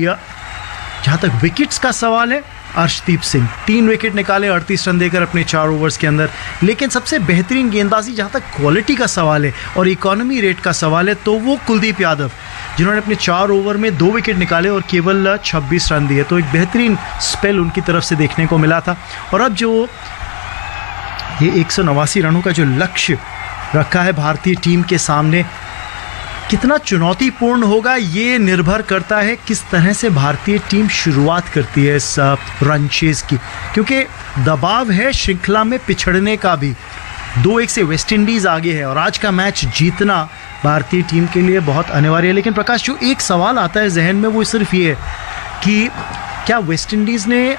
जहाँ तक विकेट्स का सवाल है, अर्शदीप सिंह 3 विकेट निकाले 38 रन देकर अपने 4 ओवर्स के अंदर. लेकिन सबसे बेहतरीन गेंदबाजी जहाँ तक क्वालिटी का सवाल है और इकोनॉमी रेट का सवाल है, तो वो कुलदीप यादव, जिन्होंने अपने 4 ओवर में 2 विकेट निकाले और केवल 26 रन दिए. तो एक बेहतरीन स्पेल उनकी तरफ से देखने को मिला था. और अब जो ये 189 रनों का जो लक्ष्य रखा है भारतीय टीम के सामने, कितना चुनौतीपूर्ण होगा ये निर्भर करता है किस तरह से भारतीय टीम शुरुआत करती है इस रन चेज की. क्योंकि दबाव है श्रृंखला में पिछड़ने का भी. 2-1 से वेस्ट इंडीज़ आगे है और आज का मैच जीतना भारतीय टीम के लिए बहुत अनिवार्य है. लेकिन प्रकाश, जो एक सवाल आता है जहन में वो सिर्फ ये है कि क्या वेस्ट इंडीज़ ने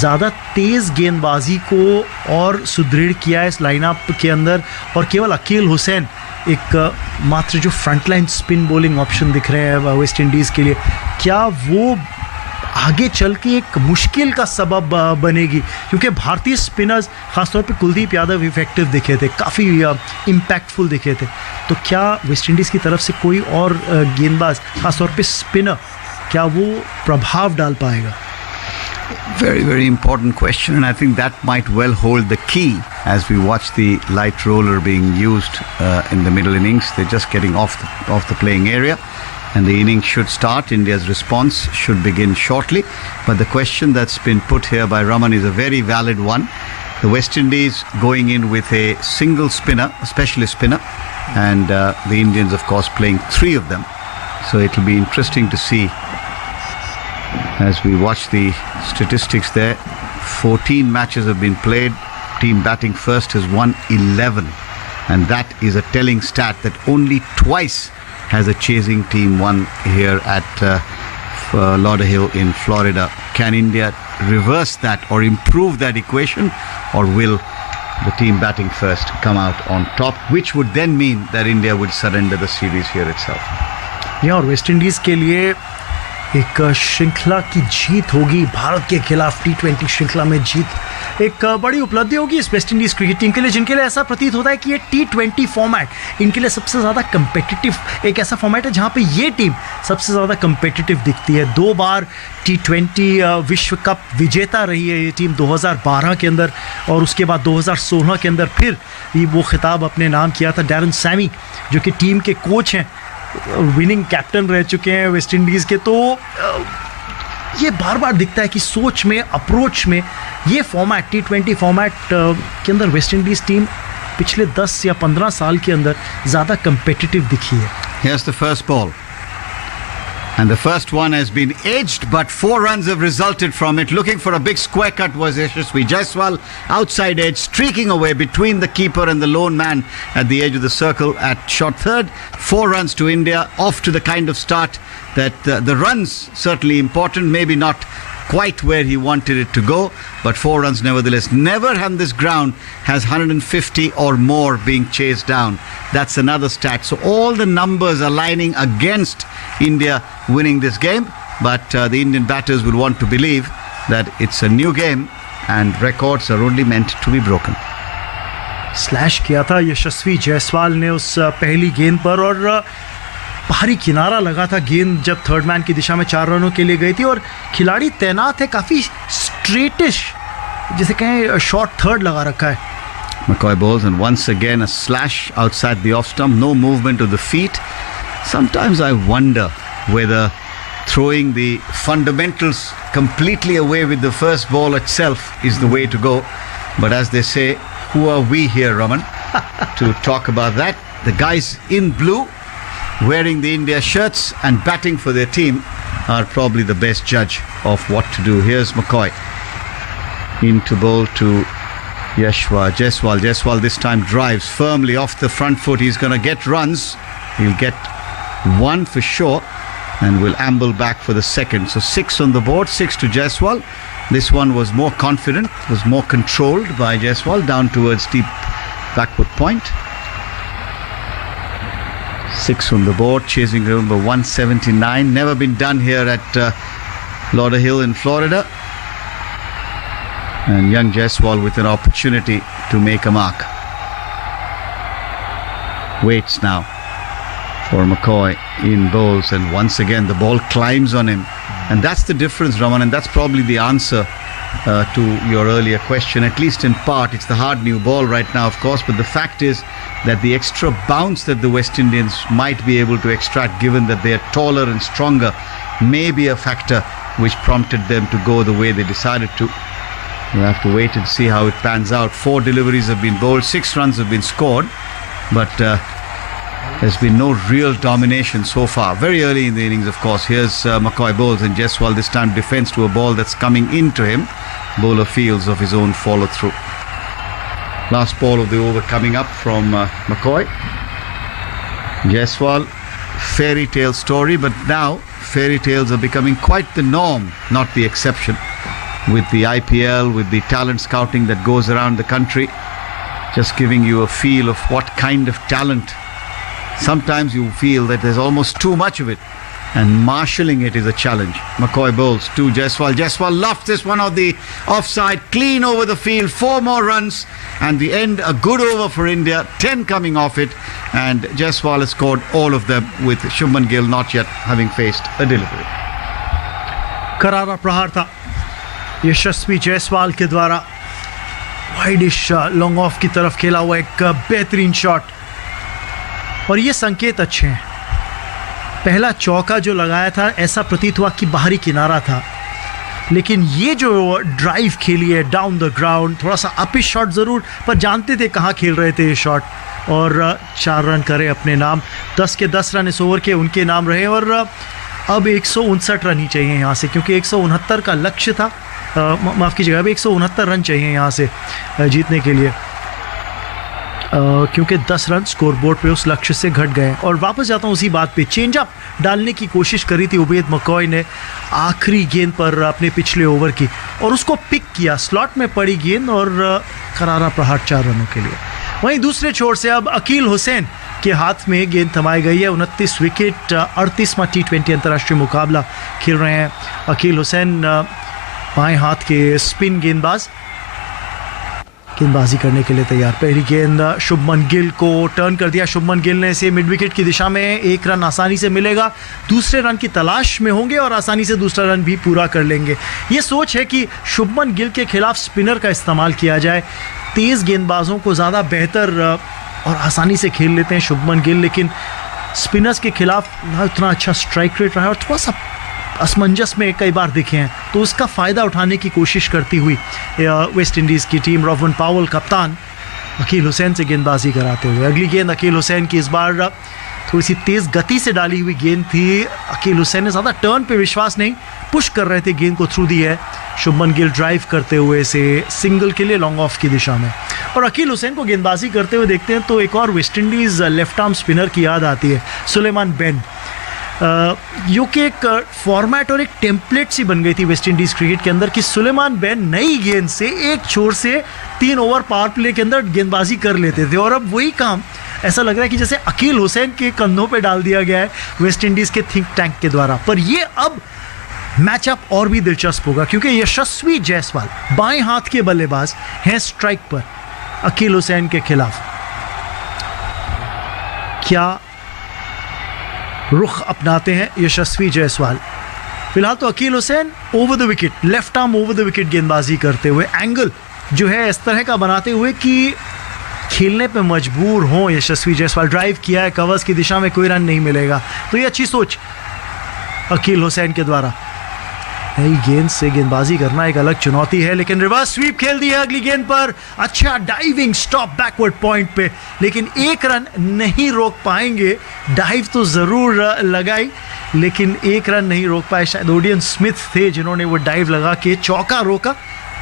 ज़्यादा तेज़ गेंदबाजी को और सुदृढ़ किया है इस लाइनअप के अंदर, और केवल अकील हुसैन एक मात्र जो फ्रंटलाइन स्पिन बॉलिंग ऑप्शन दिख रहे हैं वेस्ट इंडीज़ के लिए, क्या वो आगे चल के एक मुश्किल का सबब बनेगी? क्योंकि भारतीय स्पिनर्स खासतौर पे कुलदीप यादव इफेक्टिव दिखे थे, काफ़ी इम्पैक्टफुल दिखे थे. तो क्या वेस्ट इंडीज़ की तरफ से कोई और गेंदबाज खासतौर पे स्पिनर, क्या वो प्रभाव डाल पाएगा? Very, very important question, and I think that might well hold the key as we watch the light roller being used in the middle innings. They're just getting off the playing area, and the innings should start. India's response should begin shortly. But the question that's been put here by Raman is a very valid one. The West Indies going in with a single spinner, a specialist spinner, and the Indians, of course, playing 3 of them. So it'll be interesting to see as we watch the statistics there. 14 matches have been played. Team batting first has won 11, and that is a telling stat that only twice has a chasing team won here at Lauderhill in Florida. Can India reverse that or improve that equation, or will the team batting first come out on top, which would then mean that India would surrender the series here itself? या और वेस्ट इंडीज़ के लिए एक श्रृंखला की जीत होगी, भारत के खिलाफ T20 श्रृंखला में जीत एक बड़ी उपलब्धि होगी इस वेस्ट इंडीज़ क्रिकेट टीम के लिए, जिनके लिए ऐसा प्रतीत होता है कि ये T20 फॉर्मेट इनके लिए सबसे ज़्यादा कम्पिटिटिव एक ऐसा फॉर्मेट है जहाँ पे ये टीम सबसे ज़्यादा कम्पिटिटिव दिखती है. 2 बार T20 विश्व कप विजेता रही है ये टीम 2012 के अंदर, और उसके बाद 2016 के अंदर फिर वो खिताब अपने नाम किया था. डैरन सैमी जो कि टीम के कोच हैं, विनिंग कैप्टन रह चुके हैं वेस्ट इंडीज़ के. तो ये बार बार दिखता है कि सोच में, अप्रोच में ये फॉर्मेट T20 फॉर्मेट के अंदर वेस्ट इंडीज़ टीम पिछले 10 या 15 साल के अंदर ज़्यादा कंपेटिटिव दिखी है. Here's the first ball. And the first one has been edged, but 4 runs have resulted from it. Looking for a big square cut was Yashasvi Jaiswal. Outside edge, streaking away between the keeper and the lone man at the edge of the circle at short third. 4 runs to India, off to the kind of start that the runs certainly important, maybe not quite where he wanted it to go, but 4 runs nevertheless. Never on this ground has 150 or more being chased down. That's another stat. So all the numbers are lining against India winning this game, but the Indian batters will want to believe that it's a new game and records are only meant to be broken. Slash किया था यशस्वी जायसवाल ने उस पहली गेंद पर, और बाहरी किनारा लगा था गेंद जब थर्ड मैन की दिशा में 4 रनों के लिए गई थी, और खिलाड़ी तैनात है, काफ़ी स्ट्रेटिश जिसे कहें शॉर्ट थर्ड लगा रखा है. McCoy balls, and once again a slash outside the off stump, no movement of the feet. Sometimes I wonder whether throwing the fundamentals completely away with the first ball itself is the way to go. But as they say, who are we here, Raman? to talk about that. The guys in blue, wearing the India shirts and batting for their team, are probably the best judge of what to do. Here's McCoy into bowl to Yashasvi Jaiswal. Jaiswal this time drives firmly off the front foot. He's going to get runs. He'll get one for sure and will amble back for the second. So 6 on the board, 6 to Jaiswal. This one was more confident, was more controlled by Jaiswal down towards deep backward point. 6 on the board, chasing number 179. Never been done here at Lauderhill in Florida. And young Jaiswal with an opportunity to make a mark. Waits now for McCoy in bowls, and once again the ball climbs on him. And that's the difference, Raman, and that's probably the answer to your earlier question, at least in part. It's the hard new ball right now, of course, but the fact is that the extra bounce that the West Indians might be able to extract, given that they are taller and stronger, may be a factor which prompted them to go the way they decided to. We'll have to wait and see how it pans out. 4 deliveries have been bowled, 6 runs have been scored, but there's been no real domination so far. Very early in the innings, of course. Here's McCoy bowls, and Jaiswal this time defends to a ball that's coming into him. Bowler fields of his own follow through. Last ball of the over coming up from McCoy. Jaiswal, fairy tale story, but now fairy tales are becoming quite the norm, not the exception. With the IPL, with the talent scouting that goes around the country, just giving you a feel of what kind of talent. Sometimes you feel that there's almost too much of it, and marshalling it is a challenge. McCoy bowls to Jaiswal. Jaiswal lofts this one of the offside, clean over the field. 4 more runs, and the end, a good over for India. 10 coming off it, and Jaiswal has scored all of them, with Shubman Gill not yet having faced a delivery. करारा प्रहार था यशस्वी जायसवाल के द्वारा, वाइडिश लॉन्ग ऑफ की तरफ खेला हुआ एक बेहतरीन शॉट, और ये संकेत अच्छे हैं. पहला चौका जो लगाया था ऐसा प्रतीत हुआ कि बाहरी किनारा था, लेकिन ये जो ड्राइव खेली है डाउन द ग्राउंड, थोड़ा सा अपिश शॉट ज़रूर, पर जानते थे कहाँ खेल रहे थे ये शॉट, और 4 रन करे अपने नाम. 10 के 10 रन इस ओवर के उनके नाम रहे, और अब 159 रन ही चाहिए यहाँ से, क्योंकि 169 का लक्ष्य था. माफ़ कीजिएगा, अब 169 रन चाहिए यहाँ से जीतने के लिए, क्योंकि 10 रन स्कोर बोर्ड पे उस लक्ष्य से घट गए. और वापस जाता हूँ उसी बात पे, चेंज अप डालने की कोशिश करी थी उबैद मकॉय ने आखिरी गेंद पर अपने पिछले ओवर की, और उसको पिक किया. स्लॉट में पड़ी गेंद और करारा प्रहार 4 रनों के लिए. वहीं दूसरे छोर से अब अकील हुसैन के हाथ में गेंद थमाई गई है. 29 विकेट, 38वां T20 अंतर्राष्ट्रीय मुकाबला खेल रहे हैं अकील हुसैन, बाएं हाथ के स्पिन गेंदबाज, गेंदबाजी करने के लिए तैयार. पहली गेंद शुभमन गिल को टर्न कर दिया. शुभमन गिल ने इसे मिड विकेट की दिशा में 1 रन आसानी से मिलेगा. दूसरे रन की तलाश में होंगे और आसानी से दूसरा रन भी पूरा कर लेंगे. ये सोच है कि शुभमन गिल के खिलाफ स्पिनर का इस्तेमाल किया जाए. तेज़ गेंदबाजों को ज़्यादा बेहतर और आसानी से खेल लेते हैं शुभमन गिल, लेकिन स्पिनर्स के खिलाफ ना उतना अच्छा स्ट्राइक रेट रहा है और थोड़ा सा असमंजस में कई बार दिखे हैं. तो उसका फ़ायदा उठाने की कोशिश करती हुई वेस्ट इंडीज़ की टीम, रॉवन पावल कप्तान, अकील हुसैन से गेंदबाजी कराते हुए. अगली गेंद अकील हुसैन की, इस बार थोड़ी सी तेज़ गति से डाली हुई गेंद थी. अकील हुसैन ने ज़्यादा टर्न पे विश्वास नहीं, पुश कर रहे थे गेंद को थ्रू दी है. शुभमन गिल ड्राइव करते हुए इसे सिंगल के लिए लॉन्ग ऑफ की दिशा में. और अकील हुसैन को गेंदबाजी करते हुए देखते हैं तो एक और West Indies left arm spinner की याद आती है, सुलेमान बेन, जो कि एक फॉर्मेट और एक टेम्पलेट सी बन गई थी वेस्ट इंडीज़ क्रिकेट के अंदर कि सुलेमान बेन नई गेंद से एक छोर से 3 ओवर पावर प्ले के अंदर गेंदबाजी कर लेते थे. और अब वही काम ऐसा लग रहा है कि जैसे अकील हुसैन के कंधों पे डाल दिया गया है वेस्ट इंडीज़ के थिंक टैंक के द्वारा. पर ये अब मैचअप और भी दिलचस्प होगा, क्योंकि यशस्वी जायसवाल बाएं हाथ के बल्लेबाज हैं स्ट्राइक पर अकील हुसैन के खिलाफ. क्या रुख अपनाते हैं यशस्वी जायसवाल? फिलहाल तो Akeal Hosein over the wicket, left arm over the wicket गेंदबाजी करते हुए, एंगल जो है इस तरह का बनाते हुए कि खेलने पे मजबूर हों यशस्वी जायसवाल. ड्राइव किया है कवर्स की दिशा में, कोई रन नहीं मिलेगा. तो ये अच्छी सोच अकील हुसैन के द्वारा. नई गेंद से गेंदबाजी करना एक अलग चुनौती है, लेकिन रिवर्स स्वीप खेल दी है अगली गेंद पर। अच्छा डाइविंग स्टॉप बैकवर्ड पॉइंट पे, लेकिन एक रन नहीं रोक पाएंगे। डाइव तो जरूर लगाई, लेकिन एक रन नहीं रोक पाए। शायद ओडियन स्मिथ थे जिन्होंने वो डाइव लगा के चौका रोका,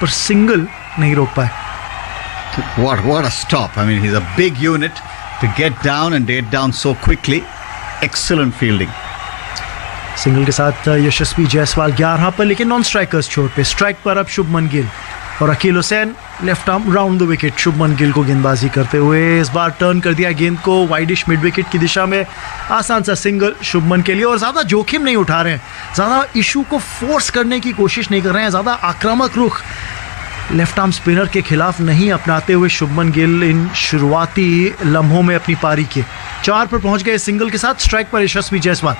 पर सिंगल नहीं रोक पाए। What a stop. I mean, he's a big unit to get down and get down so quickly. Excellent fielding. Single के साथ यशस्वी जायसवाल 11 पर, लेकिन नॉन स्ट्राइकर्स छोड़ पे। स्ट्राइक पर अब शुभमन गिल और Akeal Hosein left arm round the wicket. Shubman Gill को गेंदबाजी करते हुए इस बार टर्न कर दिया गेंद को वाइडिश मिड विकेट की दिशा में। आसान सा सिंगल शुभमन के लिए, और ज़्यादा जोखिम नहीं उठा रहे हैं, ज़्यादा इशू को फोर्स करने की कोशिश नहीं कर रहे हैं, ज़्यादा आक्रामक रुख लेफ्ट आर्म स्पिनर के खिलाफ नहीं अपनाते हुए शुभमन गिल इन शुरुआती लम्हों में अपनी पारी के 4 पर पहुंच गए सिंगल के साथ। स्ट्राइक पर Yashasvi Jaiswal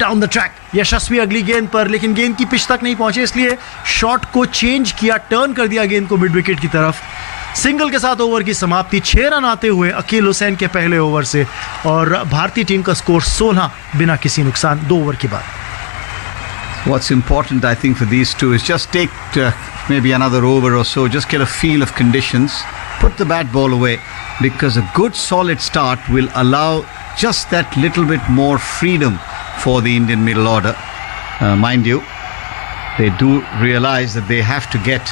down the track. यशस्वी अगली गेंद पर, लेकिन गेंद की पिच तक नहीं पहुंचे, इसलिए शॉट को चेंज किया, टर्न कर दिया गेंद को मिड विकेट की तरफ। सिंगल के साथ ओवर की समाप्ति। 6 रन आते हुए अकील हुसैन के पहले ओवर से, और भारतीय टीम का स्कोर 16 बिना किसी नुकसान 2 ओवर के बाद। What's important, I think, for these two is just take maybe another over or so, just get a feel of conditions, put the bat ball away, because a good solid start will allow just that little bit more freedom for the Indian middle order. Mind you, they do realize that they have to get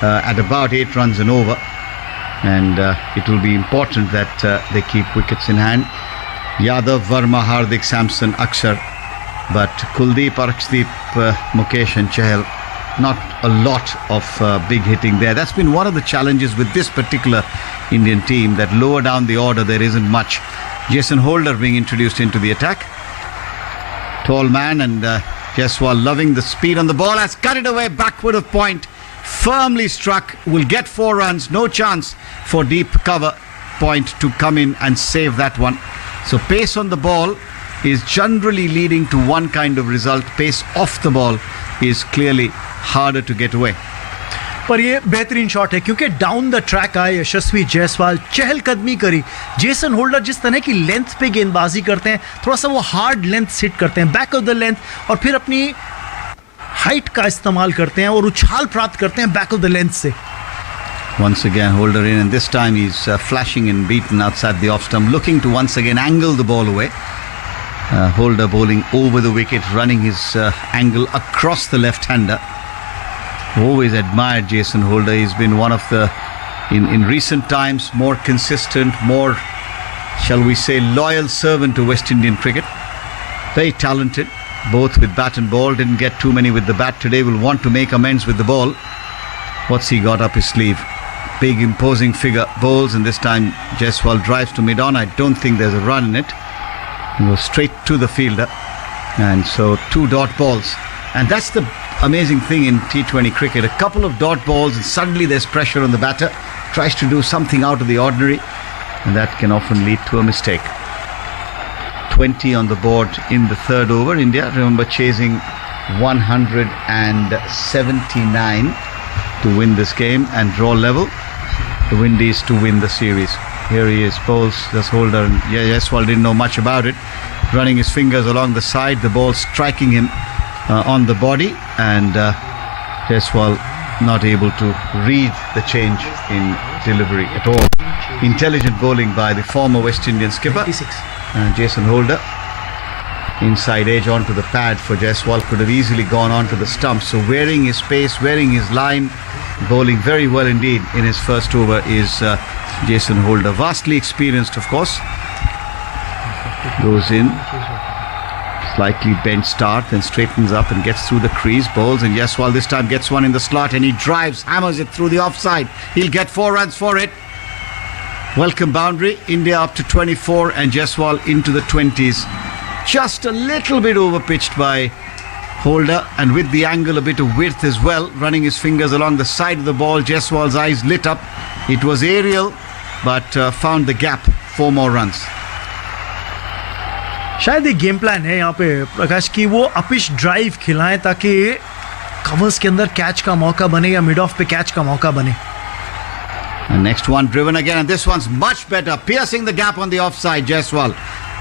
at about 8 runs and over, and it will be important that they keep wickets in hand. Yadav, Varma, Hardik, Samson, Akshar, but Kuldeep, Arshdeep, Mukesh and Chahal, not a lot of big hitting there. That's been one of the challenges with this particular Indian team, that lower down the order there isn't much. Jason Holder being introduced into the attack. Tall man, and Jaiswal loving the speed on the ball, has cut it away backward of point, firmly struck, will get 4 runs, no chance for deep cover point to come in and save that one. So pace on the ball is generally leading to one kind of result. Pace off the ball is clearly harder to get away. पर ये बेहतरीन शॉट है, क्योंकि डाउन द ट्रैक आए यशस्वी जायसवाल, चहलकदमी करी। जेसन होल्डर जिस तरह की लेंथ पे गेंदबाजी करते हैं, थोड़ा सा वो हार्ड लेंथ हिट करते हैं, बैक ऑफ द लेंथ, और फिर अपनी हाइट का इस्तेमाल करते हैं और उछाल प्राप्त करते हैं बैक ऑफ द लेंथ से। Once again Holder in, and this time he's flashing and beaten outside the off stump, looking to once again angle the ball away. Holder bowling over the wicket, running his angle across the left-hander. Always admired Jason Holder. He's been one of the, in recent times, more consistent, more, shall we say, loyal servant to West Indian cricket. Very talented, both with bat and ball. Didn't get too many with the bat today. Will want to make amends with the ball. What's he got up his sleeve? Big imposing figure bowls, and this time Jaiswal drives to mid-on. I don't think there's a run in it. He goes straight to the fielder, and so 2 dot balls. And that's the amazing thing in T20 cricket. A couple of dot balls and suddenly there's pressure on the batter, tries to do something out of the ordinary, and that can often lead to a mistake. 20 on the board in the 3rd over. India, remember, chasing 179 to win this game and draw level. The Windies to win the series. Here he is, bowls this Holder, and Jaiswal didn't know much about it, running his fingers along the side, the ball striking him on the body, and Jaiswal not able to read the change in delivery at all. Intelligent bowling by the former West Indian skipper. Jason Holder, inside edge onto the pad for Jaiswal, could have easily gone onto the stump. So wearing his pace, wearing his line, bowling very well indeed in his first over is Jason Holder. Vastly experienced, of course. Goes in, slightly bent start, then straightens up and gets through the crease, bowls, and Jaiswal this time gets one in the slot, and he drives, hammers it through the offside. He'll get 4 runs for it. Welcome boundary. India up to 24, and Jaiswal into the 20s. Just a little bit overpitched by Holder, and with the angle a bit of width as well, running his fingers along the side of the ball. Jaiswal's eyes lit up. It was aerial, but found the gap. 4 more runs. शायद एक गेम प्लान है यहाँ पे प्रकाश की, वो अपिश ड्राइव खिलाएं ताकि कवर्स के अंदर कैच का मौका बने या मिड ऑफ पे कैच का मौका बने. And next one driven again, and this one's much better, piercing the gap on the offside. Jaiswal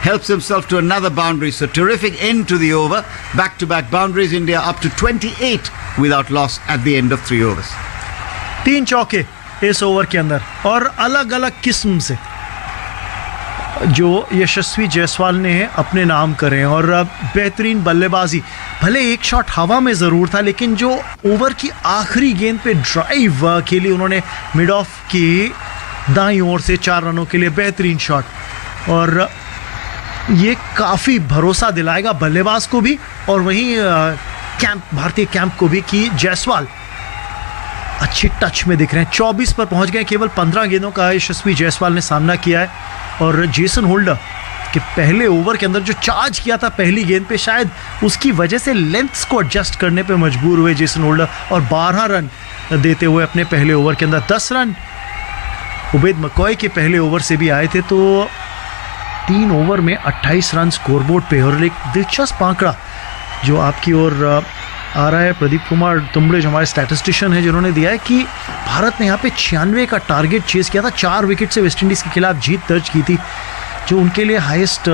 helps himself to another boundary. So terrific end to the over. Back-to-back boundaries. India up to 28 without loss at the end of 3 overs. 3 चौके इस ओवर के अंदर और अलग अलग किस्म से जो यशस्वी जायसवाल ने अपने नाम करे और बेहतरीन बल्लेबाजी। भले एक शॉट हवा में ज़रूर था, लेकिन जो ओवर की आखिरी गेंद पे ड्राइव खेली उन्होंने मिड ऑफ की दाईं ओर से 4 रनों के लिए, बेहतरीन शॉट। और ये काफ़ी भरोसा दिलाएगा बल्लेबाज को भी और वहीं भारतीय कैंप को भी कि जायसवाल अच्छी टच में दिख रहे हैं। 24 पर पहुंच गए, केवल 15 गेंदों का यशस्वी जायसवाल ने सामना किया है। और जेसन होल्डर के पहले ओवर के अंदर जो चार्ज किया था पहली गेंद पे, शायद उसकी वजह से लेंथ्स को एडजस्ट करने पे मजबूर हुए जेसन होल्डर और 12 रन देते हुए अपने पहले ओवर के अंदर 10 रन उबैद मकॉय के पहले ओवर से भी आए थे। तो 3 ओवर में 28 रन स्कोरबोर्ड पे। और एक दिलचस्प आंकड़ा जो आपकी ओर आ रहा है, प्रदीप कुमार तुम्बड़े जो हमारे स्टैटिस्टिशियन हैं, जिन्होंने दिया है कि भारत ने यहाँ पे 96 का टारगेट चेस किया था। 4 विकेट से वेस्टइंडीज़ के खिलाफ जीत दर्ज की थी, जो उनके लिए हाईएस्ट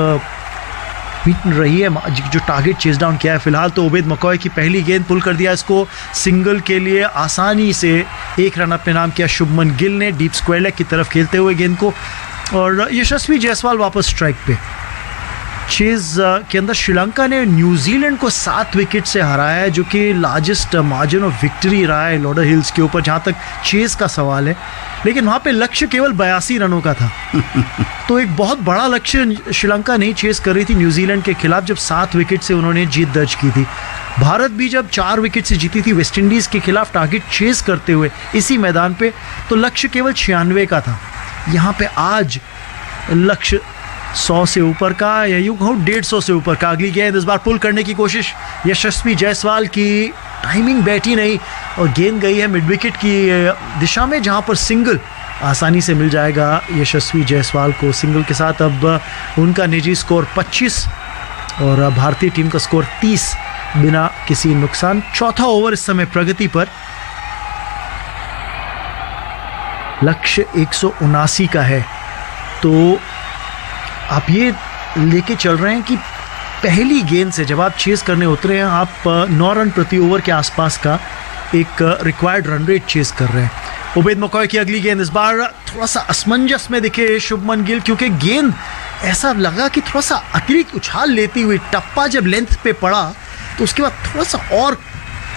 रही है जो टारगेट चेस डाउन किया है। फिलहाल तो उबैद मकॉय की पहली गेंद पुल कर दिया, इसको सिंगल के लिए आसानी से 1 रन अपने नाम किया शुभमन गिल ने डीप स्क्वायर लेग की तरफ खेलते हुए गेंद को। और यशस्वी जायसवाल वापस स्ट्राइक पे। चेज के अंदर श्रीलंका ने न्यूजीलैंड को 7 विकेट से हराया है, जो कि लार्जेस्ट मार्जिन ऑफ विक्ट्री रहा है लॉर्डर हिल्स के ऊपर जहां तक चेज का सवाल है। लेकिन वहां पे लक्ष्य केवल 82 रनों का था। तो एक बहुत बड़ा लक्ष्य श्रीलंका नहीं चेस कर रही थी न्यूजीलैंड के खिलाफ, जब 7 विकेट से उन्होंने जीत दर्ज की थी। भारत भी जब 4 विकेट से जीती थी वेस्टइंडीज़ के खिलाफ टारगेट चेस करते हुए इसी मैदान पे, तो लक्ष्य केवल 96 का था। यहाँ पे आज लक्ष्य 100 से ऊपर का, या यूं कहूँ 150 से ऊपर का। अगली गेंद इस बार पुल करने की कोशिश यशस्वी जायसवाल की, टाइमिंग बैठी नहीं और गेंद गई है मिड विकेट की दिशा में, जहां पर सिंगल आसानी से मिल जाएगा यशस्वी जायसवाल को। सिंगल के साथ अब उनका निजी स्कोर 25 और भारतीय टीम का स्कोर 30 बिना किसी नुकसान। चौथा ओवर इस समय प्रगति पर, लक्ष्य 179 का है। तो आप ये लेके चल रहे हैं कि पहली गेंद से जब आप चेस करने उतरे हैं, आप 9 रन प्रति ओवर के आसपास का एक रिक्वायर्ड रन रेट चेस कर रहे हैं। उबैद मकॉय की अगली गेंद इस बार थोड़ा सा असमंजस में दिखे शुभमन गिल, क्योंकि गेंद ऐसा लगा कि थोड़ा सा अतिरिक्त उछाल लेती हुई, टप्पा जब लेंथ पे पड़ा तो उसके बाद थोड़ा सा और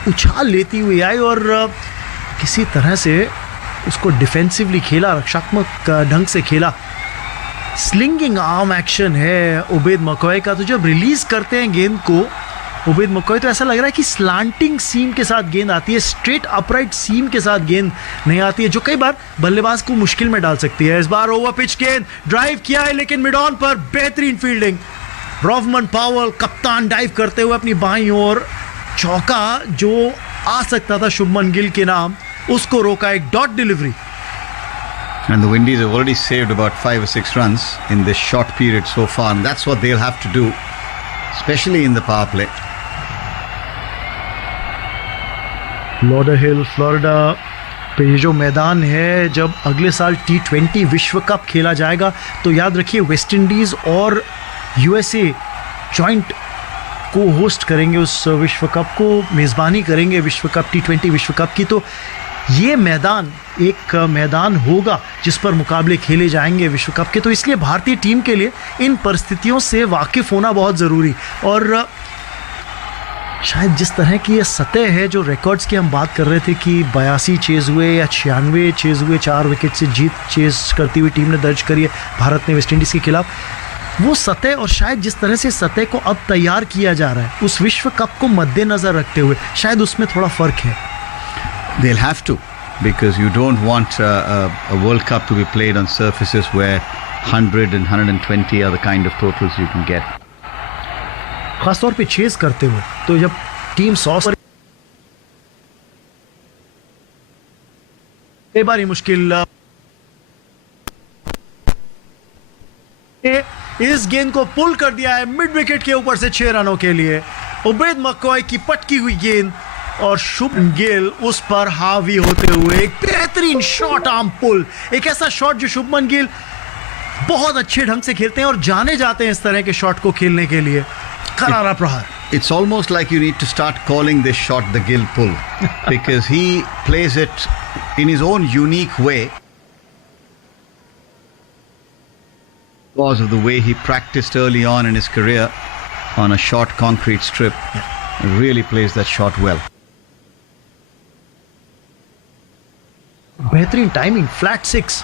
उछाल लेती हुई आई और किसी तरह से उसको डिफेंसिवली खेला, रक्षात्मक ढंग से खेला। स्लिंगिंग आर्म एक्शन है उबैद मकॉय का। तो जब रिलीज करते हैं गेंद को उबैद मकॉय, तो ऐसा लग रहा है कि स्लांटिंग सीम के साथ गेंद आती है, स्ट्रेट अपराइट सीम के साथ गेंद नहीं आती है, जो कई बार बल्लेबाज को मुश्किल में डाल सकती है। इस बार ओवर पिच गेंद ड्राइव किया है, लेकिन मिड ऑन पर बेहतरीन फील्डिंग। रॉफमन पावल कप्तान डाइव करते हुए अपनी बाईं ओर, चौका जो आ सकता था शुभमन गिल के नाम, उसको रोका, एक dot delivery. And the Windies have already saved about 5 or 6 runs in this short period so far, and that's what they'll have to do, especially in the power play. Lauderhill Florida पे ये जो मैदान है, जब अगले साल T20 विश्व कप खेला जाएगा तो याद रखिए वेस्ट इंडीज़ और USA जॉइंट को होस्ट करेंगे उस विश्व कप को, मेज़बानी करेंगे विश्व कप T20 विश्व कप की। तो ये मैदान एक मैदान होगा जिस पर मुकाबले खेले जाएंगे विश्व कप के। तो इसलिए भारतीय टीम के लिए इन परिस्थितियों से वाकिफ होना बहुत ज़रूरी। और शायद जिस तरह की ये सतह है, जो रिकॉर्ड्स की हम बात कर रहे थे कि 82 चेज़ हुए या 96 चेज़ हुए, 4 विकेट से जीत चेज़ करती हुई टीम ने दर्ज करी है भारत ने वेस्टइंडीज़ के खिलाफ, वो सतह और शायद जिस तरह से सतह को अब तैयार किया जा रहा है उस विश्व कप को मद्देनज़र रखते हुए, शायद उसमें थोड़ा फ़र्क है। They'll have to, because you don't want a World Cup to be played on surfaces where 100 and 120 are the kind of totals you can get. खासतौर पे चेस करते हुए, तो जब टीम 100 पर कई बार ही मुश्किल, इस गेंद को पुल कर दिया है मिड विकेट के ऊपर से 6 रनों के लिए। उबैद मकॉय की पटकी हुई गेंद और शुभमन गिल उस पर हावी होते हुए एक बेहतरीन शॉट आर्म पुल, एक ऐसा शॉट जो शुभमन गिल बहुत अच्छे ढंग से खेलते हैं और जाने जाते हैं इस तरह के शॉट को खेलने के लिए. करारा प्रहार. It's almost like you need to start calling this shot the Gill pull because he plays it in his own unique way because of the way he practiced early on in his career on a short concrete strip. Really plays that shot well. बेहतरीन टाइमिंग. फ्लैट 6.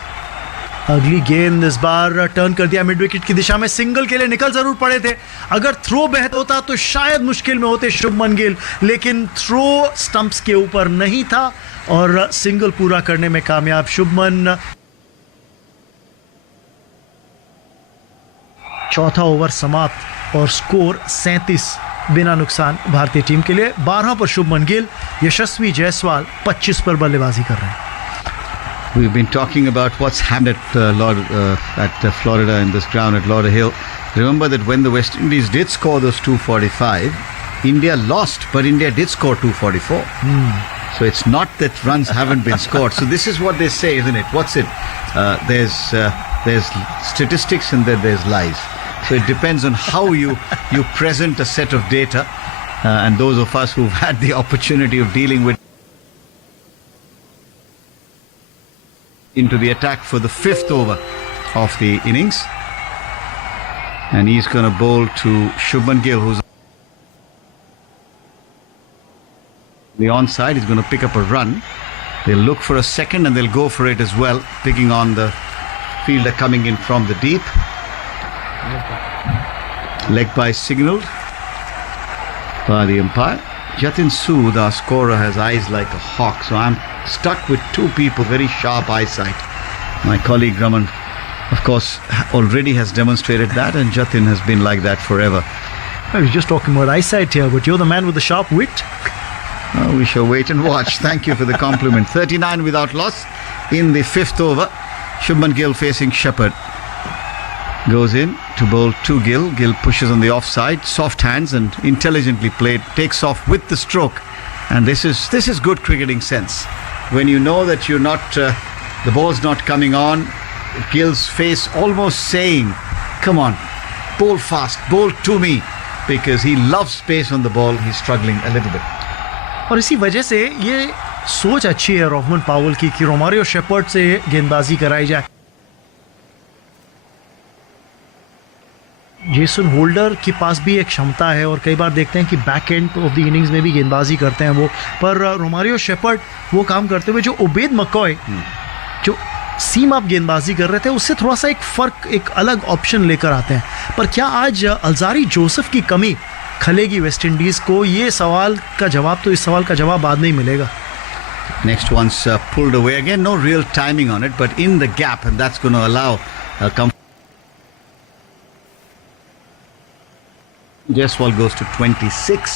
अगली गेंद इस बार टर्न कर दिया मिड विकेट की दिशा में. सिंगल के लिए निकल जरूर पड़े थे. अगर थ्रो बेहतर होता तो शायद मुश्किल में होते शुभमन गिल, लेकिन थ्रो स्टंप्स के ऊपर नहीं था और सिंगल पूरा करने में कामयाब शुभमन. चौथा ओवर समाप्त और स्कोर 37 बिना नुकसान भारतीय टीम के लिए. 12 पर शुभमन गिल. यशस्वी जायसवाल 25 पर बल्लेबाजी कर रहे हैं. We've been talking about what's happened at Florida in this ground at Lauderhill. Remember that when the West Indies did score those 245, India lost, but India did score 244. So it's not that runs haven't been scored. So this is what they say, isn't it? What's it? There's statistics and then there's lies. So it depends on how you present a set of data. And those of us who've had the opportunity of dealing with into the attack for the 5th over of the innings, and he's going to bowl to Shubman Gill, who's the onside. He's going to pick up a run. They'll look for a second and they'll go for it as well, picking on the fielder coming in from the deep. Leg by signalled by the umpire. Jatin Sood, our scorer, has eyes like a hawk, so I'm stuck with two people, very sharp eyesight. My colleague Raman, of course, already has demonstrated that, and Jatin has been like that forever. I was just talking about eyesight here, but you're the man with the sharp wit. We shall wait and watch. Thank you for the compliment. 39 without loss in the 5th over. Shubman Gill facing Shepherd. Goes in to bowl to Gill. Gill pushes on the offside, soft hands and intelligently played. Takes off with the stroke, and this is good cricketing sense. When you know that you're not, the ball's not coming on, Gill's face almost saying, "Come on, bowl fast, bowl to me," because he loves space on the ball. He's struggling a little bit. और इसी वजह से ये सोच अच्छी है रोहमन पावल की कि रोमारियो शेपर्ड से गेंदबाजी कराई जाए. जेसन होल्डर के पास भी एक क्षमता है और कई बार देखते हैं कि back end of the innings में भी गेंदबाजी करते हैं वो, पर रोमारियो शेपर्ड वो काम करते हुए जो उबेद मकॉय जो सीम अप गेंदबाजी कर रहे थे उससे थोड़ा सा एक फ़र्क, एक अलग ऑप्शन लेकर आते हैं. पर क्या आज अलजारी जोसेफ की कमी खलेगी वेस्ट इंडीज़ को? ये सवाल का जवाब तो इस सवाल का जवाब बाद नहीं मिलेगा. Next one's pulled away again. No real timing on it, but in the gap, and that's going to allow Jaiswal goes to 26,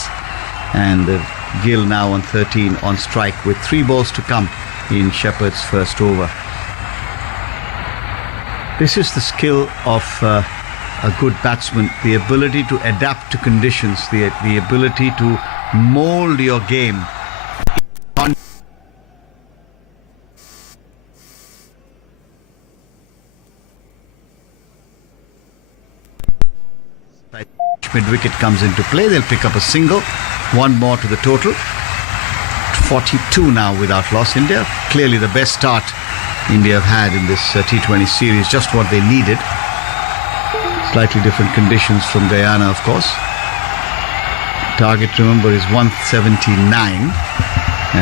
and Gill now on 13 on strike with 3 balls to come in Shepherd's first over. This is the skill of a good batsman, the ability to adapt to conditions, the ability to mold your game. Mid-wicket comes into play. They'll pick up a single. One more to the total. 42 now without loss. India, clearly the best start India have had in this T20 series. Just what they needed. Slightly different conditions from Guyana, of course. Target, remember, is 179.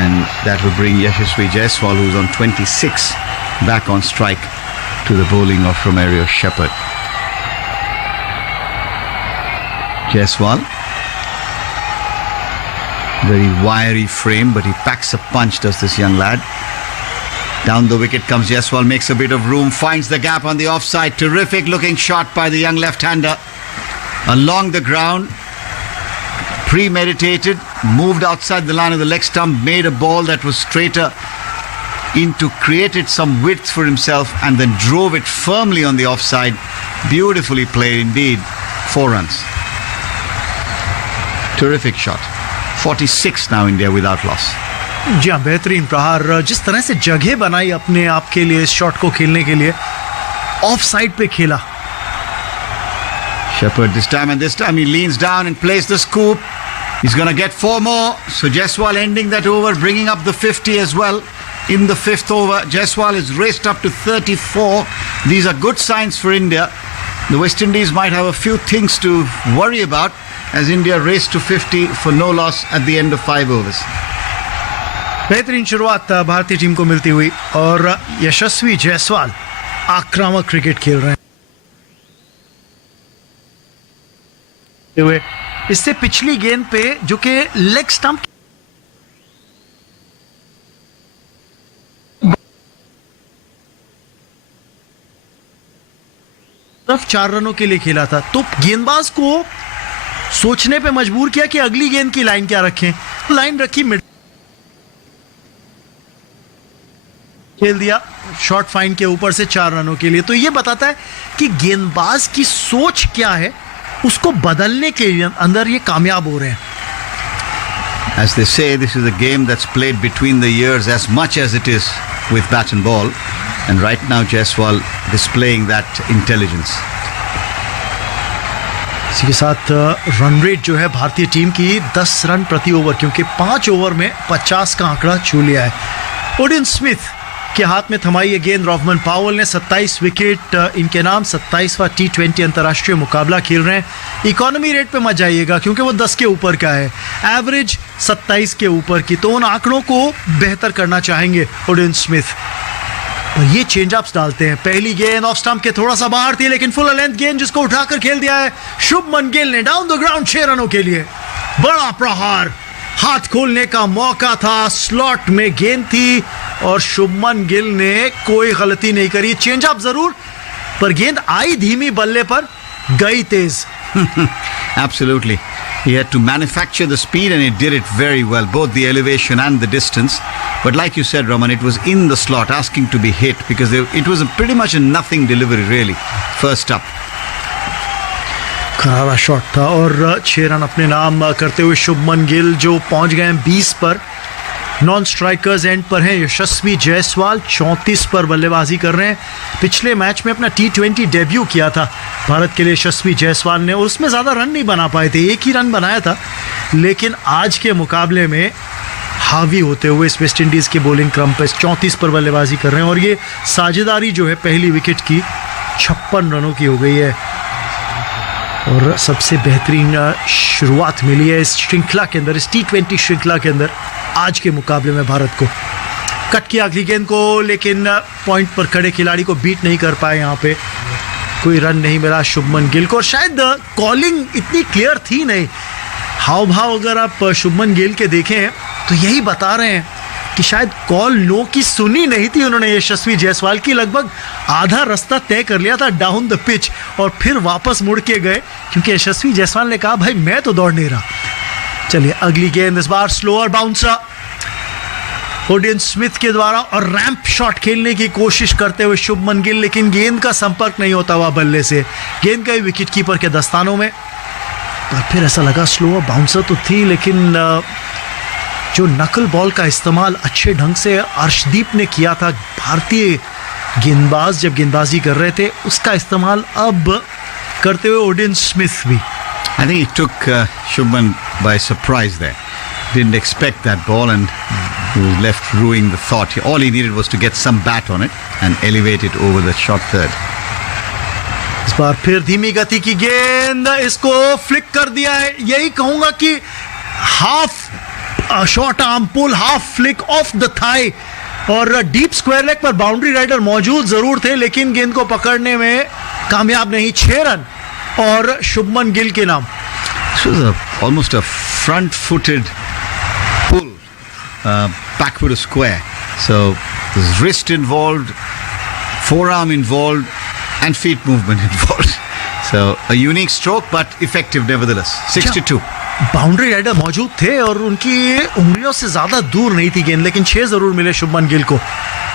And that will bring Yashasvi Jaiswal, who's on 26, back on strike to the bowling of Romario Shepherd. Jaiswal, very wiry frame, but he packs a punch, does this young lad. Down the wicket comes Jaiswal, makes a bit of room, finds the gap on the offside. Terrific looking shot by the young left-hander. Along the ground, premeditated, moved outside the line of the leg stump, made a ball that was straighter into, created some width for himself, and then drove it firmly on the offside. Beautifully played indeed. 4 runs. Terrific shot. 46 now India without loss. जी हाँ, बेहतरीन प्रहार. जिस तरह से जगह बनाई अपने आप के लिए इस शॉट को खेलने के लिए, ऑफ साइड पे खेला. Shepherd this time he leans down and plays the scoop. He's going to get 4 more. So Jaiswal ending that over, bringing up the 50 as well in the 5th over. Jaiswal is raced up to 34. These are good signs for India. The West Indies might have a few things to worry about as India race to 50 for no loss at the end of 5 overs. बेहतरीन शुरुआत भारतीय टीम को मिलती हुई और यशस्वी जायसवाल आक्रामक क्रिकेट खेल रहे हैं. इससे पिछली गेंद पे जो कि लेग स्टंप सिर्फ 4 रनों के लिए खेला था, तो गेंदबाज को सोचने पे मजबूर किया कि अगली गेंद की लाइन क्या रखें. लाइन रखी, मिड खेल दिया शॉर्ट फाइन के ऊपर से 4 रनों के लिए. तो ये बताता है कि गेंदबाज की सोच क्या है, उसको बदलने के अंदर ये कामयाब हो रहे हैं. As they say, this is a game that's played between the ears as much as it is with bat and ball. And right now Jaiswal displaying that intelligence. इसी के साथ रन रेट जो है भारतीय टीम की 10 रन प्रति ओवर, क्योंकि 5 ओवर में 50 का आंकड़ा छू लिया है. ओडिन स्मिथ के हाथ में थमाई ये गेंद रॉफमन पावल ने. 27 विकेट इनके नाम. 27वां T20 अंतर्राष्ट्रीय मुकाबला खेल रहे हैं. इकोनॉमी रेट पे मत जाइएगा क्योंकि वो 10 के ऊपर का है, एवरेज 27 के ऊपर की. तो उन आंकड़ों को बेहतर करना चाहेंगे ओडिन स्मिथ. और ये चेंज अप्स डालते हैं. पहली गेंद ऑफ स्टंप के थोड़ा सा बाहर थी, लेकिन फुल लेंथ गेंद जिसको उठाकर खेल दिया है शुभमन गिल ने डाउन द ग्राउंड 6 रनों के लिए. बड़ा प्रहार, हाथ खोलने का मौका था, स्लॉट में गेंद थी और शुभमन गिल ने कोई गलती नहीं करी. चेंज अप जरूर, पर गेंद आई धीमी बल्ले पर, गई तेज. Absolutely. He had to manufacture the speed and he did it very well, both the elevation and the distance. But like you said, Raman, it was in the slot, asking to be hit because it was pretty much a nothing delivery really, first up. करारा शॉट था और 6 रन अपने नाम करते हुए शुभमन गिल जो पहुंच गए हैं 20 पर. नॉन स्ट्राइकर्स एंड पर हैं यशस्वी जायसवाल, 34 पर बल्लेबाजी कर रहे हैं. पिछले मैच में अपना T20 डेब्यू किया था भारत के लिए यशस्वी जायसवाल ने, और उसमें ज़्यादा रन नहीं बना पाए थे, 1 ही रन बनाया था. लेकिन आज के मुकाबले में हावी होते हुए इस वेस्ट इंडीज़ के बॉलिंग क्रम पर 34 पर बल्लेबाजी कर रहे हैं. और ये साझेदारी जो है पहली विकेट की 56 रनों की हो गई है और सबसे बेहतरीन शुरुआत मिली है इस श्रृंखला के अंदर, इस T20 श्रृंखला के अंदर आज के मुकाबले में भारत को. कट किया अगली गेंद को, लेकिन पॉइंट पर खड़े खिलाड़ी को बीट नहीं कर पाए. यहाँ पे कोई रन नहीं मिला शुभमन गिल को. शायद कॉलिंग इतनी क्लियर थी नहीं. हाव भाव अगर आप शुभमन गिल के देखें तो यही बता रहे हैं कि शायद कॉल नो की सुनी नहीं थी उन्होंने यशस्वी जायसवाल की. लगभग आधा रास्ता तय कर लिया था डाउन द पिच और फिर वापस मुड़ के गए क्योंकि यशस्वी जायसवाल ने कहा भाई मैं तो दौड़ नहीं रहा. चलिए अगली गेंद, इस बार स्लोअर बाउंसर ओडिन स्मिथ के द्वारा और रैंप शॉट खेलने की कोशिश करते हुए शुभमन गिल, लेकिन गेंद का संपर्क नहीं होता हुआ बल्ले से. गेंद गई विकेट कीपर के दस्तानों में. पर फिर ऐसा लगा स्लोअर बाउंसर तो थी, लेकिन जो नकल बॉल का इस्तेमाल अच्छे ढंग से अर्शदीप ने किया था, भारतीय गेंदबाज जब गेंदबाजी कर रहे थे, उसका इस्तेमाल अब करते हुए ओडिन स्मिथ भी. I think he took Shubman by surprise there. Didn't expect that ball and he was left ruining the thought. All he needed was to get some bat on it and elevate it over the short third. इस बार फिर धीमी गति की गेंद, इसको फ्लिक कर दिया है. यही कहूंगा कि half short arm pull, half flick off the thigh और डीप स्क्वायर लेग पर बाउंड्री राइडर मौजूद जरूर थे, लेकिन गेंद को पकड़ने में कामयाब नहीं. 6 रन और शुभमन गिल के नाम. This was almost a front-footed pull, backward square. So there's wrist involved, forearm involved, and feet movement involved. So a unique stroke, but effective nevertheless. 62. Boundary rider मौजूद थे और उनकी उंगलियों से ज्यादा दूर नहीं थी गेंद, लेकिन 6 जरूर मिले शुभमन गिल को.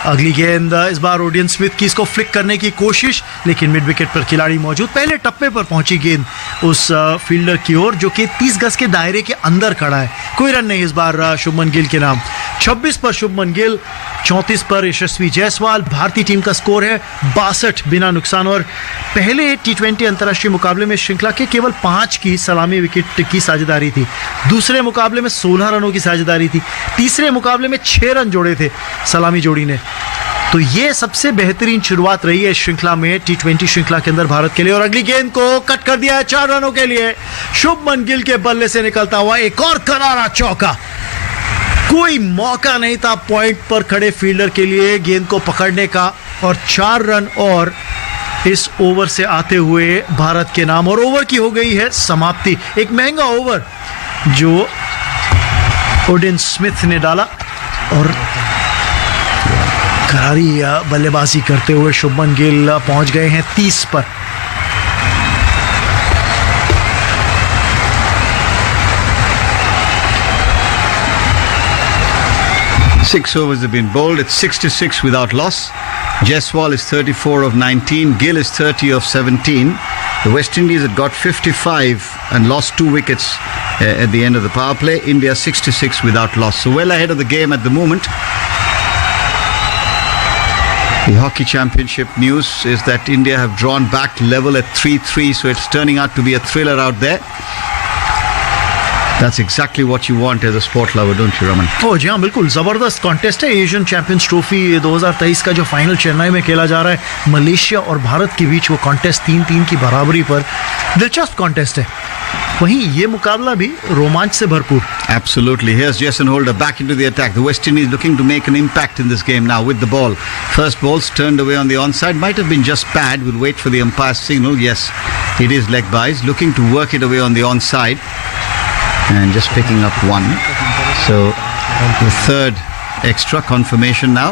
अगली गेंद, इस बार ओडिन स्मिथ की, इसको फ्लिक करने की कोशिश, लेकिन मिड विकेट पर खिलाड़ी मौजूद. पहले टप्पे पर पहुंची गेंद उस फील्डर की ओर जो कि 30 गज के दायरे के अंदर खड़ा है. कोई रन नहीं इस बार शुभमन गिल के नाम. 26 पर शुभमन गिल, 34 पर यशस्वी जायसवाल। भारतीय टीम का स्कोर है 62 बिना नुकसान। और पहले T20 अंतर्राष्ट्रीय मुकाबले में श्रृंखला के केवल 5 की सलामी विकेट की साझेदारी थी। दूसरे मुकाबले में 16 रनों की साझेदारी थी। तीसरे मुकाबले में 6 रन जोड़े थे सलामी जोड़ी ने। तो ये सबसे बेहतरीन शुरुआत रही है श्रृंखला में, T20 श्रृंखला के अंदर भारत के लिए। और अगली गेंद को कट कर दिया है 4 रनों के लिए। शुभमन गिल के बल्ले से निकलता हुआ एक और करारा चौका। कोई मौका नहीं था पॉइंट पर खड़े फील्डर के लिए गेंद को पकड़ने का, और 4 रन और इस ओवर से आते हुए भारत के नाम। और ओवर की हो गई है समाप्ति। एक महंगा ओवर जो ओडिन स्मिथ ने डाला, और करारी बल्लेबाजी करते हुए शुभमन गिल पहुंच गए हैं 30 पर। Six overs have been bowled. It's 66 without loss. Jaiswal is 34 of 19. Gill is 30 of 17. The West Indies had got 55 and lost 2 wickets at the end of the power play. India 66 without loss. So well ahead of the game at the moment. The Hockey Championship news is that India have drawn back level at 3-3. So it's turning out to be a thriller out there. That's exactly what you want as a sport lover, don't you, Raman? जी हाँ, बिल्कुल जबरदस्त कॉन्टेस्ट है। एशियन चैंपियंस ट्रॉफी 2023 का जो फाइनल चेन्नई में खेला जा रहा है, मलेशिया और भारत के बीच वो कॉन्टेस्ट 3-3 की बराबरी पर दिलचस्प कॉन्टेस्ट है। वहीं ये मुकाबला भी रोमांच से भरपूर। Absolutely. Here's Jason Holder back into the attack. The West Indies looking to make an impact in this game now with the ball. First ball's turned away on the onside. Might have been just bad. We'll wait for the umpire's signal. Yes, it is leg byes. Looking to work it away on the onside. And just picking up one. So the third extra confirmation now.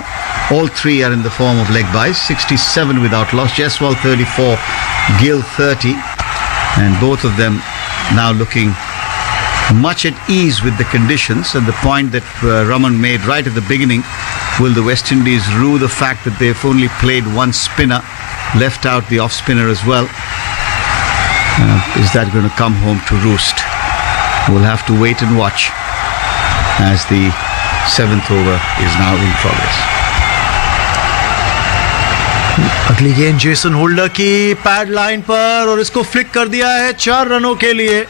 All 3 are in the form of leg byes. 67 without loss. Jaiswal 34, Gill 30. And both of them now looking much at ease with the conditions. And the point that Raman made right at the beginning, will the West Indies rue the fact that they've only played one spinner, left out the off spinner as well? Is that going to come home to roost? We'll have to wait and watch as the 7th over is now in progress. अगली गेंद जेसन होल्डर की पैड लाइन पर, और इसको फ्लिक कर दिया है 4 रनों के लिए।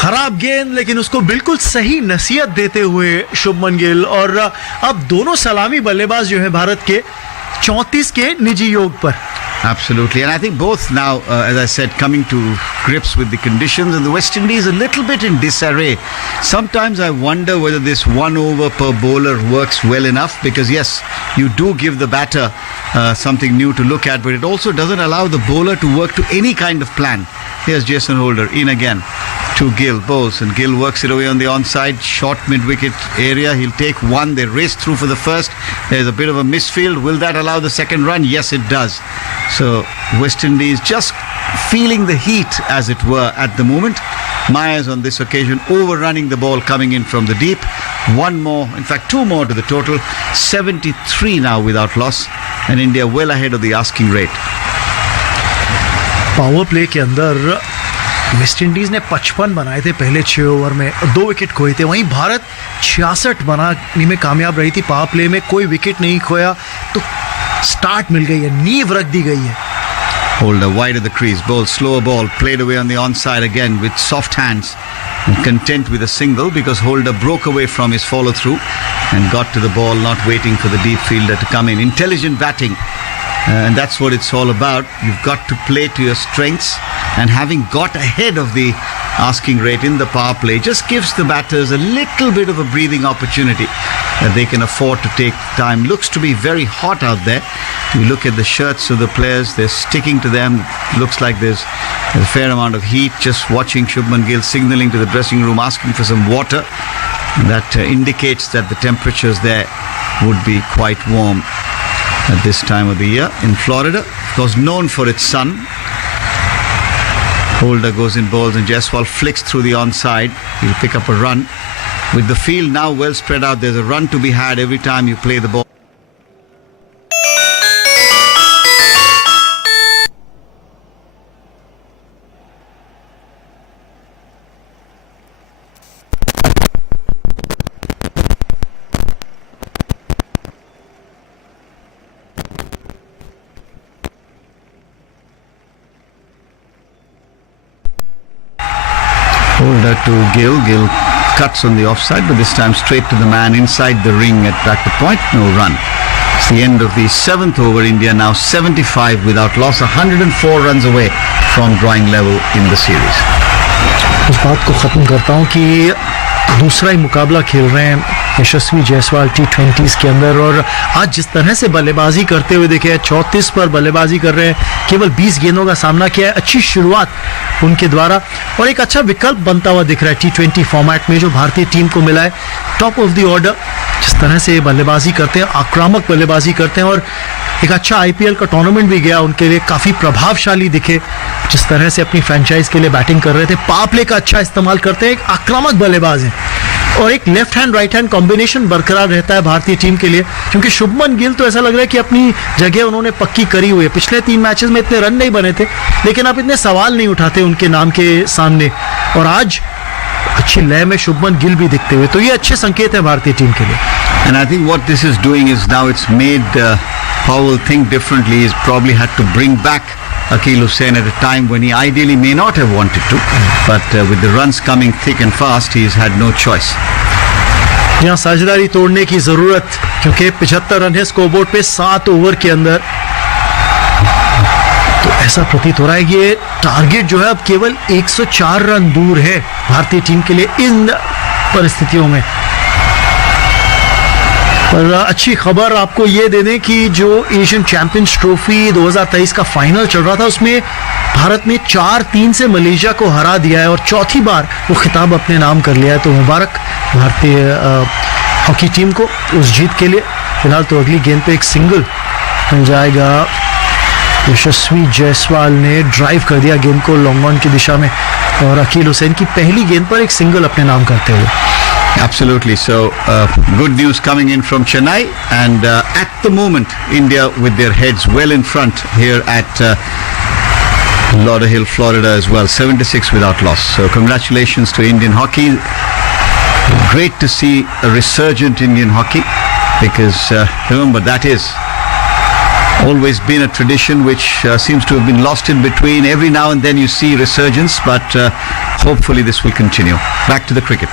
खराब गेंद, लेकिन उसको बिल्कुल सही नसीहत देते हुए शुभमन गिल। और अब दोनों सलामी बल्लेबाज जो है भारत के 34 के निजी योग पर। Absolutely, and I think both now, as I said, coming to grips with the conditions, and the West Indies a little bit in disarray. Sometimes I wonder whether this 1 over per bowler works well enough, because yes, you do give the batter something new to look at, but it also doesn't allow the bowler to work to any kind of plan. Here's Jason Holder in again to Gill, bowls, and Gill works it away on the onside, short mid-wicket area. He'll take one. They race through for the first. There's a bit of a misfield. Will that allow the second run? Yes, it does. So West Indies just feeling the heat, as it were, at the moment. Myers on this occasion overrunning the ball coming in from the deep. One more, in fact 2 more to the total. 73 now without loss, and India well ahead of the asking rate. Power play के अंदर वेस्ट इंडीज ने 55 बनाए थे पहले 6 ओवर में, 2 विकेट खोए थे। वहीं भारत 66 बनाने में कामयाब रही थी। पावर प्ले में कोई विकेट नहीं खोया, तो स्टार्ट मिल गई है, नींव रख दी गई है। Holder wide of the crease, ball, slower ball, played away on the onside again with soft hands, and content with a single because Holder broke away from his follow through and got to the ball, not waiting for the deep fielder to come in. Intelligent batting, and that's what it's all about. You've got to play to your strengths, and having got ahead of the asking rate in the power play just gives the batters a little bit of a breathing opportunity that they can afford to take time. Looks to be very hot out there. You look at the shirts of the players, they're sticking to them. Looks like there's a fair amount of heat. Just watching Shubman Gill signaling to the dressing room, asking for some water. That indicates that the temperatures there would be quite warm at this time of the year. In Florida, of course, known for its sun. Holder goes in balls and Jaiswal flicks through the onside. He'll pick up a run. With the field now well spread out, there's a run to be had every time you play the ball. Shoulder to Gill. Gill cuts on the offside, but this time straight to the man inside the ring at back to point. No run. It's the end of the 7th over. India now 75 without loss, 104 runs away from drawing level in the series. उस बात को खत्म करता हूं कि दूसरा ही मुकाबला खेल रहे हैं यशस्वी जायसवाल T20s के अंदर, और आज जिस तरह से बल्लेबाजी करते हुए देखे, 34 पर बल्लेबाजी कर रहे हैं, केवल 20 गेंदों का सामना किया है। अच्छी शुरुआत उनके द्वारा और एक अच्छा विकल्प बनता हुआ दिख रहा है T20 फॉर्मेट में जो भारतीय टीम को मिला है। टॉप ऑफ द ऑर्डर जिस तरह से बल्लेबाजी करते हैं, आक्रामक बल्लेबाजी करते हैं, और एक अच्छा IPL का टूर्नामेंट भी गया उनके लिए, काफी प्रभावशाली दिखे जिस तरह से अपनी फ्रेंचाइज के लिए बैटिंग कर रहे थे। पावर प्ले का अच्छा इस्तेमाल करते हैं, एक आक्रामक बल्लेबाज हैं, और एक left hand right hand combination बरकरार रहता है भारतीय टीम के लिए, क्योंकि शुभमन गिल तो ऐसा लग रहा है कि अपनी जगह उन्होंने पक्की करी हुई है। पिछले 3 मैचेस में इतने रन नहीं बने थे, लेकिन अब इतने सवाल नहीं उठाते उनके नाम के सामने, और आज अच्छी लय में शुभमन गिल भी दिखते हुए, तो ये अच्छे संकेत है भारतीय टीम के लिए। And I think what this is doing is now it's made Powell think differently. He's probably had to bring back Akeal Hussain at a time when he ideally may not have wanted to, but with the runs coming thick and fast, he's had no choice. यहाँ साझेदारी तोड़ने की जरूरत, क्योंकि 75 रन है स्कोरबोर्ड पे 7 ओवर के अंदर, तो ऐसा प्रतीत हो रहा है कि ये टारगेट जो है अब केवल 104 रन दूर है भारतीय टीम के लिए इन परिस्थितियों में। और अच्छी खबर आपको ये दे दें कि जो एशियन चैंपियंस ट्रॉफी 2023 का फाइनल चल रहा था, उसमें भारत ने 4-3 से मलेशिया को हरा दिया है और चौथी बार वो खिताब अपने नाम कर लिया है। तो मुबारक भारतीय हॉकी टीम को उस जीत के लिए। फिलहाल तो अगली गेंद पे एक सिंगल मिल जाएगा। यशस्वी जायसवाल ने ड्राइव कर दिया गेंद को लॉन्ग ऑन की दिशा में, और अकील हुसैन की पहली गेंद पर एक सिंगल अपने नाम करते हुए। Absolutely. So, good news coming in from Chennai, and at the moment, India with their heads well in front here at Lauderhill, Florida as well, 76 without loss. So, congratulations to Indian hockey. Great to see a resurgent Indian hockey, because remember, that is always been a tradition which seems to have been lost in between. Every now and then you see resurgence, but hopefully this will continue. Back to the cricket.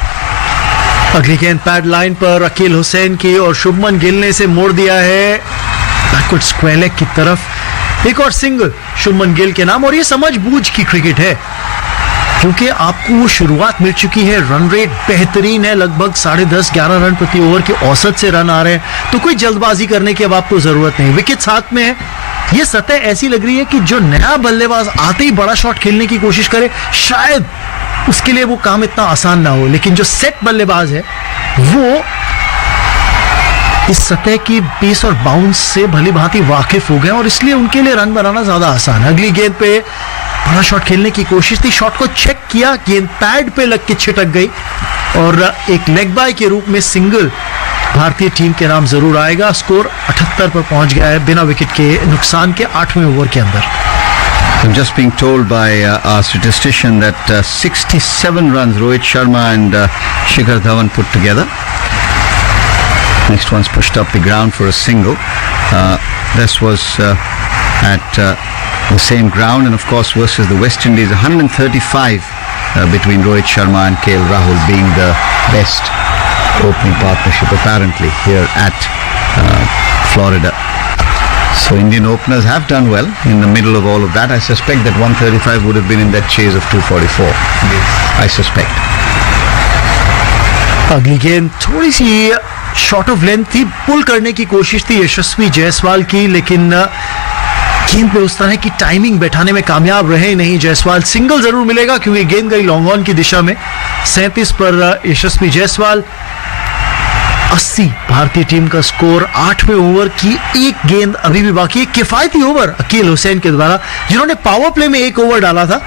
अगली गेंद पैड लाइन पर अकील हुसैन की, और शुभमन गिल ने इसे मोड़ दिया है बैकवर्ड स्क्वायर लेग की तरफ। एक और सिंगल शुभमन गिल के नाम, और ये समझबूझ की क्रिकेट है, क्योंकि आपको वो शुरुआत मिल चुकी है, रन रेट बेहतरीन है, लगभग 10.5-11 रन प्रति ओवर के औसत से रन आ रहे हैं, तो कोई जल्दबाजी करने की अब आपको जरूरत नहीं। विकेट हाथ में है, ये सतह ऐसी लग रही है कि जो नया बल्लेबाज आते ही बड़ा शॉट खेलने की कोशिश करे, शायद उसके लिए वो काम इतना आसान ना हो, लेकिन जो सेट बल्लेबाज है वो इस सतह की पेस और बाउंस से भली भांति वाकिफ हो गए, और इसलिए उनके लिए रन बनाना ज्यादा आसान है। अगली गेंद पे बड़ा शॉट खेलने की कोशिश थी, शॉट को चेक किया, गेंद पैड पे लग के छिटक गई, और एक लेग बाय के रूप में सिंगल भारतीय टीम के नाम जरूर आएगा। स्कोर 78 पर पहुंच गया है बिना विकेट के नुकसान के 8वें ओवर के अंदर। I'm just being told by our statistician that 67 runs Rohit Sharma and Shikhar Dhawan put together. Next one's pushed up the ground for a single. This was at the same ground, and of course versus the West Indies, 135 between Rohit Sharma and KL Rahul, being the best opening partnership apparently here at Florida. So Indian openers have done well in the middle of all of that. I suspect that 135 would have been in that chase of 244. I suspect. अगली गेंद थोड़ी सी शॉर्ट ऑफ लेंथ थी, पुल करने की कोशिश थी यशस्वी जायसवाल की, लेकिन गेंद पे उस तरह की टाइमिंग बैठाने में कामयाब रहे नहीं जायसवाल। सिंगल जरूर मिलेगा क्योंकि गेंद गई लॉन्ग ऑन की दिशा में। 37 पर यशस्वी जायसवाल, 80 भारतीय टीम का स्कोर। 8वें ओवर की एक गेंद अभी भी बाकी है, किफायती ओवर अकील हुसैन के द्वारा, जिन्होंने पावर प्ले में 1 ओवर डाला था,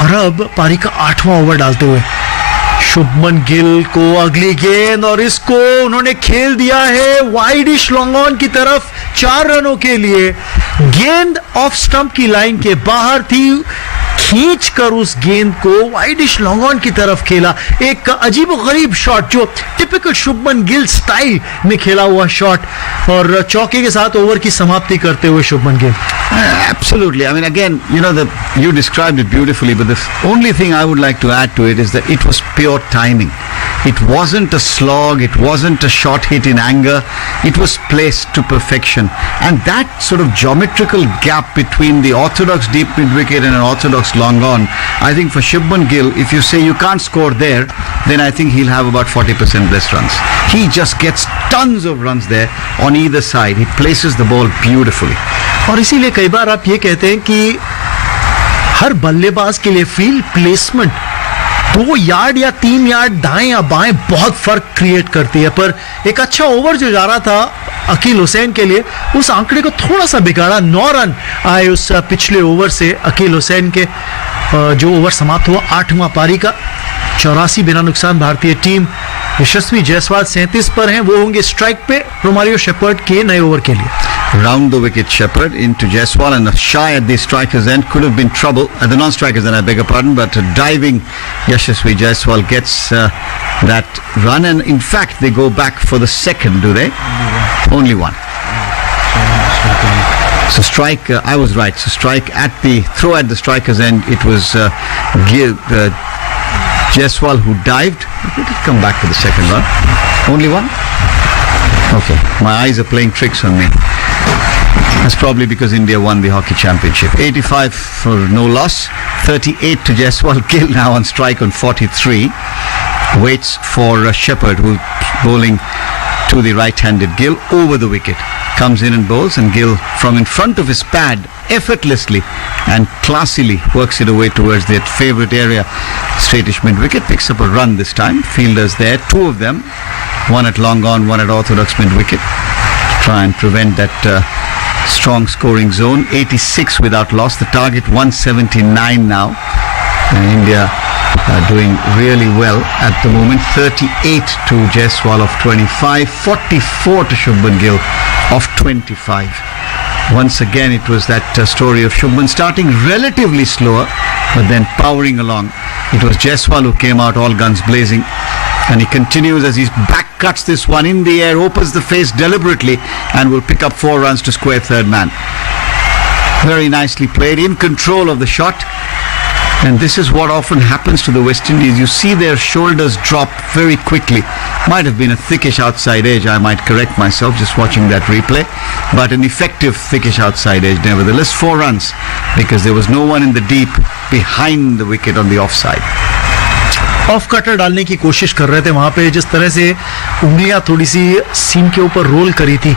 और अब पारी का 8वां ओवर डालते हुए शुभमन गिल को अगली गेंद, और इसको उन्होंने खेल दिया है वाइडिश लॉन्ग ऑन की तरफ 4 रनों के लिए। गेंद ऑफ स्टंप की लाइन के बाहर थी, खींच कर उस गेंद को वाइडिश लॉन्ग ऑन की तरफ खेला। एक अजीबोगरीब शॉट जो टिपिकल शुभमन गिल स्टाइल में खेला हुआ शॉट, और चौके के साथ ओवर की समाप्ति करते हुए Shubman Gill. Absolutely. I mean, again, you described it beautifully, but the only thing I would like to add to it is that it was pure timing. It wasn't a slog, it wasn't a shot hit in anger, it was placed to perfection. And that sort of geometrical gap between the orthodox deep mid-wicket and an orthodox long on, I think for Shubman Gill, if you say you can't score there, then I think he'll have about 40% less runs. He just gets tons of runs there on either side. He places the ball beautifully. और इसीलिए कई बार आप ये कहते हैं कि हर बल्लेबाज के लिए फील्ड प्लेसमेंट 2 यार्ड या 3 यार्ड दाएं या बाएं बहुत फर्क क्रिएट करती है। पर एक अच्छा ओवर जो जा रहा था अकील हुसैन के लिए, उस आंकड़े को थोड़ा सा बिगाड़ा। 9 रन आए उस पिछले ओवर से अकील हुसैन के, जो ओवर समाप्त हुआ 8वां पारी का। 84 बिना नुकसान भारतीय टीम। यशस्वी जायसवाल 37 पर हैं, वो होंगे स्ट्राइक पे रोमारियो शेपर्ड के नए ओवर के लिए। Round the wicket Shepherd into Jaiswal, and a shy at the striker's end could have been trouble at the non-strikers end, I beg your pardon, but a diving Yashasvi Jaiswal gets that run, and in fact they go back for the second, do they? Only one. So strike, I was right, so strike at the throw at the striker's end. It was Jaiswal who dived. Did it come back for the second run? Only one? Okay, my eyes are playing tricks on me. That's probably because India won the hockey championship. 85 for no loss, 38 to Jaiswal. Gill now on strike on 43. Waits for Shepherd, who's bowling to the right-handed Gill over the wicket. Comes in and bowls, and Gill from in front of his pad effortlessly and classily works it away towards that favourite area, straightish mid-wicket. Picks up a run this time. Fielders there, 2 of them. One at long on, one at orthodox mid-wicket. Try and prevent that strong scoring zone. 86 without loss. The target 179 now. And India doing really well at the moment. 38 to Jaiswal of 25. 44 to Shubman Gill of 25. Once again it was that story of Shubman starting relatively slower but then powering along. It was Jaiswal who came out all guns blazing, and he continues as he back cuts this one in the air, opens the face deliberately, and will pick up 4 runs to square third man. Very nicely played, in control of the shot. And this is what often happens to the West Indies. You see their shoulders drop very quickly. Might have been a thickish outside edge, I might correct myself just watching that replay, but an effective thickish outside edge nevertheless. 4 runs because there was no one in the deep behind the wicket on the offside. Off cutter डालने की कोशिश कर रहे थे वहां पे, जिस तरह से उंगलियां थोड़ी सी सीम के ऊपर रोल करी थी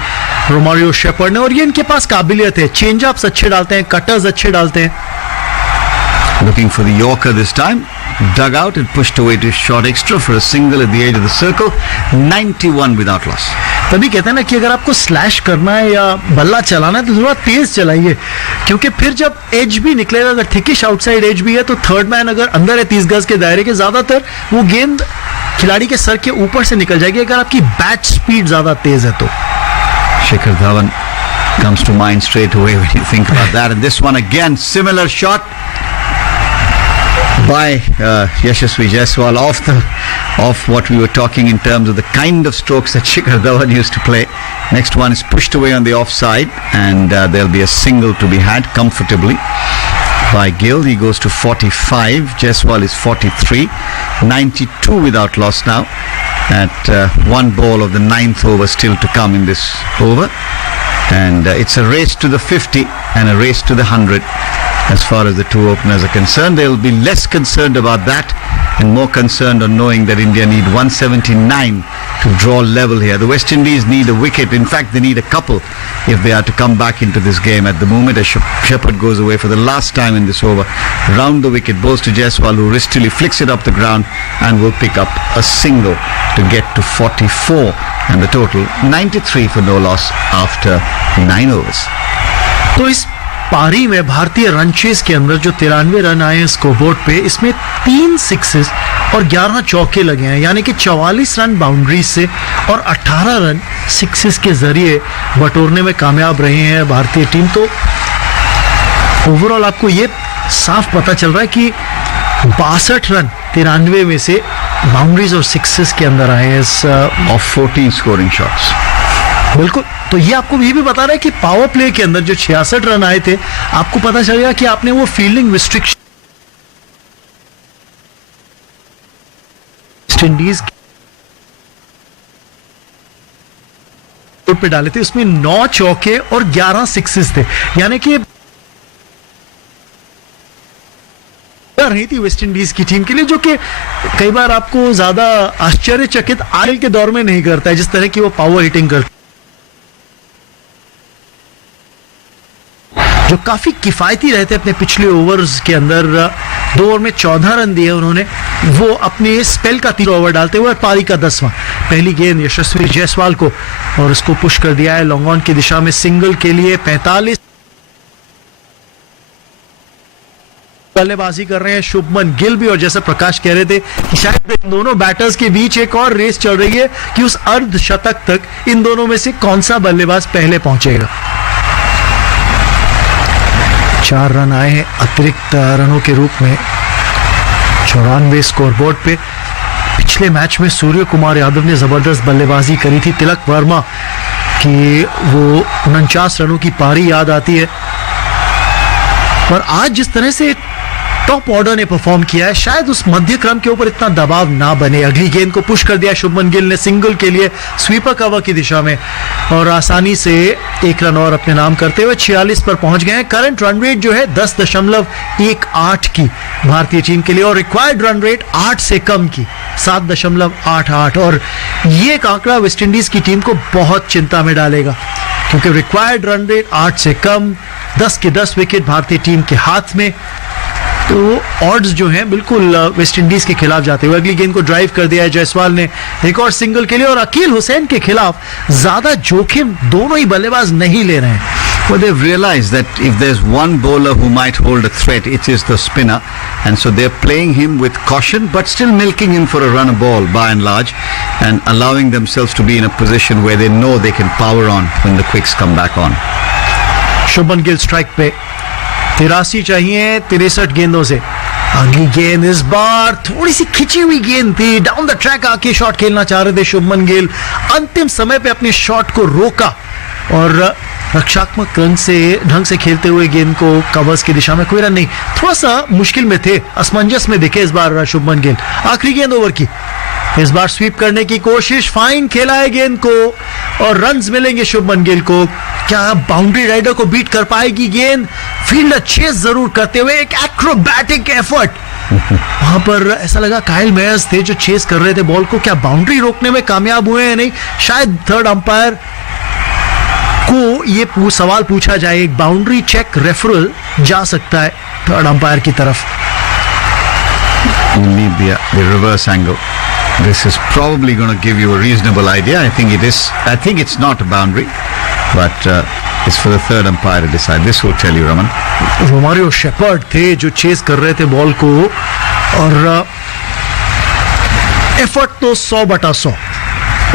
रोमारियो शेपर्ड ने, और ये इनके पास काबिलियत है। चेंज अप्स अच्छे डालते हैं, कटर्स अच्छे डालते हैं। Looking for the Yorker this time. Dug out and pushed away to short extra for a single at the edge of the circle. 91 without loss. तभी कहते हैं ना कि अगर आपको स्लैश करना है या बल्ला चलाना है तो थोड़ा तेज चलाइए, क्योंकि फिर जब एज भी निकलेगा, अगर थिकिश आउटसाइड एज भी है तो थर्ड मैन अगर अंदर है 30 गज के दायरे के, ज्यादातर वो गेंद खिलाड़ी के सर के ऊपर से निकल जाएगी अगर आपकी बैट स्पीड ज्यादा तेज है तो। Shikhar Dhawan comes to mind straight away when you think about that. And this one again, similar shot by Yashasvi Jaiswal off what we were talking in terms of the kind of strokes that Shikhar Dhawan used to play. Next one is pushed away on the offside, and there'll be a single to be had comfortably by Gill. He goes to 45. Jaiswal is 43. 92 without loss now at 1 ball of the 9th over still to come in this over. And it's a race to the 50 and a race to the 100. As far as the 2 openers are concerned, they'll be less concerned about that and more concerned on knowing that India need 179 to draw level here. The West Indies need a wicket. In fact, they need a couple if they are to come back into this game. At the moment, as Shepherd goes away for the last time in this over, round the wicket, bowls to Jaiswal, who wristily flicks it up the ground and will pick up a single to get to 44, and the total 93 for no loss after 9 overs. तो इस पारी में भारतीय रन चेस के अंदर जो 93 रन आए हैं स्कोरबोर्ड पे, इसमें 3 सिक्सेस और 11 चौके लगे हैं, यानी कि 44 रन बाउंड्रीज से और 18 रन सिक्सेस के जरिए बटोरने में कामयाब रहे हैं भारतीय टीम। तो ओवरऑल आपको ये साफ पता चल रहा है कि 62 रन 93 में से बाउंड्रीज और सिक्सेस के अंदर आए हैं इस Of 14 scoring shots. बिल्कुल। तो ये आपको ये भी बता रहा है कि पावर प्ले के अंदर जो 66 रन आए थे, आपको पता चलेगा कि आपने वो फील्डिंग रिस्ट्रिक्शन वेस्ट इंडीज पे डाले थे, उसमें 9 चौके और 11 सिक्सेस थे, यानी कि रही थी वेस्ट इंडीज की टीम के लिए, जो कि कई बार आपको ज्यादा आश्चर्यचकित आयल के दौर में नहीं करता है, जिस तरह की वो पावर हिटिंग करता जो काफी किफायती रहते अपने पिछले ओवर्स के अंदर। 2 ओवर में 14 रन दिए उन्होंने, वो अपने स्पेल का 3 ओवर डालते हुए पारी का 10वां। पहली गेंद यशस्वी जायसवाल को और उसको पुश कर दिया है लॉन्ग ऑन की दिशा में सिंगल के लिए। 45 बल्लेबाजी कर रहे हैं शुभमन गिल भी, और जैसा प्रकाश कह रहे थे कि शायद इन दोनों बैटर्स के बीच एक और रेस चल रही है कि उस अर्धशतक तक इन दोनों में से कौन सा बल्लेबाज पहले पहुंचेगा। 4 रन आए हैं अतिरिक्त रनों के रूप में 94 स्कोरबोर्ड पे। पिछले मैच में सूर्य कुमार यादव ने जबरदस्त बल्लेबाजी करी थी। तिलक वर्मा की वो 49 रनों की पारी याद आती है, और आज जिस तरह से टॉप ऑर्डर ने परफॉर्म किया है, शायद उस मध्य क्रम के ऊपर इतना दबाव ना बने। अगली गेंद को पुश कर दिया शुभमन गिल ने सिंगल के लिए स्वीपर कवर की दिशा में, और आसानी से 1 रन और अपने नाम करते हुए 46 पर पहुंच गए हैं। करंट रन रेट जो है 10.18 की भारतीय टीम के लिए, और रिक्वायर्ड रन रेट 8 से कम की 7.88, और ये एक आंकड़ा वेस्ट इंडीज की टीम को बहुत चिंता में डालेगा, क्योंकि रिक्वायर्ड रन रेट 8 से कम, 10 के 10 विकेट भारतीय टीम के हाथ में, तो ऑड्स जो हैं बिल्कुल वेस्ट इंडीज के खिलाफ जाते हुए। अगली गेंद को ड्राइव कर दिया है जायसवाल ने एक और सिंगल के लिए, और अकील हुसैन के खिलाफ ज्यादा जोखिम दोनों ही बल्लेबाज नहीं ले रहे हैं। Well, they've realized that if there's one bowler who might hold a threat, it is the spinner, and so they're playing him with caution, but still milking him for a runner ball by and large, and allowing themselves to be in a position where they know they can power on when the quicks come back on. Shubman Gill strike पे, 83 चाहिए 63 गेंदों से। अगली गेंद इस बार थोड़ी सी खिंची हुई गेंद थी, डाउन द ट्रैक आके शॉट खेलना चाह रहे थे शुभमन गिल, अंतिम समय पे अपने शॉट को रोका और रक्षात्मक ढंग से खेलते हुए गेंद को कवर्स की दिशा में, कोई रन नहीं, थोड़ा सा मुश्किल में थे, असमंजस में दिखे इस बार शुभमन गिल। आखिरी गेंद ओवर की, इस बार स्वीप करने की कोशिश, फाइन खेला है गेंद को और रन्स मिलेंगे शुभमन गिल को। क्या बाउंड्री राइडर को बीट कर पाएगी गेंद? फील्डर चेस जरूर करते हुए एक एक्रोबैटिक एफर्ट, वहां पर ऐसा लगा काइल मेयर्स थे जो चेस कर रहे थे बॉल को, क्या बाउंड्री रोकने में कामयाब हुए हैं? नहीं, शायद थर्ड अंपायर को ये सवाल पूछा जाए, एक बाउंड्री चेक रेफरल जा सकता है थर्ड अंपायर की तरफ। You need the reverse angle. This is probably going to give you a reasonable idea. I think it is. I think it's not a boundary, but it's for the third umpire to decide. This will tell you, Raman. Romario Shepherd थे जो चेस कर रहे थे बॉल को, और एफर्ट तो 100/100,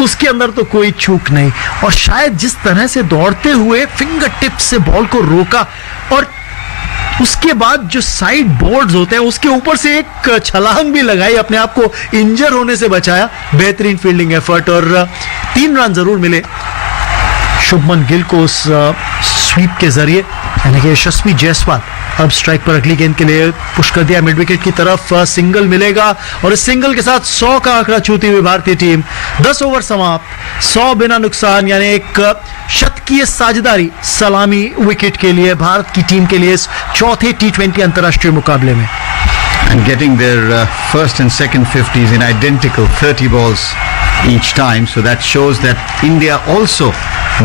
उसके अंदर तो कोई चूक नहीं, और शायद जिस तरह से दौड़ते हुए फिंगर टिप से बॉल को रोका, और उसके बाद जो साइड बोर्ड्स होते हैं उसके ऊपर से एक छलांग भी लगाई, अपने आप को इंजर होने से बचाया। बेहतरीन फील्डिंग एफर्ट, और 3 रन जरूर मिले शुभमन गिल को उस स्वीप के जरिए, यानी कि यशस्वी जायसवाल अब स्ट्राइक पर अगली गेंद के लिए पुश कर दिया मिड विकेट की तरफ, सिंगल मिलेगा, और इस सिंगल के साथ 100 का आंकड़ा छूती हुई भारतीय टीम। 10 ओवर समाप्त, 100 बिना नुकसान, यानी एक शतकीय साझेदारी सलामी विकेट के लिए भारत की टीम के लिए इस चौथे T20 अंतर्राष्ट्रीय मुकाबले में। And getting their first and second 50s in identical 30 balls each time, so that shows that India also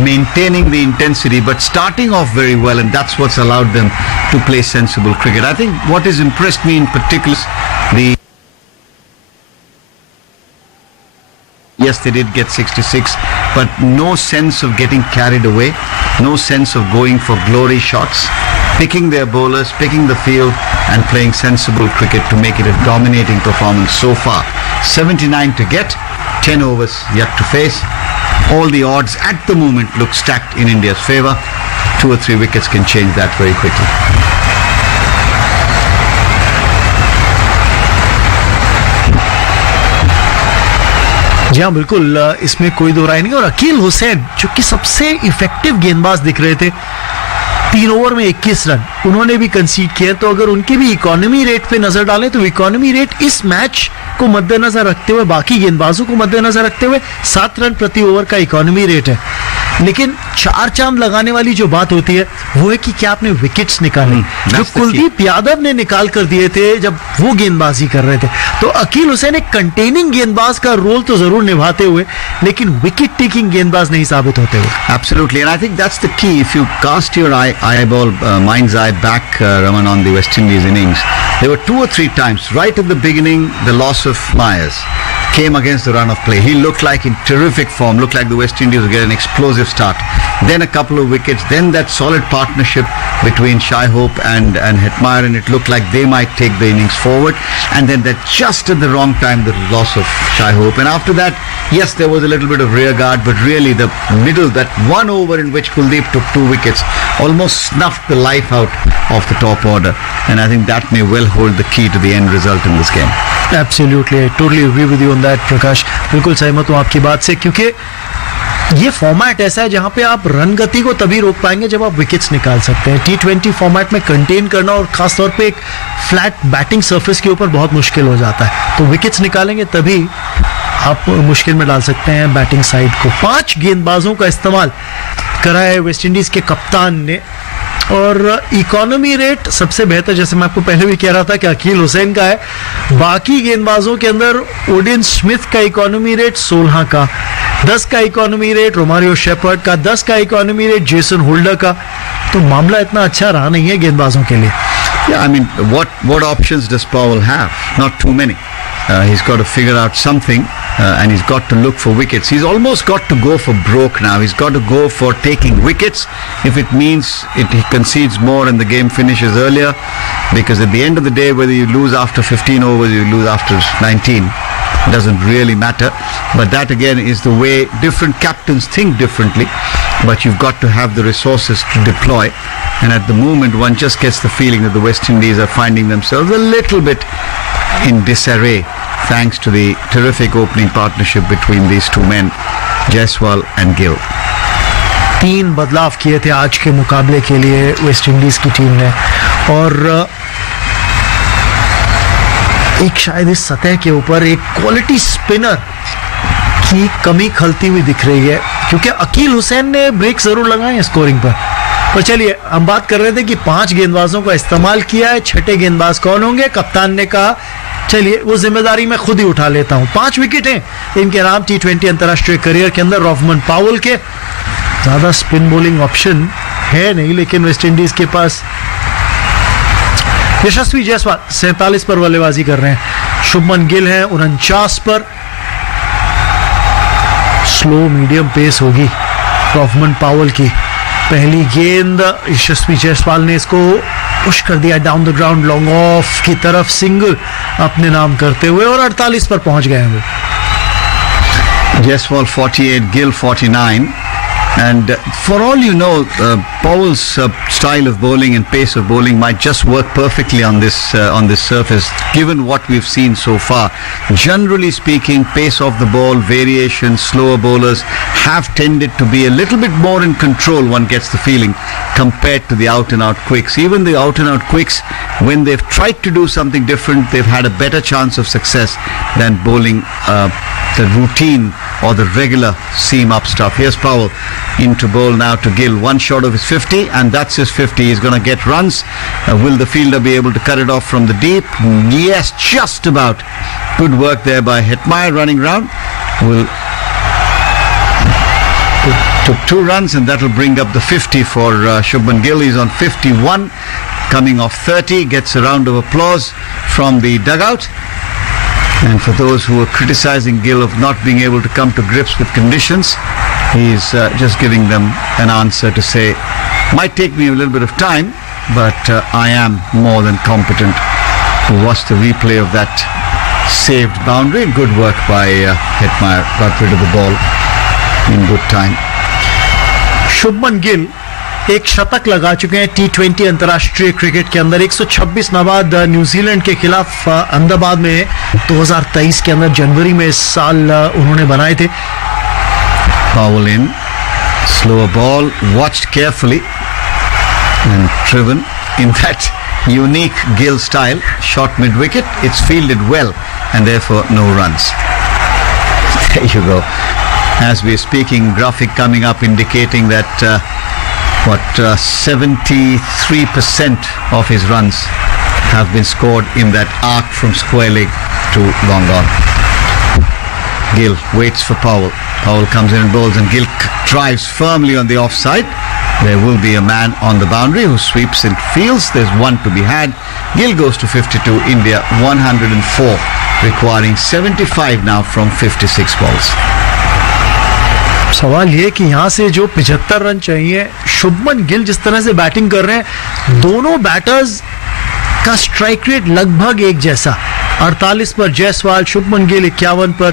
maintaining the intensity but starting off very well, and that's what's allowed them to play sensible cricket. I think what has impressed me in particular is yes, they did get 66, but no sense of getting carried away, no sense of going for glory shots, picking their bowlers, picking the field and playing sensible cricket to make it a dominating performance so far. 79 to get, 10 overs yet to face. All the odds at the moment look stacked in India's favour. 2 or 3 wickets can change that very quickly. जी हाँ बिल्कुल, इसमें कोई दो राय नहीं। और अकील हुसैन जो कि सबसे इफेक्टिव गेंदबाज दिख रहे थे, 3 ओवर में 21 रन उन्होंने भी कंसीड किए। तो अगर उनके भी इकोनॉमी रेट पे नजर डालें तो इकोनॉमी रेट इस मैच को मद्देनजर रखते हुए, बाकी गेंदबाजों को मद्देनजर रखते हुए 7 रन प्रति ओवर का इकोनॉमी रेट है। लेकिन 4 चांद लगाने वाली जो बात होती है वो है कि क्या आपने विकेट्स निकाले, जो कुलदीप यादव ने निकाल कर दिए थे जब वो गेंदबाजी कर रहे थे। तो अकील हुसैन एक कंटेनिंग गेंदबाज का रोल तो जरूर निभाते हुए, लेकिन विकेट टेकिंग गेंदबाज नहीं साबित होते हुए। Absolutely, and I think that's the key. If you cast your mind's eye back, Raman, on the West Indies innings, there were 2 or 3 times right at the beginning the loss of Myers came against the run of play. He looked like in terrific form, looked like the West Indies would get an explosive start. Then a couple of wickets, then that solid partnership between Shai Hope and Hetmeyer, and it looked like they might take the innings forward. And then that just at the wrong time, the loss of Shai Hope. And after that, yes, there was a little bit of rear guard, but really the middle, that one over in which Kuldeep took 2 wickets, almost snuffed the life out of the top order. And I think that may well hold the key to the end result in this game. Absolutely, I totally agree with you on that, प्रकाश। बिल्कुल सहमत हूँ आपकी बात से, क्योंकि ये फॉर्मेट ऐसा है जहां पे आप रन गति को तभी रोक पाएंगे जब आप विकेट्स निकाल सकते हैं। T20 फॉर्मेट में कंटेन करना और खास तौर पे एक फ्लैट बैटिंग सरफेस के ऊपर बहुत मुश्किल हो जाता है। तो विकेट्स निकालेंगे तभी आप मुश्किल में डाल सकते हैं बैटिंग साइड को। 5 गेंदबाजों का इस्तेमाल करा है वेस्ट इंडीज के कप्तान ने, और इकोनॉमी रेट सबसे बेहतर, जैसे मैं आपको पहले भी कह रहा था कि अकील हुसैन का है। बाकी गेंदबाजों के अंदर ओडिन स्मिथ का इकोनॉमी रेट 16 का, 10 का इकोनॉमी रेट रोमारियो शेपर्ड का, 10 का इकोनॉमी रेट जेसन होल्डर का। तो मामला इतना अच्छा रहा नहीं है गेंदबाजों के लिए। Yeah, I mean, what options does Powell have? Not too many. He's got to figure out something, and he's got to look for wickets. He's almost got to go for broke now. He's got to go for taking wickets if it means he concedes more and the game finishes earlier, because at the end of the day, whether you lose after 15 overs, you lose after 19, doesn't really matter. But that again is the way different captains think differently, but you've got to have the resources to deploy. And at the moment, one just gets the feeling that the West Indies are finding themselves a little bit in disarray, thanks to the terrific opening partnership between these two men, Jaiswal and Gill. 3 बदलाव किए थे आज के मुकाबले के लिए वेस्ट इंडीज की टीम ने, और एक शायद इस सतह के ऊपर एक क्वालिटी स्पिनर की कमी खलती हुई दिख रही है, क्योंकि अकील हुसैन ने ब्रेक जरूर लगाए हैं स्कोरिंग पर। तो चलिए, हम बात कर रहे थे कि 5 गेंदबाजों का इस्तेमाल किया है, 6ठे गेंदबाज कौन होंगे? कप्तान ने कहा चलिए वो जिम्मेदारी मैं खुद ही उठा लेता हूं। 5 विकेट हैं इनके नाम T20 अंतरराष्ट्रीय करियर के अंदर रोहमन पावल के। ज्यादा स्पिन बॉलिंग ऑप्शन है नहीं, लेकिन वेस्ट इंडीज के पास यशस्वी जायसवाल 47 पर बल्लेबाजी कर रहे हैं, शुभमन गिल हैं 49 पर। स्लो मीडियम पेस होगी रोहमन पावल की। पहली गेंद यशस्वी जायसवाल ने इसको पुश कर दिया down the ground, long off की तरफ सिंगल अपने नाम करते हुए, और 48 पर पहुंच गए हैं वो। Jaiswal 48, Gill 49. And for all you know, Powell's style of bowling and pace of bowling might just work perfectly on this surface, given what we've seen so far. Generally speaking, pace of the ball, variation, slower bowlers have tended to be a little bit more in control, one gets the feeling, compared to the out-and-out quicks. Even the out-and-out quicks, when they've tried to do something different, they've had a better chance of success than bowling the routine or the regular seam-up stuff. Here's Powell into bowl now to Gill. One short of his 50, and that's his 50. He's going to get runs. Will the fielder be able to cut it off from the deep? Yes, just about. Good work there by Hetmeyer running round. Took 2 runs, and that'll bring up the 50 for Shubman Gill. He's on 51, coming off 30. Gets a round of applause from the dugout. And for those who are criticizing Gill of not being able to come to grips with conditions, he's just giving them an answer to say, might take me a little bit of time, but I am more than competent to watch the replay of that saved boundary. Good work by Hetmeyer, got rid of the ball in good time. Shubman Gill एक शतक लगा चुके हैं T20 अंतर्राष्ट्रीय क्रिकेट के अंदर। 126 नाबाद न्यूजीलैंड के खिलाफ अहमदाबाद में 2023 के अंदर जनवरी में इस साल उन्होंने बनाए थे। Foul in, slower ball, watched carefully and driven in that unique Gill style, shot mid-wicket. It's fielded well and therefore no runs. There you go. As we're speaking, graphic coming up indicating that 73% of his runs have been scored in that arc from square leg to long on. Gill waits for Powell. Powell comes in and bowls, and Gill drives firmly on the offside. There will be a man on the boundary who sweeps and fields. There's one to be had. Gill goes to 52. India 104, requiring 75 now from 56 balls. सवाल ये कि यहाँ से जो 75 रन चाहिए, शुभमन गिल जिस तरह से बैटिंग कर रहे हैं, दोनों बैटर्स का स्ट्राइक रेट लगभग एक जैसा। 48 पर जायसवाल, शुभमन गिल 51 पर।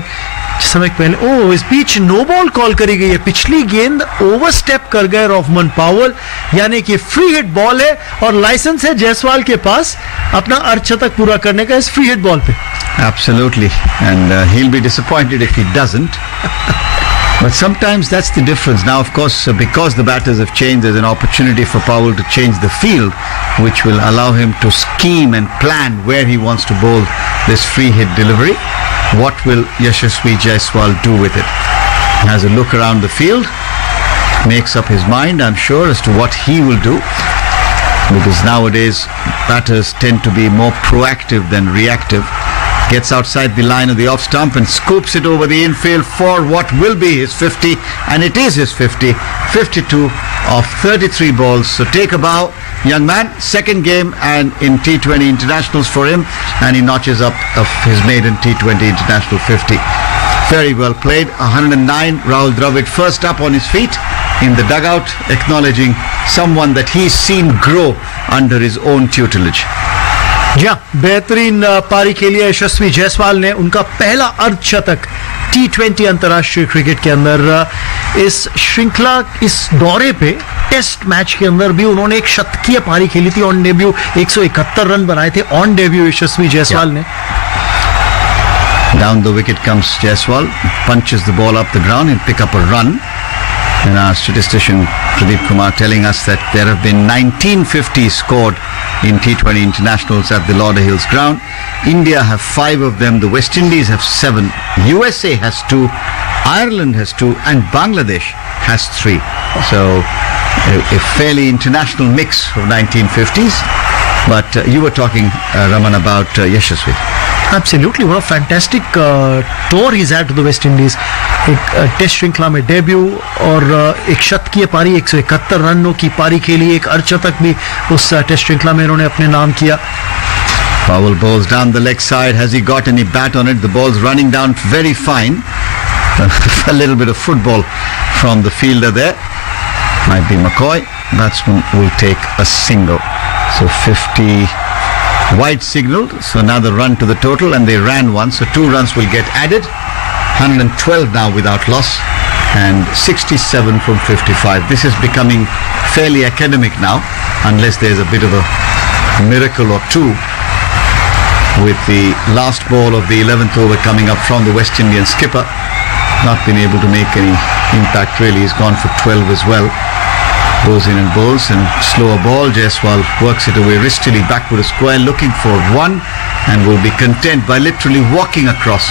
समय पहले इस बीच नो बॉल कॉल करी गई है। पिछली गेंद ओवरस्टेप कर गए रोहमन पावल, यानी कि फ्री हिट बॉल है और लाइसेंस है जायसवाल के पास अपना अर्धशतक पूरा करने का इस फ्री हिट बॉल पे। Absolutely, and he'll be disappointed if he doesn't. But sometimes that's the difference. Now, of course, because the batters have changed, there's an opportunity for Powell to change the field, which will allow him to scheme and plan where he wants to bowl this free hit delivery. What will Yashasvi Jaiswal do with it? Has a look around the field, makes up his mind, I'm sure, as to what he will do. Because nowadays, batters tend to be more proactive than reactive. Gets outside the line of the off stump and scoops it over the infield for what will be his 50, and it is his 50. 52 of 33 balls. So take a bow, young man. Second game and in T20 internationals for him, and he notches up of his maiden T20 international 50. Very well played. 109. Rahul Dravid first up on his feet in the dugout, acknowledging someone that he's seen grow under his own tutelage. जी हाँ, बेहतरीन पारी खेली है यशस्वी जायसवाल ने। उनका पहला अर्धशतक T20 अंतर्राष्ट्रीय क्रिकेट के अंदर। इस श्रृंखला, इस दौरे पे टेस्ट मैच के अंदर भी उन्होंने एक शतकीय पारी खेली थी। ऑन डेब्यू 171 रन बनाए थे ऑन डेब्यू यशस्वी जायसवाल ने। Down the wicket comes Jaiswal, punches the ball up the ground and pick up a run. And our statistician Hardik Kumar telling us that there have been 19 50s scored in T20 internationals at the Lauderhills ground. India have 5 of them, the West Indies have 7, USA has 2, Ireland has 2, and Bangladesh has 3. So a fairly international mix of 1950s. But you were talking, Raman, about Yashasvi. Absolutely, what a fantastic tour he's had to the West Indies. एक टेस्ट श्रृंखला में डेब्यू और एक शतकीय पारी, 171 रनों की पारी खेली, एक अर्धशतक भी उस टेस्ट श्रृंखला में इन्होंने अपने नाम किया। Powell bowls down the leg side. Has he got any bat on it? The ball's running down very fine. A little bit of football from the fielder there. Might be McCoy. Batsman will take a single. So 50 wide signaled. So another run to the total, and they ran one. So 2 runs will get added. 112 now without loss, and 67 from 55. This is becoming fairly academic now, unless there's a bit of a miracle or two, with the last ball of the 11th over coming up from the West Indian skipper. Not been able to make any impact really. He's gone for 12 as well. Goes in and bowls, and slower ball. Jaiswal works it away wristily backward a square, looking for 1, and will be content by literally walking across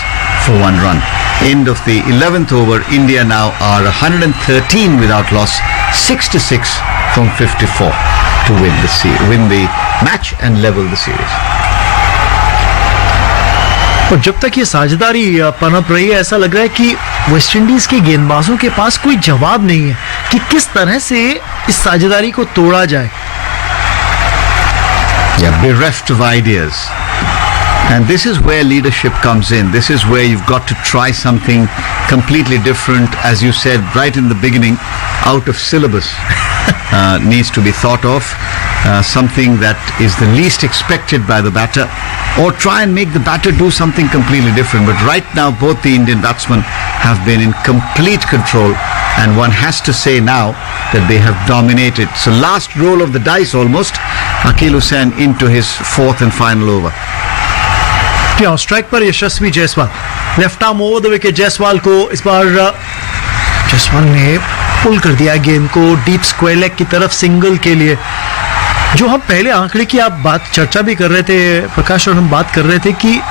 for 1 run. End of the 11th over. India now are 113 without loss, 66 from 54 to win the match and level the series. और जब तक ये साझेदारी पनप रही है, ऐसा लग रहा है कि वेस्ट इंडीज के गेंदबाजों के पास कोई जवाब नहीं है कि किस तरह से इस साझेदारी को तोड़ा जाए। Yeah, bereft of ideas. And this is where leadership comes in. This is where you've got to try something completely different, as you said right in the beginning, out of syllabus needs to be thought of. Something that is the least expected by the batter, or try and make the batter do something completely different. But right now, both the Indian batsmen have been in complete control, and one has to say now that they have dominated. So last roll of the dice almost, Akil Hussain into his fourth and final over. Strike पर Yashasvi Jaiswal, left arm over the wicket. Jaiswal को इस बार जायसवाल ने पुल कर दिया गेंद को डीप स्क्वायर लेग की तरफ सिंगल के लिए. जो हम पहले आंकड़े की आप बात चर्चा भी कर रहे थे प्रकाश, और हम बात कर रहे थे कि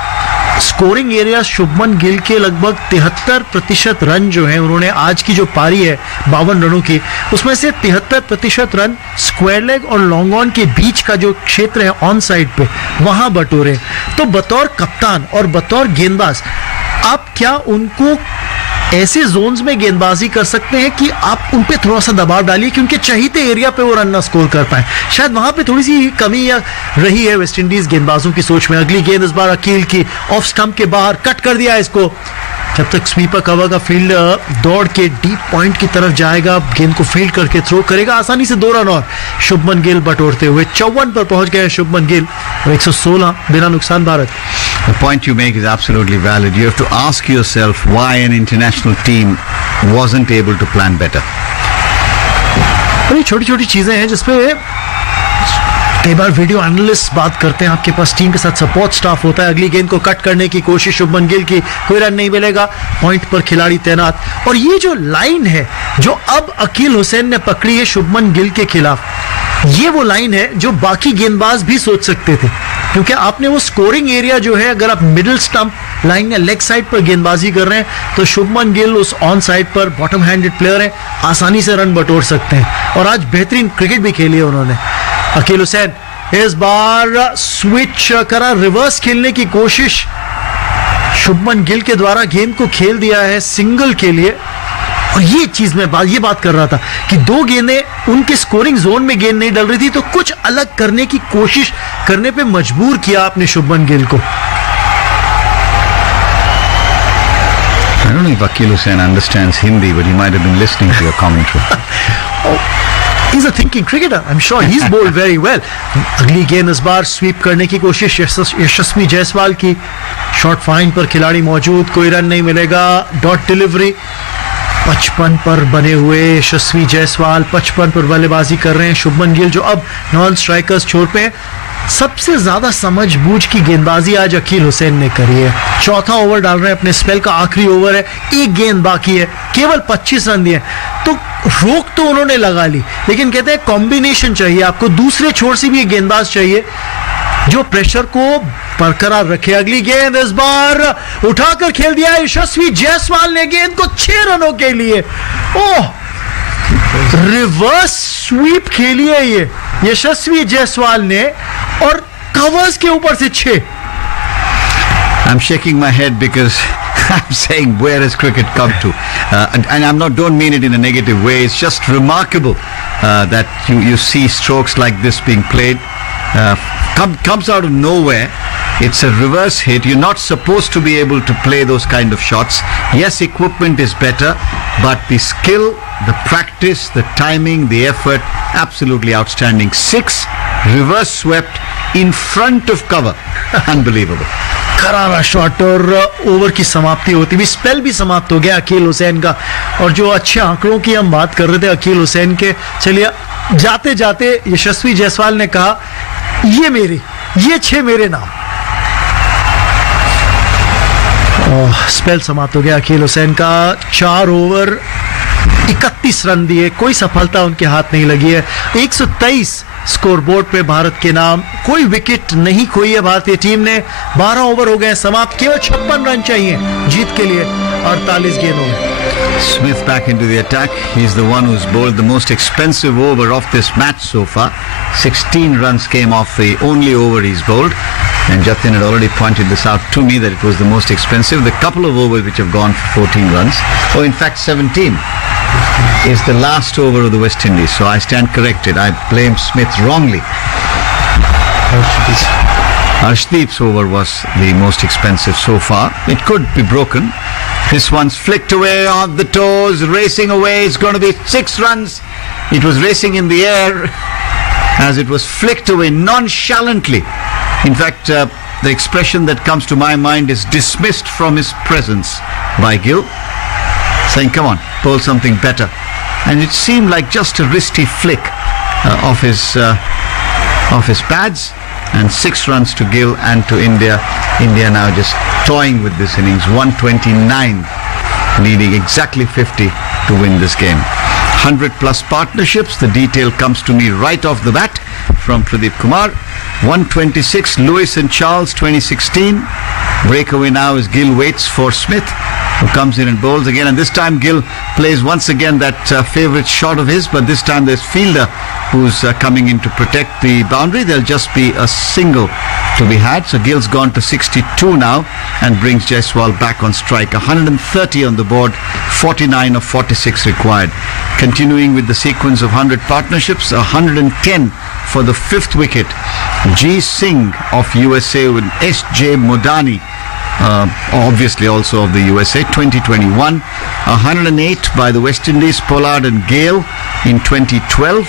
स्कोरिंग एरिया शुभमन गिल के लगभग 73% रन जो हैं उन्होंने आज की जो पारी है 52 रनों की, उसमें से 73% रन स्क्वायर लेग और लॉन्ग ऑन के बीच का जो क्षेत्र है ऑन साइड पे वहां बटोरे. तो बतौर कप्तान और बतौर गेंदबाज आप क्या उनको ऐसे जोन्स में गेंदबाजी कर सकते हैं कि आप उन पे थोड़ा सा दबाव डालिए कि उनके चाहते एरिया पे वो रन ना स्कोर कर पाए? शायद वहां पे थोड़ी सी कमी रही है वेस्ट इंडीज गेंदबाजों की सोच में. अगली गेंद इस बार अकील की ऑफ स्टंप के बाहर, कट कर दिया इसको. जब तक स्वीपर कवर का फील्ड दौड़ के डीप पॉइंट की तरफ जाएगा, गेंद को फील्ड करके थ्रो करेगा, आसानी से 2 रन और शुभमन गिल बटोरते हुए 54 पर पहुंच गए शुभमन गिल, 116 बिना नुकसान Bharat. The point you make is absolutely valid. You have to ask yourself why an international team wasn't able to plan better. ये छोटी छोटी चीजें हैं जिसपे कई बार वीडियो एनालिस्ट बात करते हैं. आपके पास टीम के साथ सपोर्ट स्टाफ होता है. अगली गेंद को कट करने की कोशिश शुभमन गिल की, कोई रन नहीं मिलेगा, पॉइंट पर खिलाड़ी तैनात. और ये जो लाइन है जो अब अकील हुसैन ने पकड़ी है शुभमन गिल के खिलाफ, ये वो लाइन है जो बाकी गेंदबाज भी सोच सकते थे, क्योंकि आपने वो स्कोरिंग एरिया जो है, अगर आप मिडिल स्टंप लाइन या लेग साइड पर गेंदबाजी कर रहे हैं तो शुभमन गिल उस ऑन साइड पर बॉटम हैंडेड प्लेयर है, आसानी से रन बटोर सकते हैं. और आज बेहतरीन क्रिकेट भी खेली है उन्होंने. अकील हुसैन इस बार स्विच करा, रिवर्स खेलने की कोशिश शुभमन गिल के द्वारा गेंद को खेल दिया है सिंगल के लिए. और ये चीज मैं ये बात कर रहा था कि 2 गेंदें उनके स्कोरिंग जोन में गेंद नहीं डल रही थी, तो कुछ अलग करने की कोशिश करने पे मजबूर किया आपने शुभमन गिल को. I don't know if Akil Hussain understands Hindi, but he might have been listening to your commentary. He's a thinking cricketer. I'm sure he's bowled very well. अगली गेंद इस बार स्वीप करने की कोशिश यशस्वी जायसवाल की. शॉर्ट फाइन पर खिलाड़ी मौजूद, कोई रन नहीं मिलेगा, डॉट डिलीवरी. 55 पर बने हुए यशस्वी जायसवाल 55 पर बल्लेबाजी कर रहे हैं. शुभमन गिल जो अब नॉन स्ट्राइकर्स छोर पे हैं. सबसे ज्यादा समझबूझ की गेंदबाजी आज अकील हुसैन ने करी है. चौथा ओवर डाल रहे हैं अपने स्पेल का, आखिरी ओवर है, एक गेंद बाकी है, केवल 25 रन दिए. तो रोक तो उन्होंने लगा ली, लेकिन कहते हैं कॉम्बिनेशन चाहिए आपको, दूसरे छोर से भी एक गेंदबाज चाहिए जो प्रेशर को बरकरार रखे. अगली गेंद इस बार उठाकर खेल दिया यशस्वी जायसवाल ने गेंद को 6 रनों के लिए. ओह, रिवर्स स्वीप खेली है ये यशस्वी जायसवाल ने और कवर्स के ऊपर से 6. I'm shaking my head because I'm saying where has cricket come to? And I'm not, don't mean it in a negative way. It's just remarkable that you see strokes like this being played. Comes out of nowhere. It's a reverse hit. You're not supposed to be able to play those kind of shots. Yes, equipment is better, but the skill, the practice, the timing, the effort, absolutely outstanding. 6 reverse swept in front of cover. Unbelievable. करारा शॉट और ओवर की समाप्ति होती हुई स्पेल भी समाप्त हो गया अकील हुसैन का. और जो अच्छे आंकड़ों की हम बात कर रहे थे अकील हुसैन के, चलिए जाते जाते यशस्वी जायसवाल ने कहा ये 6 मेरे नाम. स्पेल समाप्त हो गया अकील हुसैन का. 4 ओवर 31 रन दिए, कोई सफलता उनके हाथ नहीं लगी है. 123 स्कोरबोर्ड पे भारत के नाम, कोई विकेट नहीं खोई है भारतीय टीम ने. 12 ओवर हो गए समाप्त, केवल 56 रन चाहिए जीत के लिए 48 गेंदों में. Smith back into the attack. He's the one who's bowled the most expensive over of this match so far. 16 runs came off the only over he's bowled. And Jatin had already pointed this out to me that it was the most expensive. The couple of overs which have gone for 14 runs, or in fact 17, is the last over of the West Indies. So I stand corrected. I blame Smith wrongly. Arshdeep's over was the most expensive so far. It could be broken. This one's flicked away on the toes, racing away. It's going to be 6 runs. It was racing in the air as it was flicked away nonchalantly. In fact, the expression that comes to my mind is dismissed from his presence by Gill, saying, come on, bowl something better. And it seemed like just a wristy flick of his pads. And 6 runs to Gill and to India. India now just toying with this innings. 129, needing exactly 50 to win this game. 100 plus partnerships. The detail comes to me right off the bat from Pradeep Kumar. 126, Lewis and Charles 2016. Breakaway now as Gill waits for Smith, who comes in and bowls again. And this time Gill plays once again that favourite shot of his, but this time there's fielder who's coming in to protect the boundary. There'll just be a single to be had. So Gill's gone to 62 now and brings Jaiswal back on strike. 130 on the board, 49 of 46 required. Continuing with the sequence of 100 partnerships, 110 for the 5th wicket. G. Singh of USA with S.J. Modani, obviously also of the USA, 2021. 108 by the West Indies, Pollard and Gale in 2012.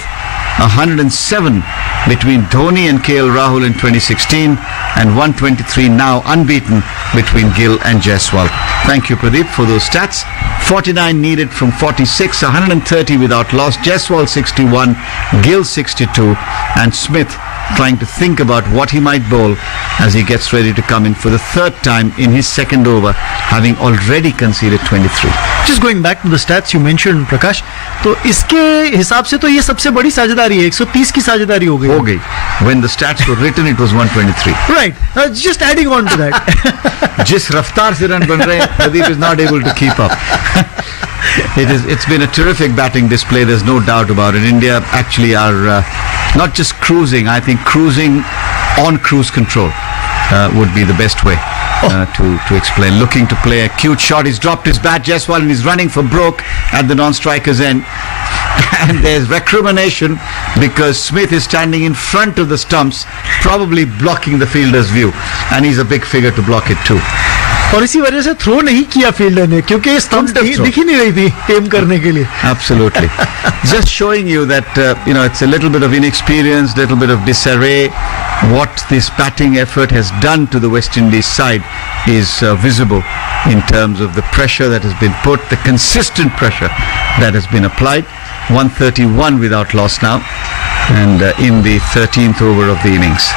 107 between Dhoni and KL Rahul in 2016, and 123 now unbeaten between Gill and Jaiswal. Thank you, Pradeep, for those stats. 49 needed from 46, 130 without loss. Jaiswal 61, Gill 62, and Smith trying to think about what he might bowl as he gets ready to come in for the 3rd time in his 2nd over, having already conceded 23. Just going back to the stats you mentioned, Prakash, तो इसके हिसाब से तो ये सबसे बड़ी साझेदारी है. 130 की साझेदारी हो गई. When the stats were written, it was 123. Right. Just adding on to that. जिस रफ्तार से रन बन रहे हैं, Pradeep is not able to keep up. It's been a terrific batting display, there's no doubt about it. India actually are not just cruising, I think cruising on cruise control would be the best way to explain. Looking to play a cute shot. He's dropped his bat, Jaiswal, and he's running for broke at the non-striker's end. And there's recrimination because Smith is standing in front of the stumps, probably blocking the fielder's view. And he's a big figure to block it too. और इसी वजह से थ्रो नहीं किया फील्डर ने, क्योंकि स्टंप दिख ही नहीं रही थी एम करने के लिए. Absolutely. Just showing you that it's a little bit of inexperience, little bit of disarray. What this batting effort has done to the West Indies side is visible in terms of the pressure that has been put, the consistent pressure that has been applied. 131 without loss now, and in the 13th over of the innings.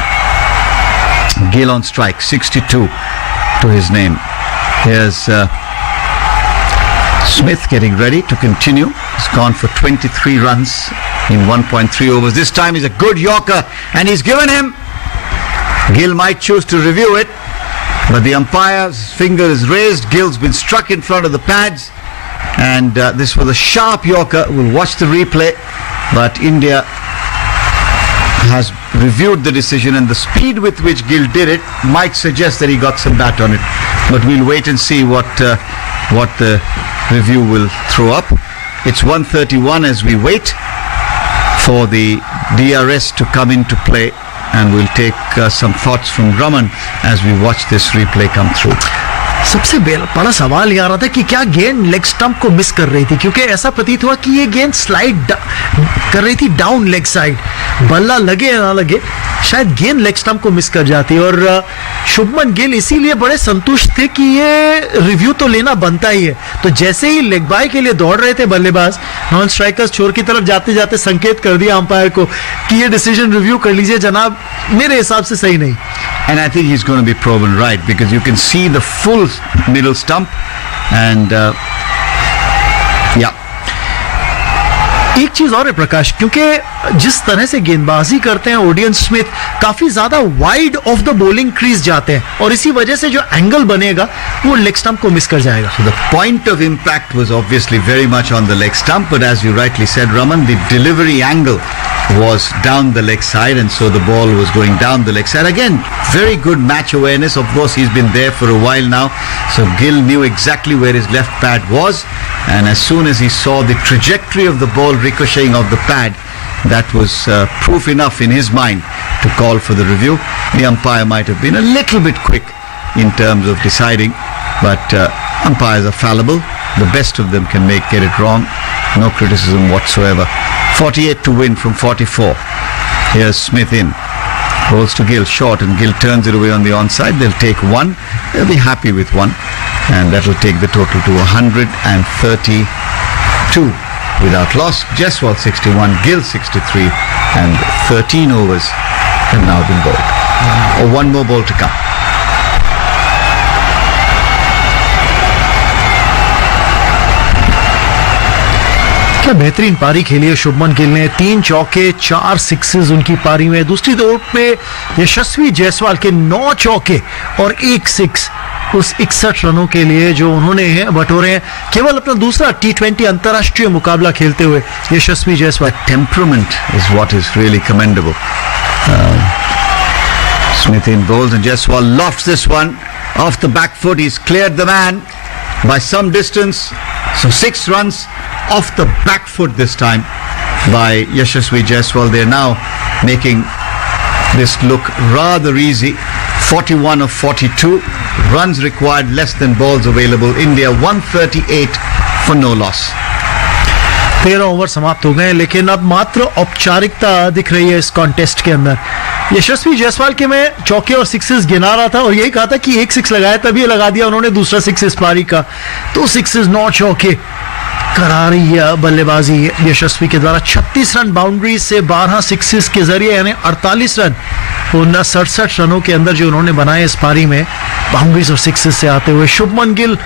Gill on strike, 62 to his name. Here's Smith getting ready to continue. He's gone for 23 runs in 1.3 overs. This time he's a good Yorker, and he's given him. Gill might choose to review it, but the umpire's finger is raised. Gill's been struck in front of the pads, and this was a sharp Yorker. We'll watch the replay, but India has reviewed the decision, and the speed with which Gill did it might suggest that he got some bat on it, but we'll wait and see what the review will throw up. It's 131 as we wait for the DRS to come into play, and we'll take some thoughts from Raman as we watch this replay come through. सबसे बड़ा सवाल ये आ रहा था कि क्या गेंद लेग स्टंप को मिस कर रही थी, क्योंकि ऐसा प्रतीत हुआ कि ये गेंद स्लाइड कर रही थी डाउन लेग साइड. बल्ला लगे या ना लगे, शायद गेंद लेग स्टंप को मिस कर जाती. और शुभमन गिल इसीलिए बड़े संतुष्ट थे कि ये रिव्यू तो लेना बनता ही है. तो जैसे ही लेग बाय के लिए दौड़ रहे थे बल्लेबाज, नॉन स्ट्राइकर्स छोर की तरफ जाते जाते संकेत कर दिया अंपायर को कि ये डिसीजन रिव्यू कर लीजिए जनाब, मेरे हिसाब से सही नहीं. And I think he's going to be proven right, because you can see the full middle stump, and एक चीज और है प्रकाश, क्योंकि जिस तरह से गेंदबाजी करते हैं ओडियन स्मिथ, काफी ज्यादा wide of the bowling crease जाते हैं, और इसी वजह से जो एंगल बनेगा वो लेग स्टंप को मिस कर जाएगा. So the point of impact was obviously very much on the leg stump, but as you rightly said, Raman, the delivery angle was down the leg side, and so the ball was going down the leg side. Again, very good match awareness. Of course, he's been there for a while now, so Gill knew exactly where his left pad was, and as soon as he saw the trajectory of the ball ricocheting off the pad, that was proof enough in his mind to call for the review. The umpire might have been a little bit quick in terms of deciding, but umpires are fallible. The best of them can get it wrong. No criticism whatsoever. 48 to win from 44. Here's Smith in. Rolls to Gill, short, and Gill turns it away on the onside. They'll take one. They'll be happy with one. And that'll take the total to 132 without loss. Jaiswal 61, Gill 63, and 13 overs have now been bowled. Or one more ball to come. क्या बेहतरीन पारी खेली है शुभमन गिल ने, 3 चौके 4 सिक्सेस उनकी पारी में। दूसरी दौर पे यशस्वी जायसवाल के 9 चौके और 1 सिक्स उस 61 रनों के लिए जो उन्होंने बटोरे हैं केवल अपना दूसरा T20 अंतर्राष्ट्रीय मुकाबला खेलते हुए यशस्वी Jaiswal. Temperament is what is really commendable. Smith in bowls and Jaiswal lofts this one off the back foot. He's cleared the man by some distance. So 6 runs off the back foot this time by Yashasvi Jaiswal. They're now making this look rather easy. 41 of 42 runs required, less than balls available. India 138 for no loss. 13 over समाप्त हो गए, लेकिन अब मात्र औपचारिकता दिख रही है इस कॉन्टेस्ट के अंदर। यशस्वी जायसवाल के मैं चौके और सिक्सेस गिना रहा था और यही कहा था कि 1 सिक्स लगाया, तभी लगा दिया उन्होंने दूसरा 6 इस पारी का। 2 सिक्सेस 9 चौके, करारी बल्लेबाजी यशस्वी के द्वारा। 36 रन बाउंड्री से 12 सिक्सेस के जरिए, यानी 48 रन उन 67 रनों के अंदर जो उन्होंने बनाए इस पारी में बाउंड्रीज और सिक्सेस से आते हुए। शुभमन गिल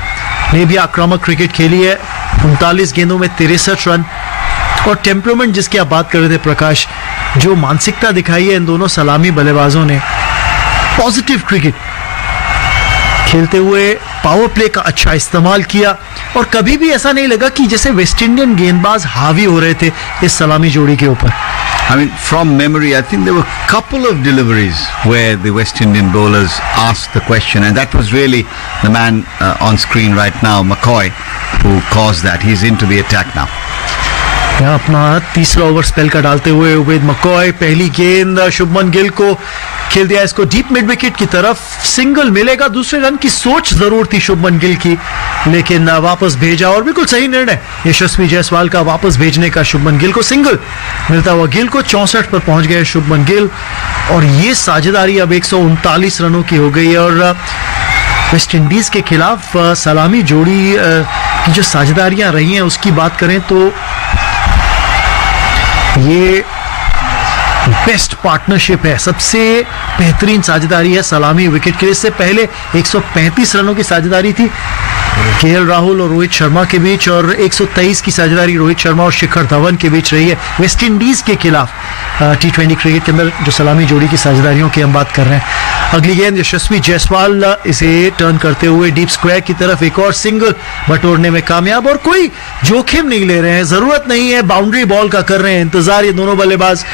ने भी आक्रामक क्रिकेट खेली है, 39 गेंदों में 63 रन। और टेम्परामेंट जिसकी आप बात कर रहे थे प्रकाश, जो मानसिकता दिखाई है इन दोनों सलामी बल्लेबाजों ने, पॉजिटिव क्रिकेट खेलते हुए पावर प्ले का अच्छा इस्तेमाल किया और कभी भी ऐसा नहीं लगा कि जैसे वेस्ट इंडियन गेंदबाज हावी हो रहे थे इस सलामी जोड़ी के ऊपर। I mean, from memory, I think there were a couple of deliveries where the West Indian bowlers asked the question, and that was really the man on screen right now, McCoy, who caused that. He's into the attack now. यहाँ अपना तीसरा ओवर स्पेल का डालते हुए उबैद मकॉय, पहली गेंद शुभमन गिल को खेल दिया इसको डीप मिड विकेट की तरफ। सिंगल मिलेगा, दूसरे रन की सोच जरूर थी शुभमन गिल की, लेकिन वापस भेजा और बिल्कुल सही निर्णय यशस्वी जायसवाल का वापस भेजने का। शुभमन गिल को सिंगल मिलता हुआ, गिल को 64 पर पहुंच गए शुभमन गिल और ये साझेदारी अब 139 रनों की हो गई है। और वेस्ट इंडीज के खिलाफ सलामी जोड़ी की जो साझेदारियां रही हैं उसकी बात करें तो ये बेस्ट पार्टनरशिप है, सबसे बेहतरीन साझेदारी है सलामी विकेट के लिए। इससे पहले 135 रनों की साझेदारी थी केएल राहुल और रोहित शर्मा के बीच, और 123 की साझेदारी रोहित शर्मा और शिखर धवन के बीच रही है वेस्ट इंडीज के खिलाफ T20 क्रिकेट के अंदर जो सलामी जोड़ी की साझेदारियों की हम बात कर रहे हैं। अगली गेंद यशस्वी जायसवाल इसे टर्न करते हुए डीप स्क्वायर की तरफ एक और सिंगल बटोरने में कामयाब, और कोई जोखिम नहीं ले रहे हैं, जरूरत नहीं है बाउंड्री बॉल का कर रहे हैं इंतजार ये दोनों बल्लेबाज,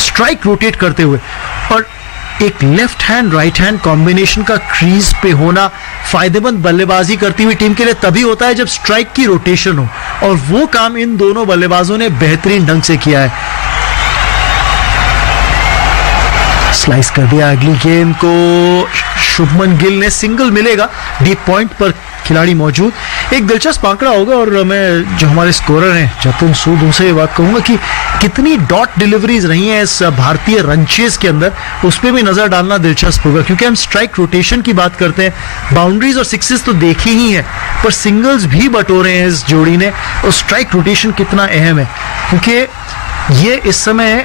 स्ट्राइक रोटेट करते हुए। और एक left hand right hand combination का क्रीज पे होना फायदेमंद बल्लेबाजी करती हुई टीम के लिए तभी होता है जब स्ट्राइक की रोटेशन हो, और वो काम इन दोनों बल्लेबाजों ने बेहतरीन ढंग से किया है। स्लाइस कर दिया अगली गेंद को, शुभमन गिल ने, सिंगल मिलेगा, डीप पॉइंट पर खिलाड़ी मौजूद। एक दिलचस्प आंकड़ा होगा, और मैं जो हमारे स्कोरर हैं जतिन सूद उनसे ये बात कहूंगा कि कितनी डॉट डिलीवरीज रही हैं इस भारतीय रन चेज के अंदर, उस पर भी नजर डालना दिलचस्प होगा, क्योंकि हम स्ट्राइक रोटेशन की बात करते हैं। बाउंड्रीज और सिक्सेस तो देखी ही है, पर सिंगल्स भी बटोरे हैं इस जोड़ी ने, और स्ट्राइक रोटेशन कितना अहम है, क्योंकि ये इस समय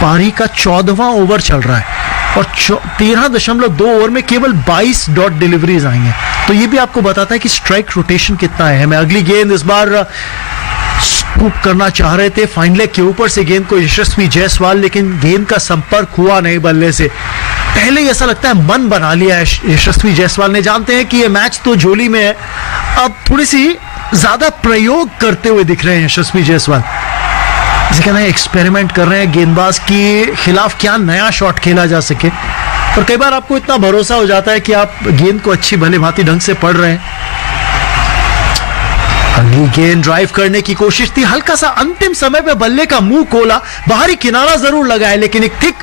पारी का 14वां ओवर चल रहा है और 13.2 ओवर में केवल 22 डॉट डिलीवरीज आई हैं, तो ये भी आपको बताता है कि स्ट्राइक रोटेशन कितना अहम है। अगली गेंद इस बार स्कूप करना चाह रहे थे फाइन लेग के ऊपर से गेंद को यशस्वी जायसवाल, लेकिन गेंद का संपर्क हुआ नहीं बल्ले से। पहले ही ऐसा लगता है मन बना लिया है यशस्वी जायसवाल ने, जानते हैं कि ये मैच तो झोली में है, अब थोड़ी सी ज्यादा प्रयोग करते हुए दिख रहे हैं यशस्वी जायसवाल। इसे कहना है एक्सपेरिमेंट कर रहे हैं गेंदबाज के खिलाफ, क्या नया शॉट खेला जा सके। और कई बार आपको इतना भरोसा हो जाता है कि आप गेंद को अच्छी भली भांति ढंग से पढ़ रहे हैं। अगली गेंद ड्राइव करने की कोशिश थी, हल्का सा अंतिम समय पे बल्ले का मुंह खोला, बाहरी किनारा जरूर लगाया लेकिन एक थिक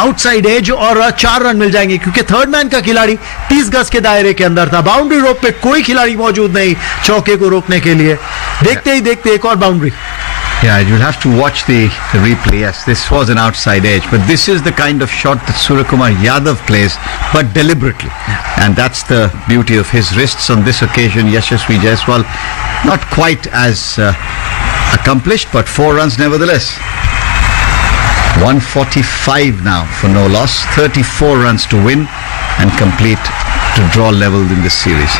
आउटसाइड एज और 4 रन मिल जाएंगे क्योंकि थर्ड मैन का खिलाड़ी 30 गज के दायरे के अंदर था। बाउंड्री रोप पे कोई खिलाड़ी मौजूद नहीं चौके को रोकने के लिए। देखते ही देखते एक और boundary. Yeah, you'll have to watch the replay. Yes, this was an outside edge, but this is the kind of shot that Suryakumar Yadav plays, but deliberately. And that's the beauty of his wrists on this occasion. Yashasvi Jaiswal, not quite as accomplished, but 4 runs nevertheless. 145 now for no loss, 34 runs to win and complete to draw level in this series.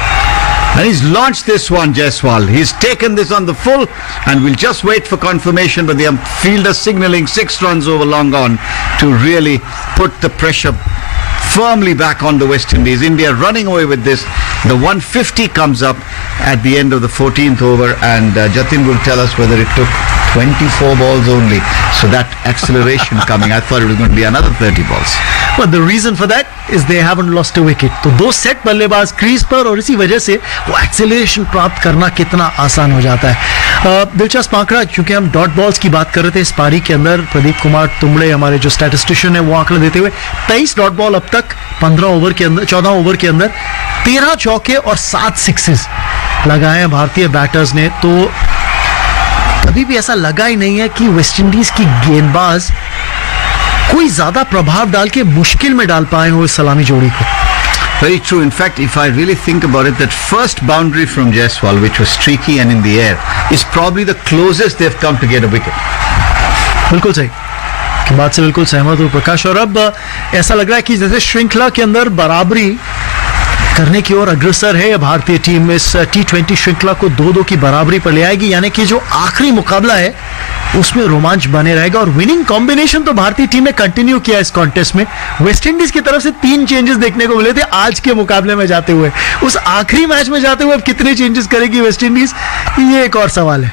And he's launched this one, Jaiswal. He's taken this on the full and we'll just wait for confirmation, but the fielder signaling 6 runs over long on to really put the pressure firmly back on the West Indies. India running away with this. The 150 comes up at the end of the 14th over and Jatin will tell us whether it took 24 balls only. So that acceleration coming, I thought it was going to be another 30 balls. But the reason for that is they haven't lost a wicket. तो 2 सेट बल्लेबाज क्रीज पर और इसी वजह से वो एक्सेलरेशन प्राप्त करना कितना आसान हो जाता है। दिलचस्प आंकड़ा, क्योंकि हम डॉट बॉल्स की बात कर रहे थे इस पारी के अंदर, प्रदीप कुमार तुंबड़े हमारे जो स्टैटिस्टिशियन है वो आंकड़ा देते हुए 23 डॉट बॉल अब तक 14 ओवर के अंदर 13 चौके और 7 सिक्सेस लगाए हैं भारतीय बैटर्स ने। तो कभी भी ऐसा लगा ही नहीं है कि वेस्ट इंडीज की गेंदबाज कोई ज्यादा प्रभाव डाल के मुश्किल में डाल पाए हो इस सलामी जोड़ी को। Very true. In fact, if I really think about it, that first boundary from Jaiswal, which was streaky and in the air, is probably the closest they've come to get a wicket. बिल्कुल सही, की बात से बिल्कुल सहमत हूँ प्रकाश। और अब ऐसा लग रहा है कि जैसे श्रृंखला के अंदर बराबरी करने की ओर अग्रसर है भारतीय टीम। इस T20 श्रृंखला को 2-2 की बराबरी पर ले आएगी, यानी कि जो आखिरी मुकाबला है उसमें रोमांच बने रहेगा। और विनिंग कॉम्बिनेशन तो भारतीय टीम ने कंटिन्यू किया इस कॉन्टेस्ट में। वेस्ट इंडीज की तरफ से 3 चेंजेस देखने को मिले थे आज के मुकाबले में जाते हुए। उस आखिरी मैच में जाते हुए अब कितने चेंजेस करेगी वेस्ट इंडीज, ये एक और सवाल है।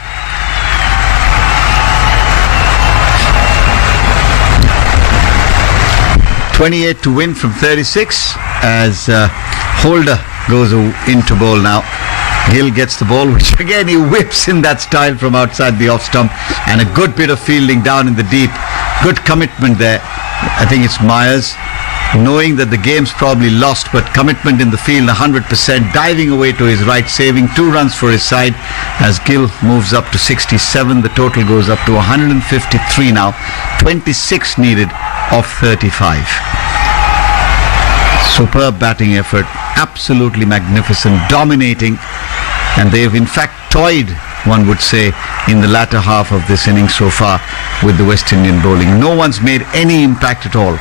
(28 to win from 36 as Holder goes into bowl now. Gill gets the ball, which again he whips in that style from outside the off stump, and a good bit of fielding down in the deep. Good commitment there. I think it's Myers, knowing that the game's probably lost, but commitment in the field 100%, diving away to his right, saving 2 runs for his side as Gill moves up to 67. The total goes up to 153 now. 26 needed of 35. Superb batting effort, absolutely magnificent, dominating, and they've in fact toyed, one would say, in the latter half of this inning so far with the West Indian bowling. No one's made any impact at all.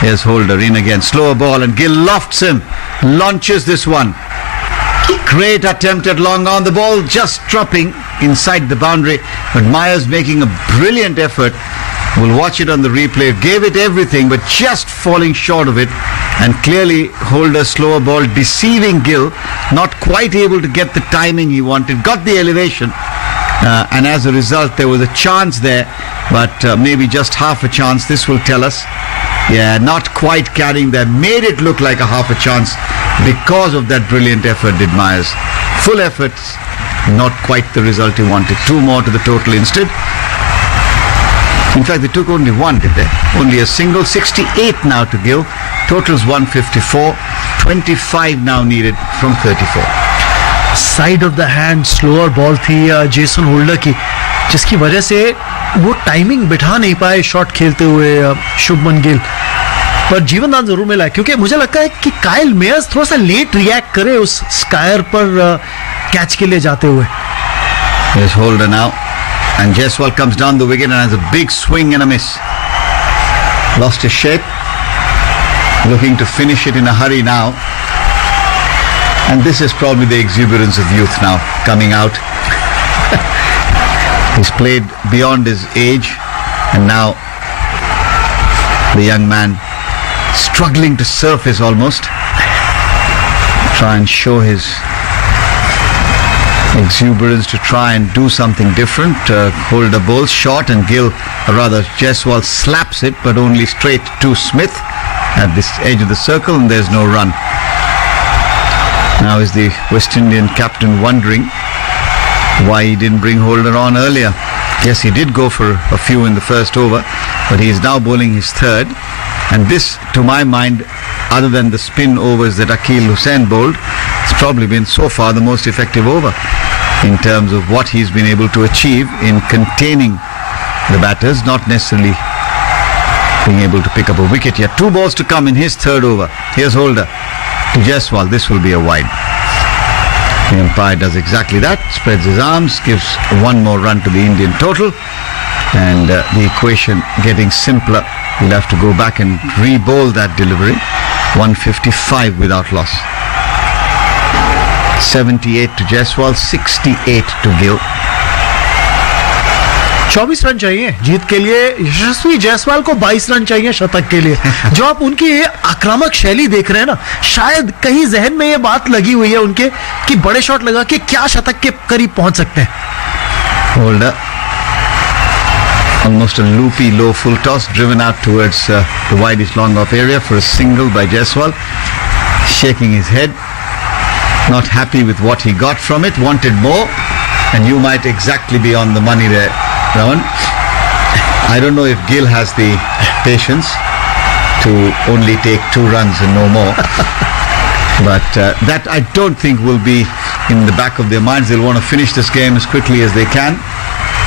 Here's Holder in again, slower ball, and Gill lofts him, launches this one. Great attempt at long on, the ball just dropping inside the boundary, but Myers making a brilliant effort. We'll watch it on the replay. Gave it everything, but just falling short of it. And clearly, Holder's slower ball deceiving Gill, not quite able to get the timing he wanted. Got the elevation, and as a result, there was a chance there, but maybe just half a chance. This will tell us. Yeah, not quite carrying that. Made it look like a half a chance because of that brilliant effort, did Myers. Full efforts, not quite the result he wanted. 2 more to the total instead. In fact, they took only 1, did they? Only a single. 68 now to Gill. Totals 154. 25 now needed from 34. Side of the hand slower ball थी जेसन होल्डर की, जिसकी वजह से वो टाइमिंग बिठा नहीं पाए शॉट खेलते हुए शुभमन गिल, पर जीवनदान जरूर मिला। क्योंकि मुझे लगता है कि काइल मेयर्स थोड़ा सा लेट रिएक्ट करे उस स्कायर पर कैच के लिए जाते हुए। Here's Holder now. And Jaiswal comes down the wicket and has a big swing and a miss. Lost his shape. Looking to finish it in a hurry now. And this is probably the exuberance of youth now coming out. He's played beyond his age, and now the young man struggling to surface almost. Try and show his exuberance to try and do something different. Holder bowls short and Gill, or rather Jaiswal, slaps it, but only straight to Smith at this edge of the circle, and there's no run. Now is the West Indian captain wondering why he didn't bring Holder on earlier. Yes, he did go for a few in the first over, but he is now bowling his third. And this, to my mind, other than the spin overs that Akeal Hussain bowled, it's probably been so far the most effective over in terms of what he's been able to achieve in containing the batters, not necessarily being able to pick up a wicket yet. 2 balls to come in his third over. Here's Holder to Jaiswal. This will be a wide. The umpire does exactly that, spreads his arms, gives 1 more run to the Indian total, and the equation getting simpler. He'll have to go back and re-bowl that delivery. 155 without loss. 78 to Jaiswal, 68 to Gill. 24 run चाहिए जीत के लिए. यशस्वी जायसवाल को 22 रन चाहिए शतक के लिए. जो आप उनकी ये आक्रामक शैली देख रहे हैं ना, शायद कहीं जहन में ये बात लगी हुई है उनके कि बड़े शॉट लगा के क्या शतक के करीब पहुंच सकते हैं. Holder, almost a loopy low full toss driven out towards the widest long off area for a single by Jaiswal. Shaking his head, not happy with what he got from it, wanted more, and you might exactly be on the money there, Raman. I don't know if Gill has the patience to only take 2 runs and no more. But that I don't think will be in the back of their minds. They'll want to finish this game as quickly as they can.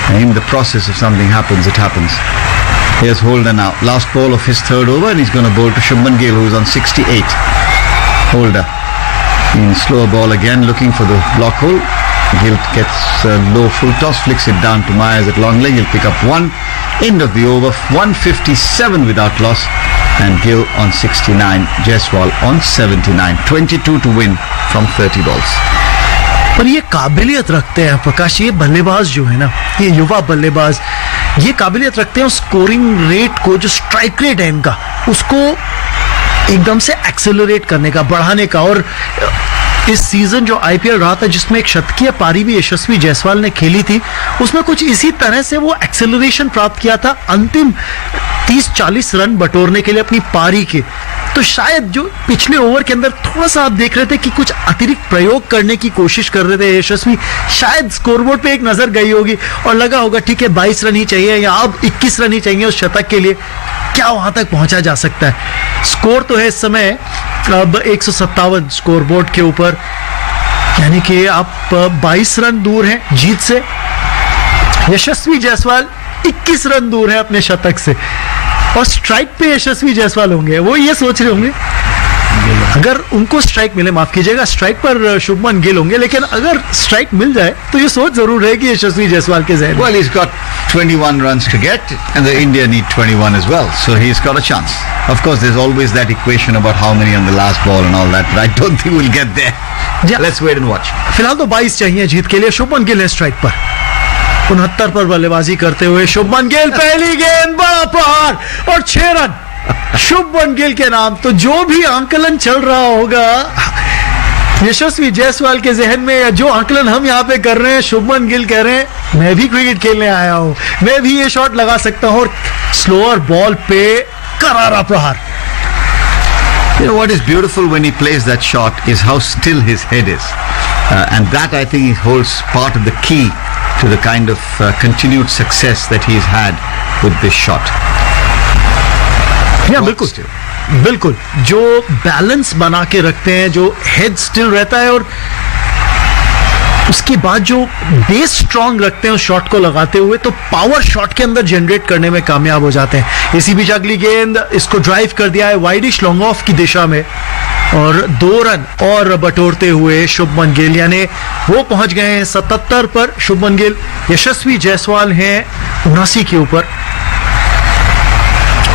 And in the process, if something happens, it happens. Here's Holder now. Last ball of his third over, and he's going to bowl to Shubman Gill, who's on 68. Holder in slower ball again, looking for the block hole. Gill gets a low full toss, flicks it down to Myers at long leg. He'll pick up 1. End of the over, 157 without loss. And Gill on 69, Jaiswal on 79. 22 to win from 30 balls. पर ये काबिलियत रखते हैं प्रकाश, ये बल्लेबाज जो है ना, ये युवा बल्लेबाज, ये काबिलियत रखते हैं स्कोरिंग रेट को, जो स्ट्राइक रेट है इनका, उसको एकदम से एक्सेलरेट करने का, बढ़ाने का. और इस सीजन जो आईपीएल रहा था जिसमें एक शतकीय पारी भी यशस्वी जायसवाल ने खेली थी, उसमें कुछ इसी तरह से वो एक्सेलरेशन प्राप्त किया था अंतिम 30-40 रन बटोरने के लिए अपनी पारी के. तो शायद जो पिछले ओवर के अंदर थोड़ा सा आप देख रहे थे कि कुछ अतिरिक्त प्रयोग करने की कोशिश कर रहे थे यशस्वी, शायद स्कोरबोर्ड पे एक नजर गई होगी और लगा होगा ठीक है 22 रन ही चाहिए या अब 21 रन ही चाहिए उस शतक के लिए, क्या वहां तक पहुंचा जा सकता है. स्कोर तो है इस समय अब 157 स्कोरबोर्ड के ऊपर, यानी कि आप 22 रन दूर हैं जीत से. यशस्वी जायसवाल 21 रन दूर है अपने शतक से, और स्ट्राइक पे यशस्वी जायसवाल होंगे. वो ये सोच रहे होंगे अगर उनको स्ट्राइक मिले, माफ कीजिएगा, स्ट्राइक पर शुभमन गिल होंगे, लेकिन अगर स्ट्राइक मिल जाए तो ये सोच जरूर है कि यशस्वी जायसवाल के जहन. Well, he's got 21 runs to get, and the India need 21 as well, so he's got a chance. Of course, there's always that equation about how many on the last ball and all that, but I don't think we'll get there. Yeah. Let's wait and watch. फिलहाल तो 22 चाहिए जीत के लिए. शुभमन गिल है स्ट्राइक पर, 69 पर बल्लेबाजी करते हुए शुभमन गिल. पहली गेंद, बड़ा प्रहार और 6 रन शुभमन गिल के नाम. तो जो भी आंकलन चल रहा होगा यशस्वी जायसवाल के जहन में, या जो आंकलन हम यहाँ पे कर रहे हैं, शुभमन गिल कह रहे हैं मैं भी क्रिकेट खेलने आया हूं, मैं भी ये शॉट लगा सकता हूं. और स्लोअर बॉल पे करारा प्रहार. You know what is beautiful when he plays that shot is how still his head is, and that I think holds part of the key to the kind of continued success that he's had with this shot. Yeah, बिल्कुल बिल्कुल, जो बैलेंस बना के रखते हैं, जो हेड स्टिल रहता है, और उसके बाद जो बेस स्ट्रांग रखते हैं उस शॉट को लगाते हुए, तो पावर शॉट के अंदर जनरेट करने में कामयाब हो जाते हैं. इसी बीच अगली गेंद, इसको ड्राइव कर दिया है वाइडिश लॉन्ग ऑफ की दिशा में, और 2 रन और बटोरते हुए शुभमन गिल, यानी वो पहुंच गए हैं 77 पर शुभमन गिल. यशस्वी जायसवाल हैं 79 के ऊपर,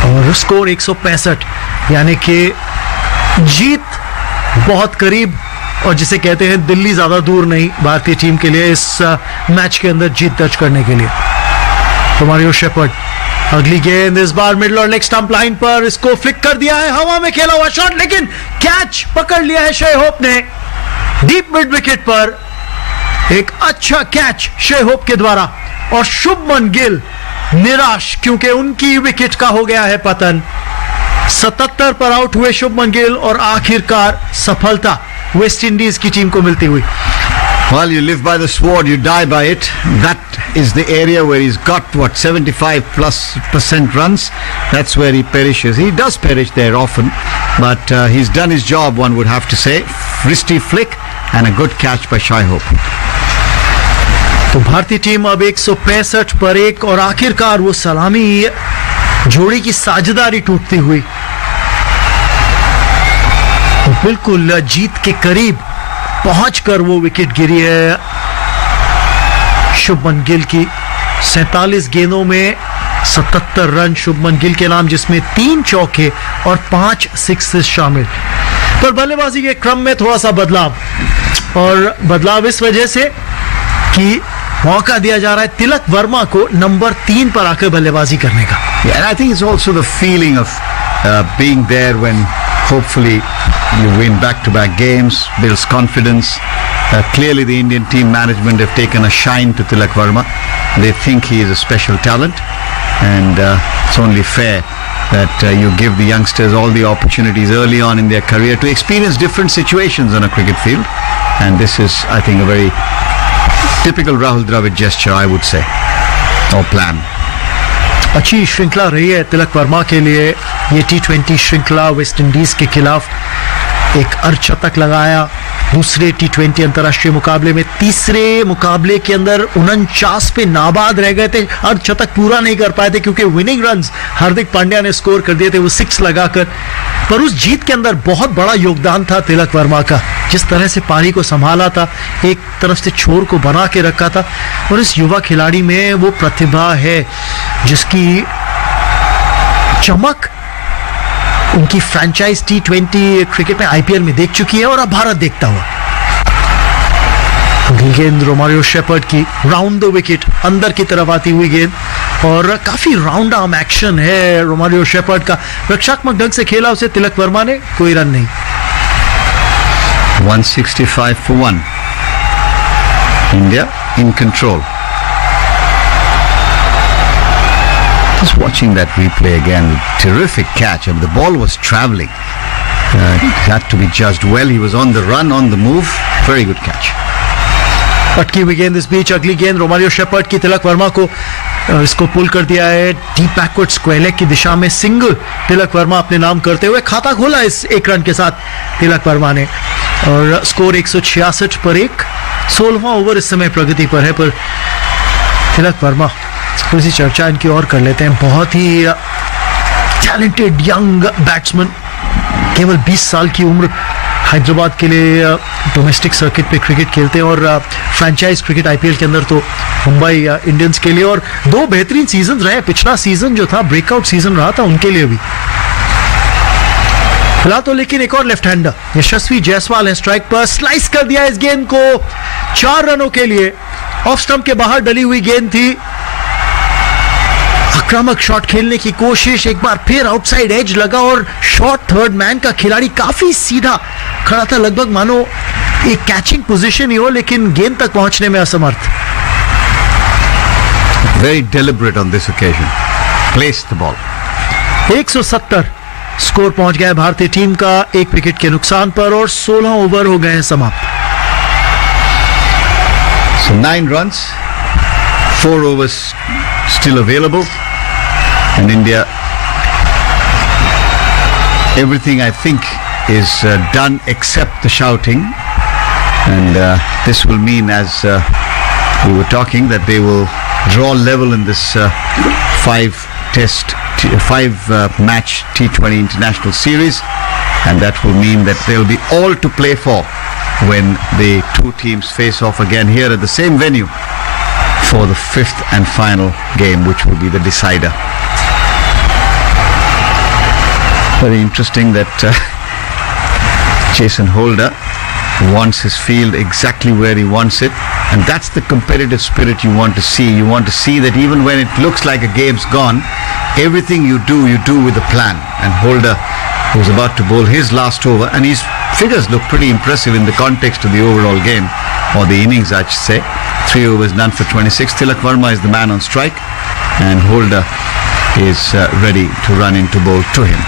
और स्कोर 165, यानी कि जीत बहुत करीब, और जिसे कहते हैं दिल्ली ज्यादा दूर नहीं भारतीय टीम के लिए इस मैच के अंदर जीत दर्ज करने के लिए. तो मारियो शेपर्ड, अगली गेंद इस बार मिडल और लेग स्टंप लाइन पर, इसको फ्लिक कर दिया है, हवा में खेला हुआ शॉट, लेकिन कैच पकड़ लिया है शे होप ने डीप मिड विकेट पर. एक अच्छा कैच शे होप के द्वारा, और शुभमन गिल निराश क्योंकि उनकी विकेट का हो गया है पतन. 77 पर आउट हुए शुभमन गिल, और आखिरकार सफलता वेस्ट इंडीज की टीम को मिलती हुई. Well, you live by the sword, you die by it. That is the area where he's got, 75+% runs. That's where he perishes. He does perish there often, but he's done his job, one would have to say. Wristy flick and a good catch by Shai Hope. तो भारतीय टीम अब 165 पर 1 और आखिरकार वो सलामी जोड़ी की साझेदारी टूटती हुई बिल्कुल जीत के करीब पहुंचकर वो विकेट गिरी है शुभमन गिल की। 47 गेंदों में 77 रन शुभमन गिल के नाम, जिसमें 3 चौके और 5 सिक्सेस शामिल। पर बल्लेबाजी के क्रम में थोड़ा सा बदलाव, और बदलाव इस वजह से कि मौका दिया जा रहा है तिलक वर्मा को नंबर 3 पर आकर बल्लेबाजी करने का। Yeah, and I think it's also the feeling of being there when hopefully you win back-to-back games, builds confidence. Clearly the Indian team management have taken a shine to Tilak Varma. They think he is a special talent, and it's only fair that you give the youngsters all the opportunities early on in their career to experience different situations on a cricket field. And this is, I think, a very typical Rahul Dravid gesture, I would say, or plan. अच्छी श्रृंखला रही है तिलक वर्मा के लिए ये T20 श्रृंखला। वेस्ट इंडीज के खिलाफ एक अर्धशतक लगाया दूसरे T20 अंतर्राष्ट्रीय मुकाबले में। तीसरे मुकाबले के अंदर 49 पे नाबाद रह गए थे, अर्धशतक पूरा नहीं कर पाए थे क्योंकि विनिंग रन्स हार्दिक पांड्या ने स्कोर कर दिए थे वो 6 लगाकर। पर उस जीत के अंदर बहुत बड़ा योगदान था तिलक वर्मा का, जिस तरह से पारी को संभाला था, एक तरफ से छोर को बना के रखा था। और इस युवा खिलाड़ी में वो प्रतिभा है जिसकी चमक उनकी फ्रेंचाइज T20 क्रिकेट में IPL में देख चुकी है और अब भारत देखता हुआ। गेंद रोमारियो शेपर्ड की राउंड द विकेट, अंदर की तरफ आती हुई गेंद, और काफी राउंड आर्म एक्शन है रोमारियो शेपर्ड का। रक्षात्मक ढंग से खेला उसे तिलक वर्मा ने, कोई रन नहीं। 165 for 1. India in control. Just watching that replay again, terrific catch. The ball was travelling. It had to be judged well. He was on the run, on the move. Very good catch. पटकी हुई गेंद इस बीच, अगली गेंद रोमारियो शेपर्ड की, तिलक वर्मा को इसको पुल कर दिया है डीप बैकवर्ड स्क्वायर लेग की दिशा में। सिंगल तिलक वर्मा अपने नाम करते हुए खाता खोला इस 1 रन के साथ तिलक वर्मा ने, और स्कोर 166 पर 1। 16वां ओवर इस समय प्रगति पर है। पर तिलक वर्मा, थोड़ी सी चर्चा इनकी और कर लेते हैं। बहुत ही टैलेंटेड यंग बैट्समैन, केवल 20 साल की उम्र, हैदराबाद के लिए डोमेस्टिक सर्किट पे क्रिकेट खेलते हैं और फ्रेंचाइज क्रिकेट IPL के अंदर तो मुंबई इंडियंस के लिए। और 2 बेहतरीन सीजन रहे, पिछला सीजन जो था ब्रेकआउट सीजन रहा था उनके लिए भी। फिलहाल तो लेकिन एक और लेफ्ट हैंडर यशस्वी जायसवाल है स्ट्राइक पर, स्लाइस कर दिया इस गेंद को 4 रनों के लिए। ऑफ स्टंप के बाहर डली हुई गेंद थी, आक्रामक शॉट खेलने की कोशिश, एक बार फिर आउटसाइड एज लगा और शॉट थर्ड मैन का खिलाड़ी काफी सीधा खड़ा था, लगभग मानो एक कैचिंग पोजीशन ही हो, लेकिन गेंद तक पहुंचने में असमर्थ। Very deliberate on this occasion. Placed the ball. 170 score पहुंच गया है भारतीय टीम का 1 विकेट के नुकसान पर, और 16 ओवर हो गए हैं समाप्त। So 9 runs, 4 overs still available, and India, everything I think is done except the shouting, and this will mean, as we were talking, that they will draw level in this 5-match T20 international series, and that will mean that there will be all to play for when the two teams face off again here at the same venue for the 5th and final game, which will be the decider. Very interesting that Jason Holder wants his field exactly where he wants it, and that's the competitive spirit you want to see. You want to see that even when it looks like a game's gone, everything you do with a plan. And Holder, who's about to bowl his last over, and his figures look pretty impressive in the context of the overall game, or the innings I should say. 3 overs, none for 26. Tilak Varma is the man on strike, and Holder is ready to run into bowl to him.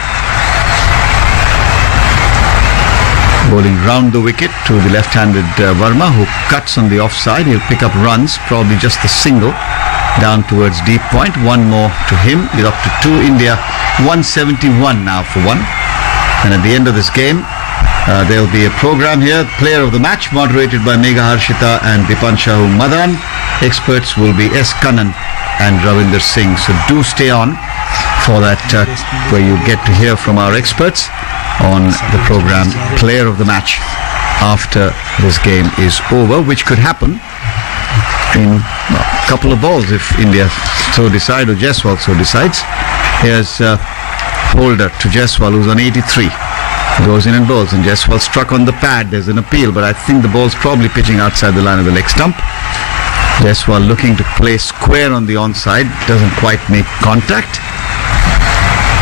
bowling round the wicket to the left-handed Varma, who cuts on the offside. He'll pick up runs, probably just the single, down towards deep point. One more to him. We're up to 2. India 171 now for 1. And at the end of this game, there'll be a program here. Player of the match, moderated by Megha Harshita and Dipanshahu Madan. Experts will be S. Kannan and Ravinder Singh. So do stay on for that, where you get to hear from our experts on the program Player of the Match after this game is over, which could happen in a couple of balls if India so decide, or Jaiswal so decides. Here's Holder to Jaiswal, who's on 83. Goes in and bowls, and Jaiswal struck on the pad. There's an appeal, but I think the ball's probably pitching outside the line of the leg stump. Jaiswal looking to play square on the onside, doesn't quite make contact.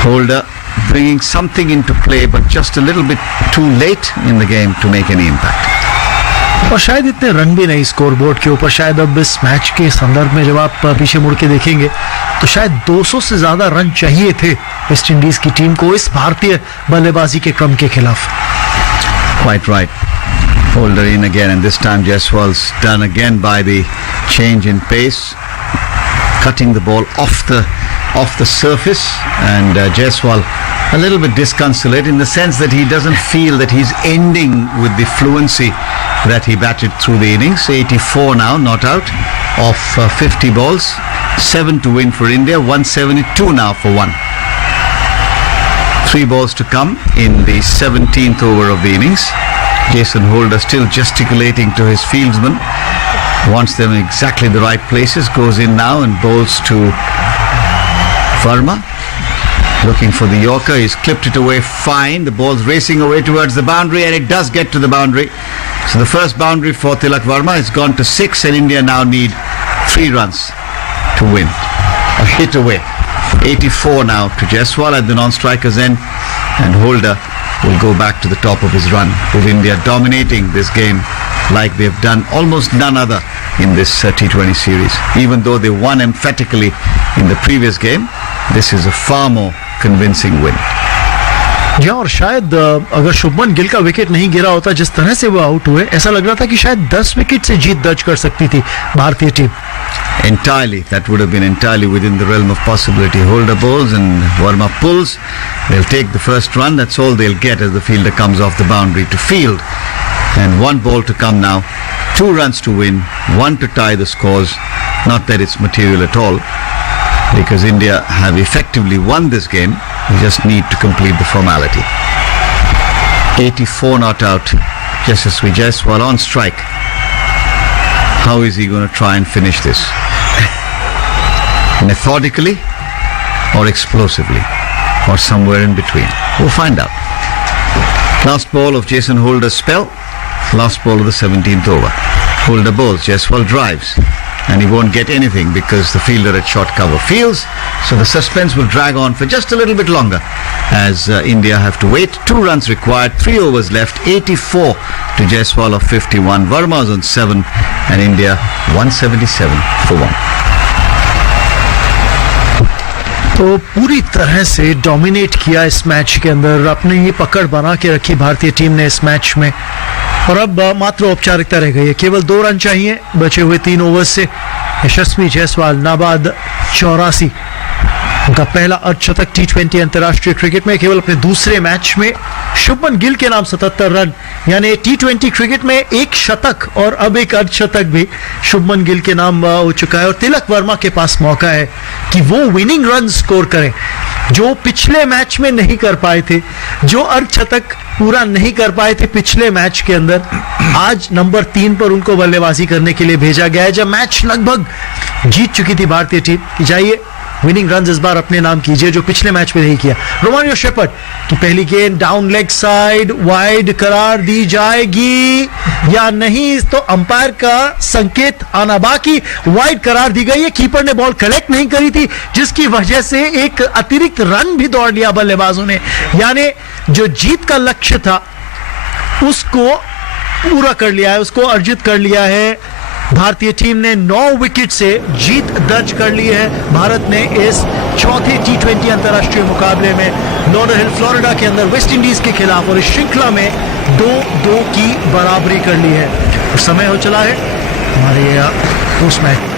Holder bringing something into play, but just a little bit too late in the game to make any impact. और शायद इतने रन भी नहीं स्कोर बोर्ड के ऊपर. शायद अब इस मैच के संदर्भ में जब आप पीछे मुड़ के देखेंगे तो शायद 200 से ज्यादा रन चाहिए थे वेस्ट इंडीज की टीम को इस भारतीय बल्लेबाजी के क्रम के खिलाफ. Quite right. Holder in again, and this time Jaiswal's done again by the change in pace, cutting the ball off the surface, and Jaiswal a little bit disconsolate in the sense that he doesn't feel that he's ending with the fluency that he batted through the innings. 84 now, not out of 50 balls. 7 to win for India, 172 now for 1. 3 balls to come in the 17th over of the innings. Jason Holder still gesticulating to his fieldsmen, wants them in exactly the right places, goes in now and bowls to Varma, looking for the Yorker. He's clipped it away fine. The ball's racing away towards the boundary, and it does get to the boundary. So the first boundary for Tilak Varma has gone to 6, and India now need 3 runs to win. A hit away. 84 now to Jaiswal at the non-striker's end, and Holder will go back to the top of his run, with India dominating this game like they've done almost none other in this T20 series. Even though they won emphatically in the previous game, this is a far more convincing win. जी, और शायद अगर शुभमन गिल का विकेट नहीं गिरा होता जिस तरह से वो आउट हुए, ऐसा लग रहा था कि शायद 10 विकेट से जीत दर्ज कर सकती थी भारतीय team. Entirely, that would have been entirely within the realm of possibility. Holder bowls and Varma pulls. They'll take the first run. That's all they'll get as the fielder comes off the boundary to field. And 1 ball to come now. 2 runs to win, 1 to tie the scores. Not that it's material at all, because India have effectively won this game. They just need to complete the formality. 84 not out. Yashasvi Jaiswal on strike. How is he going to try and finish this? Methodically or explosively, or somewhere in between? We'll find out. Last ball of Jason Holder's spell. Last ball of the 17th over. Holder bowls, Jaiswal drives, and he won't get anything because the fielder at short cover fields. So the suspense will drag on for just a little bit longer as India have to wait. 2 runs required, 3 overs left. 84 to Jaiswal of 51. Varma's on 7, and India 177 for 1. तो पूरी तरह से डोमिनेट किया इस मैच के अंदर, अपनी ही पकड़ बना के रखी भारतीय टीम ने इस मैच में. और अब मात्र औपचारिकता रह गई है. केवल 2 रन चाहिए बचे हुए 3 ओवर से. यशस्वी जायसवाल नाबाद 84, उनका पहला अर्धशतक T20 अंतर्राष्ट्रीय क्रिकेट में. केवल अपने दूसरे मैच में शुभमन गिल के नाम 77 रन, यानी T20 क्रिकेट में 1 शतक और अब 1 अर्धशतक भी शुभमन गिल के नाम हो चुका है. और तिलक वर्मा के पास मौका है कि वो विनिंग रन स्कोर करें, जो पिछले मैच में नहीं कर पाए थे, जो अर्धशतक पूरा नहीं कर पाए थे पिछले मैच के अंदर. आज नंबर 3 पर उनको बल्लेबाजी करने के लिए भेजा गया है, जब मैच लगभग जीत चुकी थी भारतीय टीम. जाइए विनिंग रन इस बार अपने नाम कीजिए, जो पिछले मैच में नहीं किया. रोमानियो शेपर्ड की पहली गेंद डाउन लेग साइड, वाइड करार दी जाएगी या नहीं, तो अंपायर का संकेत आना बाकी. वाइड करार दी गई है. कीपर ने बॉल कलेक्ट नहीं करी थी, जिसकी वजह से एक अतिरिक्त रन भी दौड़ लिया बल्लेबाजों ने. यानी जो जीत का लक्ष्य था उसको पूरा कर लिया है, उसको अर्जित कर लिया है. भारतीय टीम ने 9 विकेट से जीत दर्ज कर ली है. भारत ने इस चौथे T20 अंतर्राष्ट्रीय मुकाबले में लॉडरहिल फ्लोरिडा के अंदर वेस्ट इंडीज के खिलाफ, और इस श्रृंखला में 2-2 की बराबरी कर ली है। समय हो चला है हमारे पोस्ट मैच